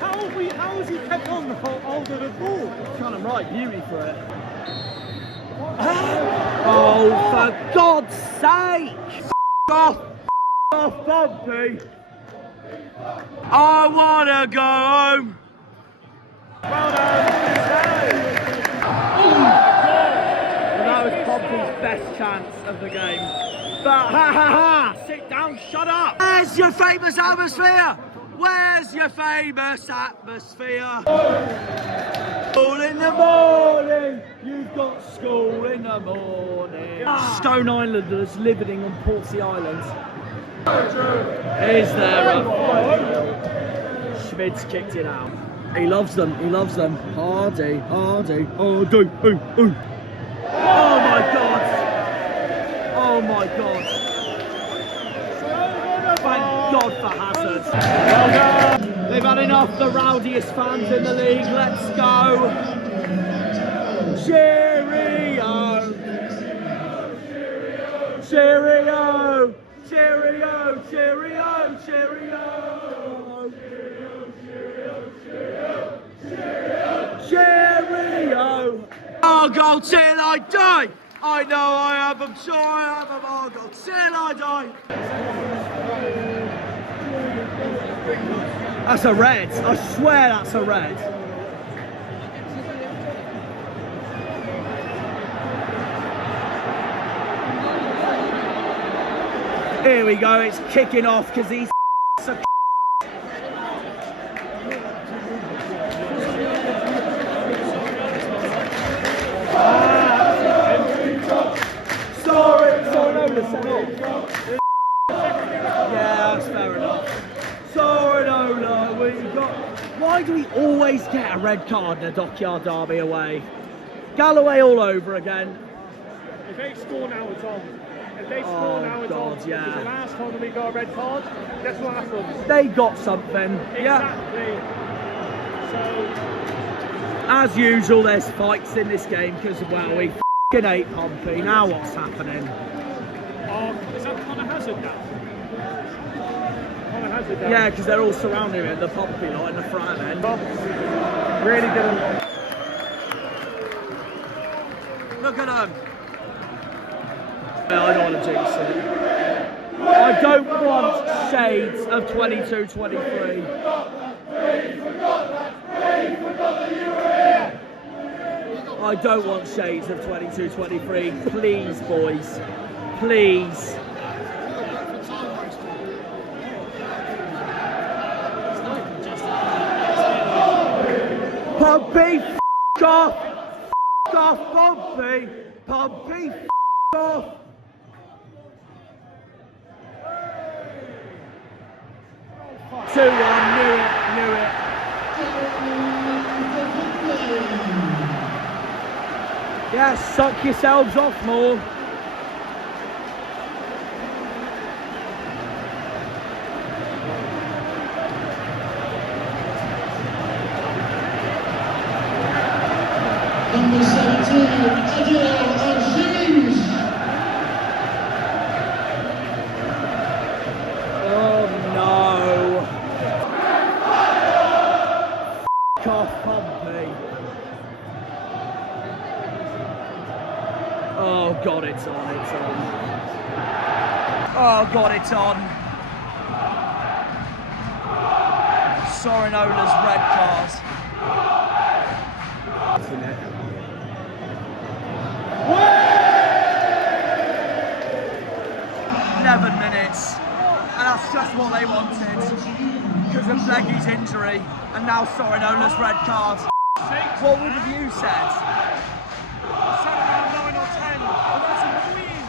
How has he kept on the whole older the ball? Kind of right, beauty for it. Oh, for God's sake! Off, Pompey. I wanna go home. Well done. Well, that was Pompey's best chance of the game. But ha! Sit down, shut up. Where's your famous atmosphere? Where's your famous atmosphere? School in the morning, you've got school in the morning. Stone Islanders living on Portsea Island. Is there a... Schmidt's kicked it out. He loves them, Hardie. Oh my God. Oh my God. Thank God for Hazard. Well done. They've had enough, the rowdiest fans in the league. Let's go. Cheerio. Cheerio. Cheerio. Cheerio. Cheerio. Cheerio. Argyle till I die. I know I have them, sure I have them. Argyle till I die. That's a red. I swear that's a red. Here we go. It's kicking off because he's a yeah, that's fair enough. Sorinola, we got. Why do we always get a red card in a Dockyard Derby away? Galloway all over again. If they score now, it's on. If they score now, it's God, on. Because yeah. the last time we got a red card, guess what happens? They got something. Yeah. Exactly. So, As usual, there's fights in this game because, well, we f***ing hate Pompey. Now what's happening? is that Connor Hazard now? Connor Hazard down. Yeah, because they're all surrounding it, the Pompey lot in the front end. Really didn't. Look at them. I don't want to jinx it. I don't want shades of 22-23. I don't want shades of 22-23. Please, boys. Please. Pompey, f*** off. F*** off, Pompey. Pompey, f*** off. Two one, knew it. Yeah, suck yourselves off more. Number 17, Argyle'S. Oh no. F*** off, Pompey. Oh God, it's on. Oh God, it's on. Sorinola's red card. 11 minutes, and that's just what they wanted because of Leggy's injury, and now Sorinola's red card. What would have you said? I said around 9 or 10. Oh, that's annoying.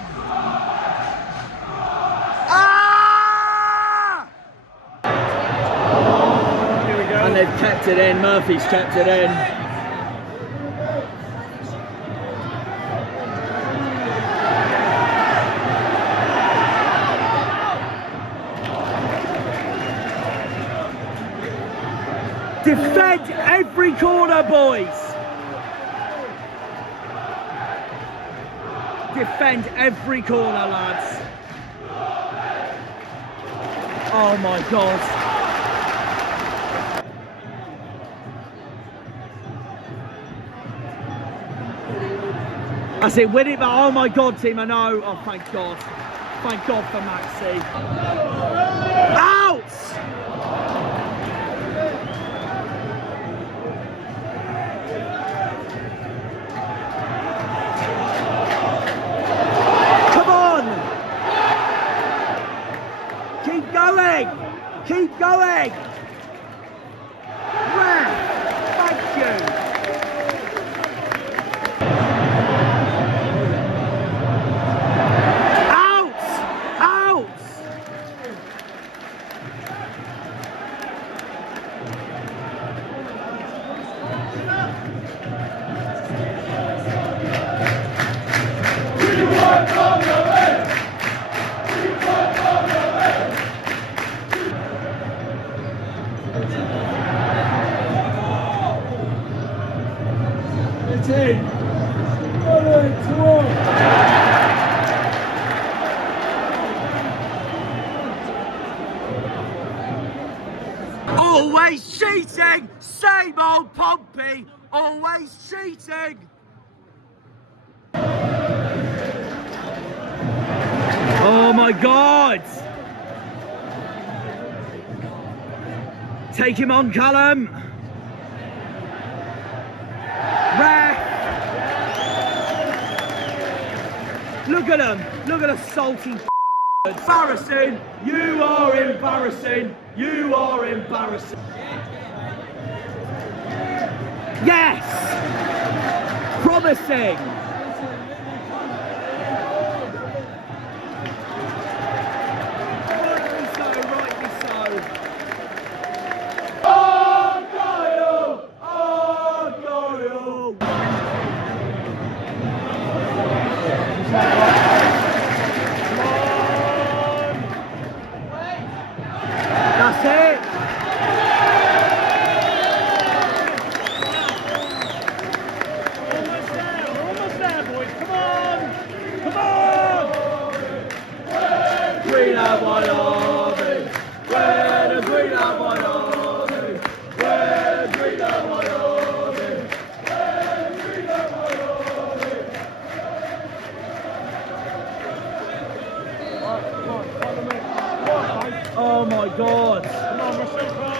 Ah! Here we go. And they've kept it in. Murphy's kept it in. Defend every corner, boys! Defend every corner, lads. Oh my God. I say win it, but oh my God, team, I know. Oh, thank God. Thank God for Maxi. Out! Keep going! Ref, thank you! Out! Out! Always cheating! Same old Pompey! Always cheating! Oh my God! Take him on, Callum! Ref! Look at him! Look at the salty embarrassing! You are embarrassing! You are embarrassing! Yes! Promising! Rightly so, rightly so. Argyle! Argyle! green and white army, we're the green and white army, we're the green and white army, we're the green and white army. Oh my God. Come on, we're so close.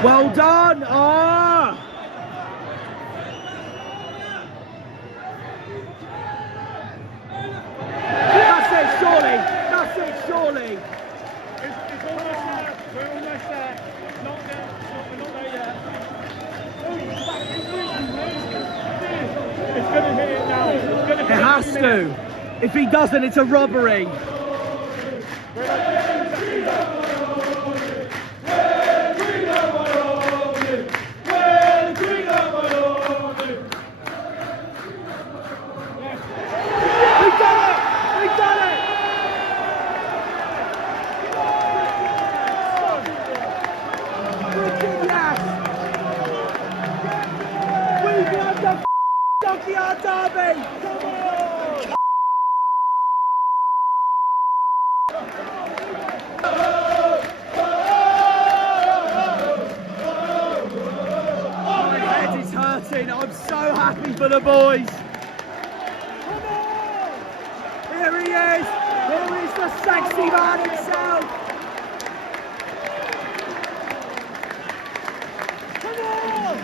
Well done! Ah! That's it, surely! That's it, surely! It's almost there. We're almost there. Not there. We're not there yet. It's going to hit it now. It's going to hit It has to. If he doesn't, it's a robbery. Dockyard Derby! Come on! My head is hurting. I'm so happy for the boys. Come on! Here he is. Here is the sexy man himself. Come on!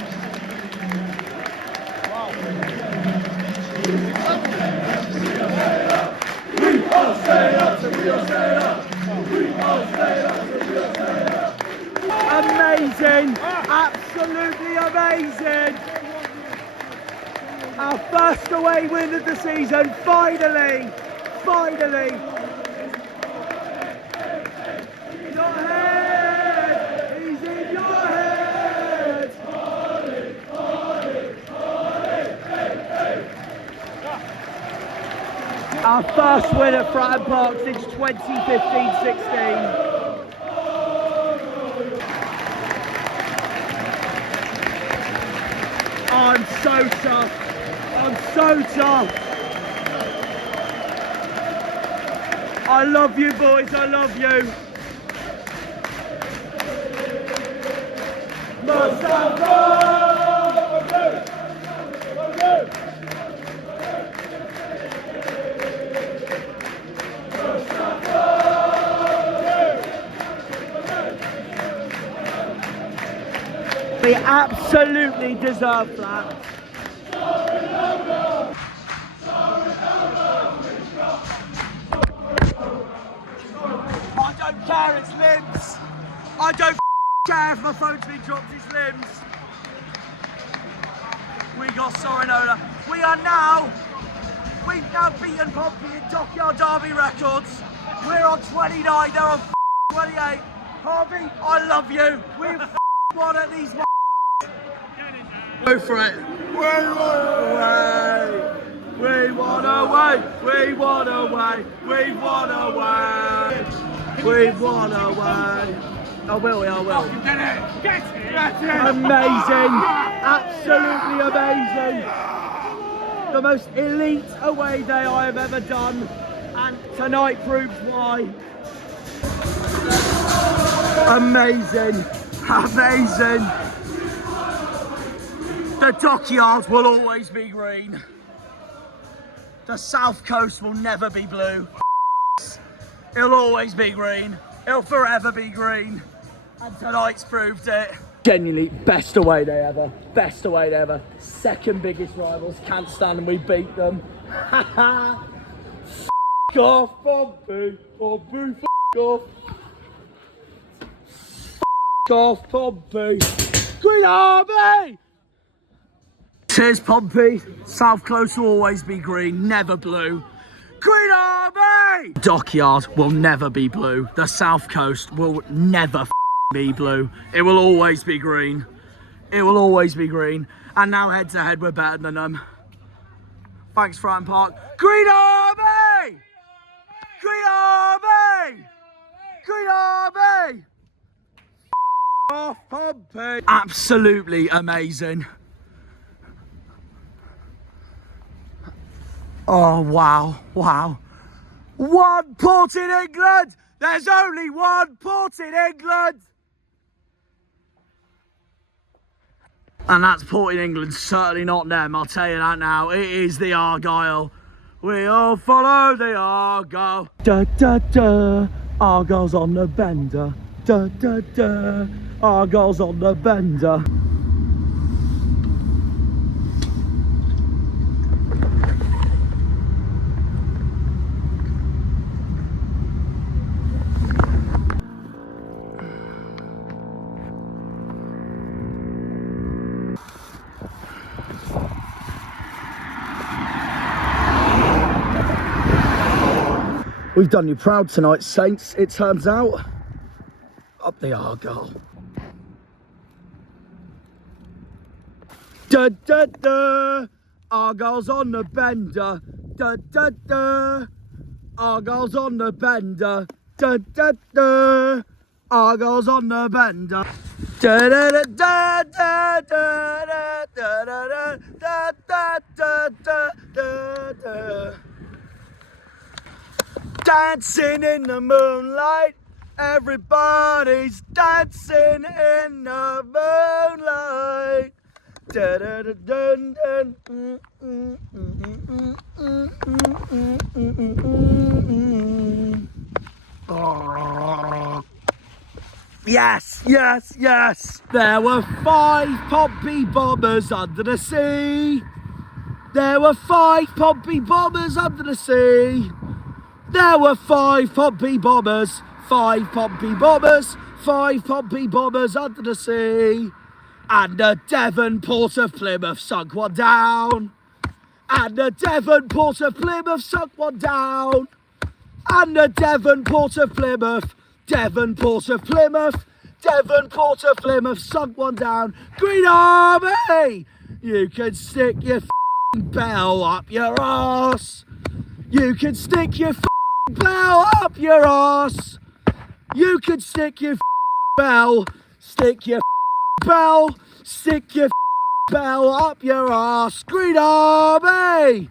Amazing, absolutely amazing. Our first away win of the season, finally. Your head, he's in your head. Our first win at Fratton Park since 2015-16. I'm so tough. I'm so tough. I love you boys, I love you. We absolutely deserve that. I don't care, it's limbs. I don't care if my phone's been dropped, it's limbs. We got Sorinola. We've now beaten Pompey in Dockyard Derby records. We're on 29, they're on 28. Harvey, I love you. We've won at these. Go for it. We want away. We want away. We want away. We want away. We want away. I will. I will. Get it. Get it. Amazing. Absolutely amazing. The most elite away day I have ever done. And tonight proves why. Amazing. Amazing. The Dockyard will always be green. The South Coast will never be blue. It'll always be green. It'll forever be green. And tonight's proved it. Genuinely, best away day ever. Best away day ever. Second biggest rivals. Can't stand them. We beat them. F*** off, Pompey. Pompey, f*** off. F*** off, Pompey. Green Army! Cheers, Pompey. South Coast will always be green, never blue. Green Army! Dockyard will never be blue. The South Coast will never be blue. It will always be green. It will always be green. And now head to head, we're better than them. Thanks, Fratton Park. Green Army! Green Army! Green Army! Off Pompey! Absolutely amazing. Oh, wow, wow. One port in England! There's only one port in England! And that's port in England, certainly not them, I'll tell you that now. It is the Argyle. We all follow the Argyle. Da da da, Argyle's on the bender. Da da da, Argyle's on the bender. We've done you proud tonight, Saints, it turns out. Up the Argyle. Da da da, Argyle's on the bender. Da da da, Argyle's on the bender. Da da da, Argyle's on the bender. Da da da da da da da da da da da da da da. Dancing in the moonlight, everybody's dancing in the moonlight. Da da da dun dun. Yes, yes, yes. There were 5 Pompey bombers under the sea. There were 5 Pompey bombers under the sea. There were 5 Pompey bombers, 5 Pompey bombers, 5 Pompey bombers under the sea. And the Devon port of Plymouth sunk one down. And the Devon port of Plymouth sunk one down. And the Devon port of Plymouth, Devon port of Plymouth, Devon port of Plymouth sunk one down. Green Army! You can stick your bell up your arse. You can stick your bell up your arse. You can stick your bell, stick your bell, stick your bell up your arse. Green Army!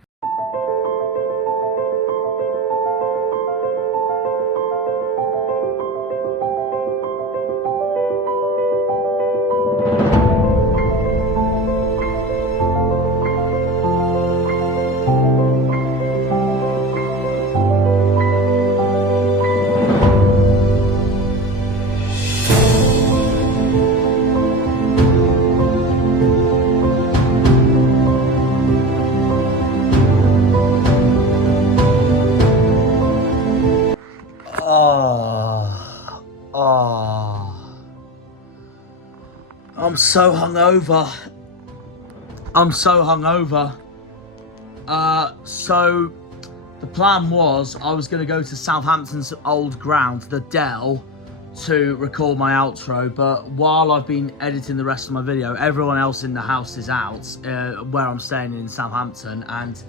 I'm so hungover. I'm so hungover. So the plan was I was going to go to Southampton's old ground, the Dell, to record my outro, but while I've been editing the rest of my video, everyone else in the house is out, where I'm staying in Southampton, and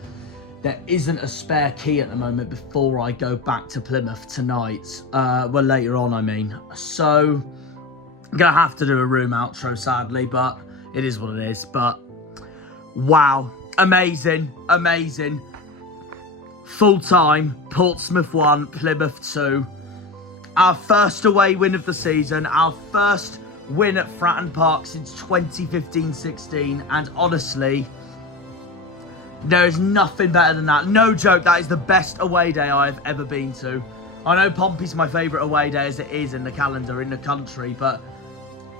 there isn't a spare key at the moment before I go back to Plymouth tonight. Well, later on, I mean. So I'm gonna have to do a room outro, sadly, but it is what it is. But wow, amazing, amazing. Full time, Portsmouth 1, Plymouth 2. Our first away win of the season, our first win at Fratton Park since 2015-16, and honestly, there is nothing better than that. No joke, that is the best away day I have ever been to. I know Pompey's my favourite away day as it is in the calendar, in the country, but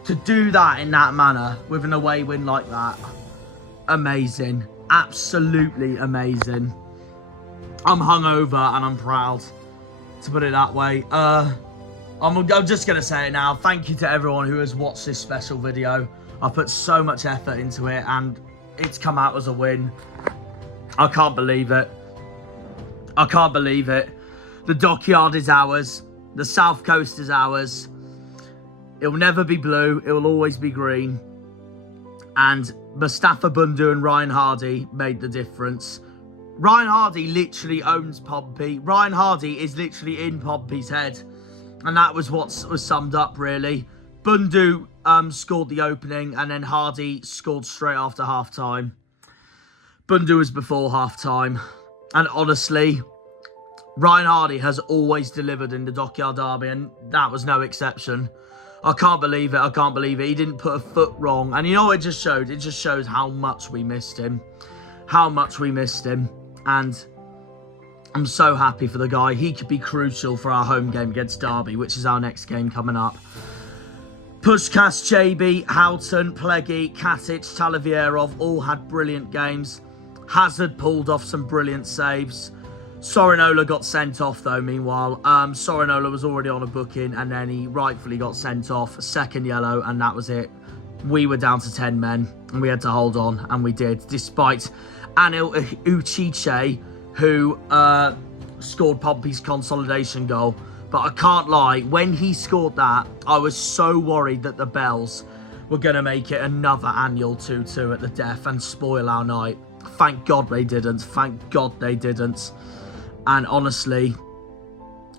to do that in that manner, with an away win like that, amazing. Absolutely amazing. I'm hungover and I'm proud, to put it that way. I'm just going to say it now. Thank you to everyone who has watched this special video. I put so much effort into it and it's come out as a win. I can't believe it. I can't believe it. The Dockyard is ours. The South Coast is ours. It will never be blue. It will always be green. And Mustafa Bundu and Ryan Hardie made the difference. Ryan Hardie literally owns Pompey. Ryan Hardie is literally in Pompey's head. And that was what was summed up, really. Bundu scored the opening, and then Hardie scored straight after half-time. Bundu was before half-time. And honestly, Ryan Hardie has always delivered in the Dockyard Derby, and that was no exception. I can't believe it. I can't believe it. He didn't put a foot wrong. And you know what it just showed? It just shows how much we missed him. How much we missed him. And I'm so happy for the guy. He could be crucial for our home game against Derby, which is our next game coming up. Puskás, JB, Houghton, Pleggy, Katic, Talavierov all had brilliant games. Hazard pulled off some brilliant saves. Sorinola got sent off though, meanwhile. Sorinola was already on a booking, and then he rightfully got sent off. Second yellow, and that was it. We were down to 10 men, and we had to hold on, and we did, despite Anil Uchiche, who scored Pompey's consolidation goal. But I can't lie, when he scored that, I was so worried that the Bells were going to make it another annual 2-2 at the Deaf and spoil our night. Thank God they didn't. Thank God they didn't. And honestly,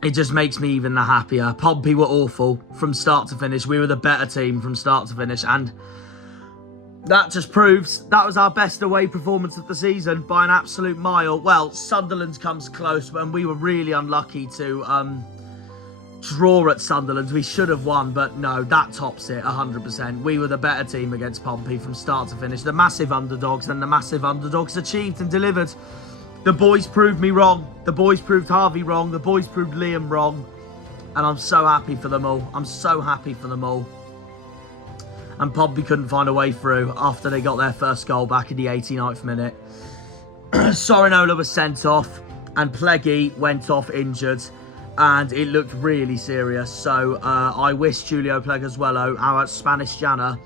it just makes me even the happier. Pompey were awful from start to finish. We were the better team from start to finish. And that just proves that was our best away performance of the season by an absolute mile. Well, Sunderland's comes close, and we were really unlucky to draw at Sunderland. We should have won, but no, that tops it 100%. We were the better team against Pompey from start to finish. The massive underdogs, and the massive underdogs achieved and delivered. The boys proved me wrong. The boys proved Harvey wrong. The boys proved Liam wrong. And I'm so happy for them all. I'm so happy for them all. And Pompey couldn't find a way through after they got their first goal back in the 89th minute. Sorinola was sent off, and Pleggy went off injured, and it looked really serious. So I wish Julio Pleguezuelo, our Spanish Jana,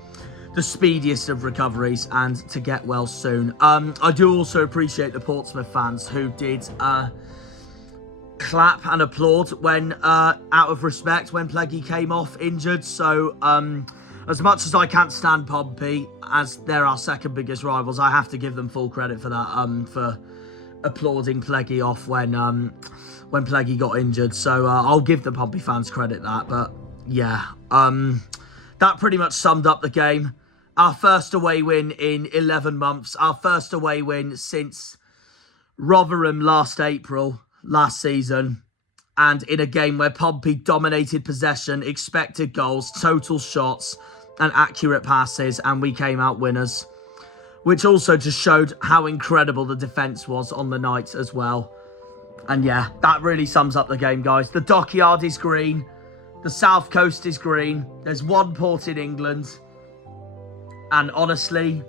the speediest of recoveries, and to get well soon. I do also appreciate the Portsmouth fans who did clap and applaud when, out of respect, when Pleggy came off injured. So as much as I can't stand Pompey, as they're our second biggest rivals, I have to give them full credit for that, for applauding Pleggy off when Pleggy got injured. So I'll give the Pompey fans credit that. But yeah, that pretty much summed up the game. Our first away win in 11 months. Our first away win since Rotherham last April, last season. And in a game where Pompey dominated possession, expected goals, total shots, and accurate passes. And we came out winners. Which also just showed how incredible the defence was on the night as well. And yeah, that really sums up the game, guys. The Dockyard is green. The South Coast is green. There's one port in England. And honestly,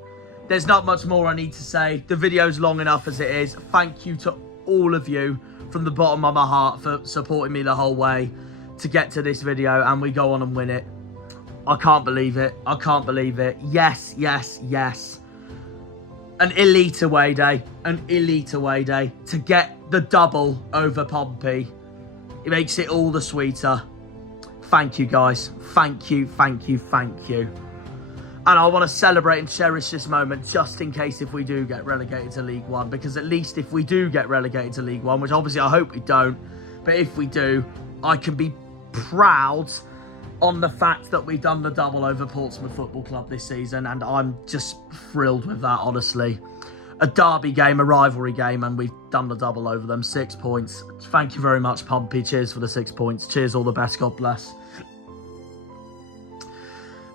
there's not much more I need to say. The video's long enough as it is. Thank you to all of you from the bottom of my heart for supporting me the whole way to get to this video, and we go on and win it. I can't believe it. I can't believe it. Yes, yes, yes. An elite away day. An elite away day. To get the double over Pompey, it makes it all the sweeter. Thank you, guys. Thank you, thank you, thank you. And I want to celebrate and cherish this moment just in case if we do get relegated to League One. Because at least if we do get relegated to League One, which obviously I hope we don't, but if we do, I can be proud on the fact that we've done the double over Portsmouth Football Club this season. And I'm just thrilled with that, honestly. A derby game, a rivalry game, and we've done the double over them. 6 points. Thank you very much, Pompey. Cheers for the 6 points. Cheers, all the best. God bless.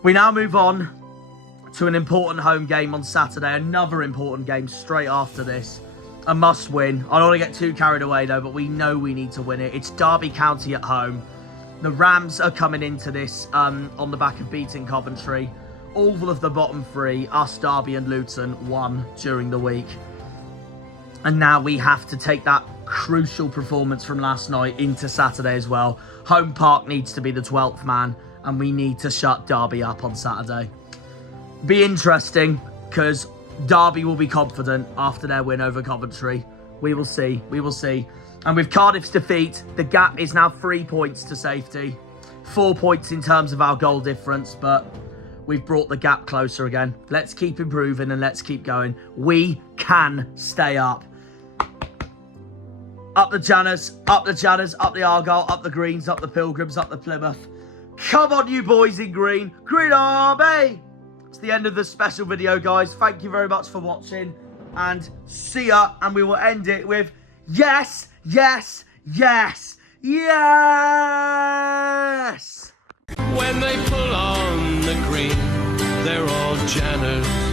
We now move on to an important home game on Saturday. Another important game straight after this. A must win. I don't want to get too carried away though, but we know we need to win it. It's Derby County at home. The Rams are coming into this on the back of beating Coventry. All of the bottom three, us, Derby and Luton, won during the week. And now we have to take that crucial performance from last night into Saturday as well. Home Park needs to be the 12th man, and we need to shut Derby up on Saturday. Be interesting, because Derby will be confident after their win over Coventry. We will see. We will see. And with Cardiff's defeat, the gap is now 3 points to safety. 4 points in terms of our goal difference, but we've brought the gap closer again. Let's keep improving and let's keep going. We can stay up. Up the Janners, up the Argyle, up the Greens, up the Pilgrims, up the Plymouth. Come on, you boys in green. Green Army! It's the end of the special video, guys. Thank you very much for watching. And see ya. And we will end it with yes, yes, yes, yes! When they pull on the green, they're all Janners.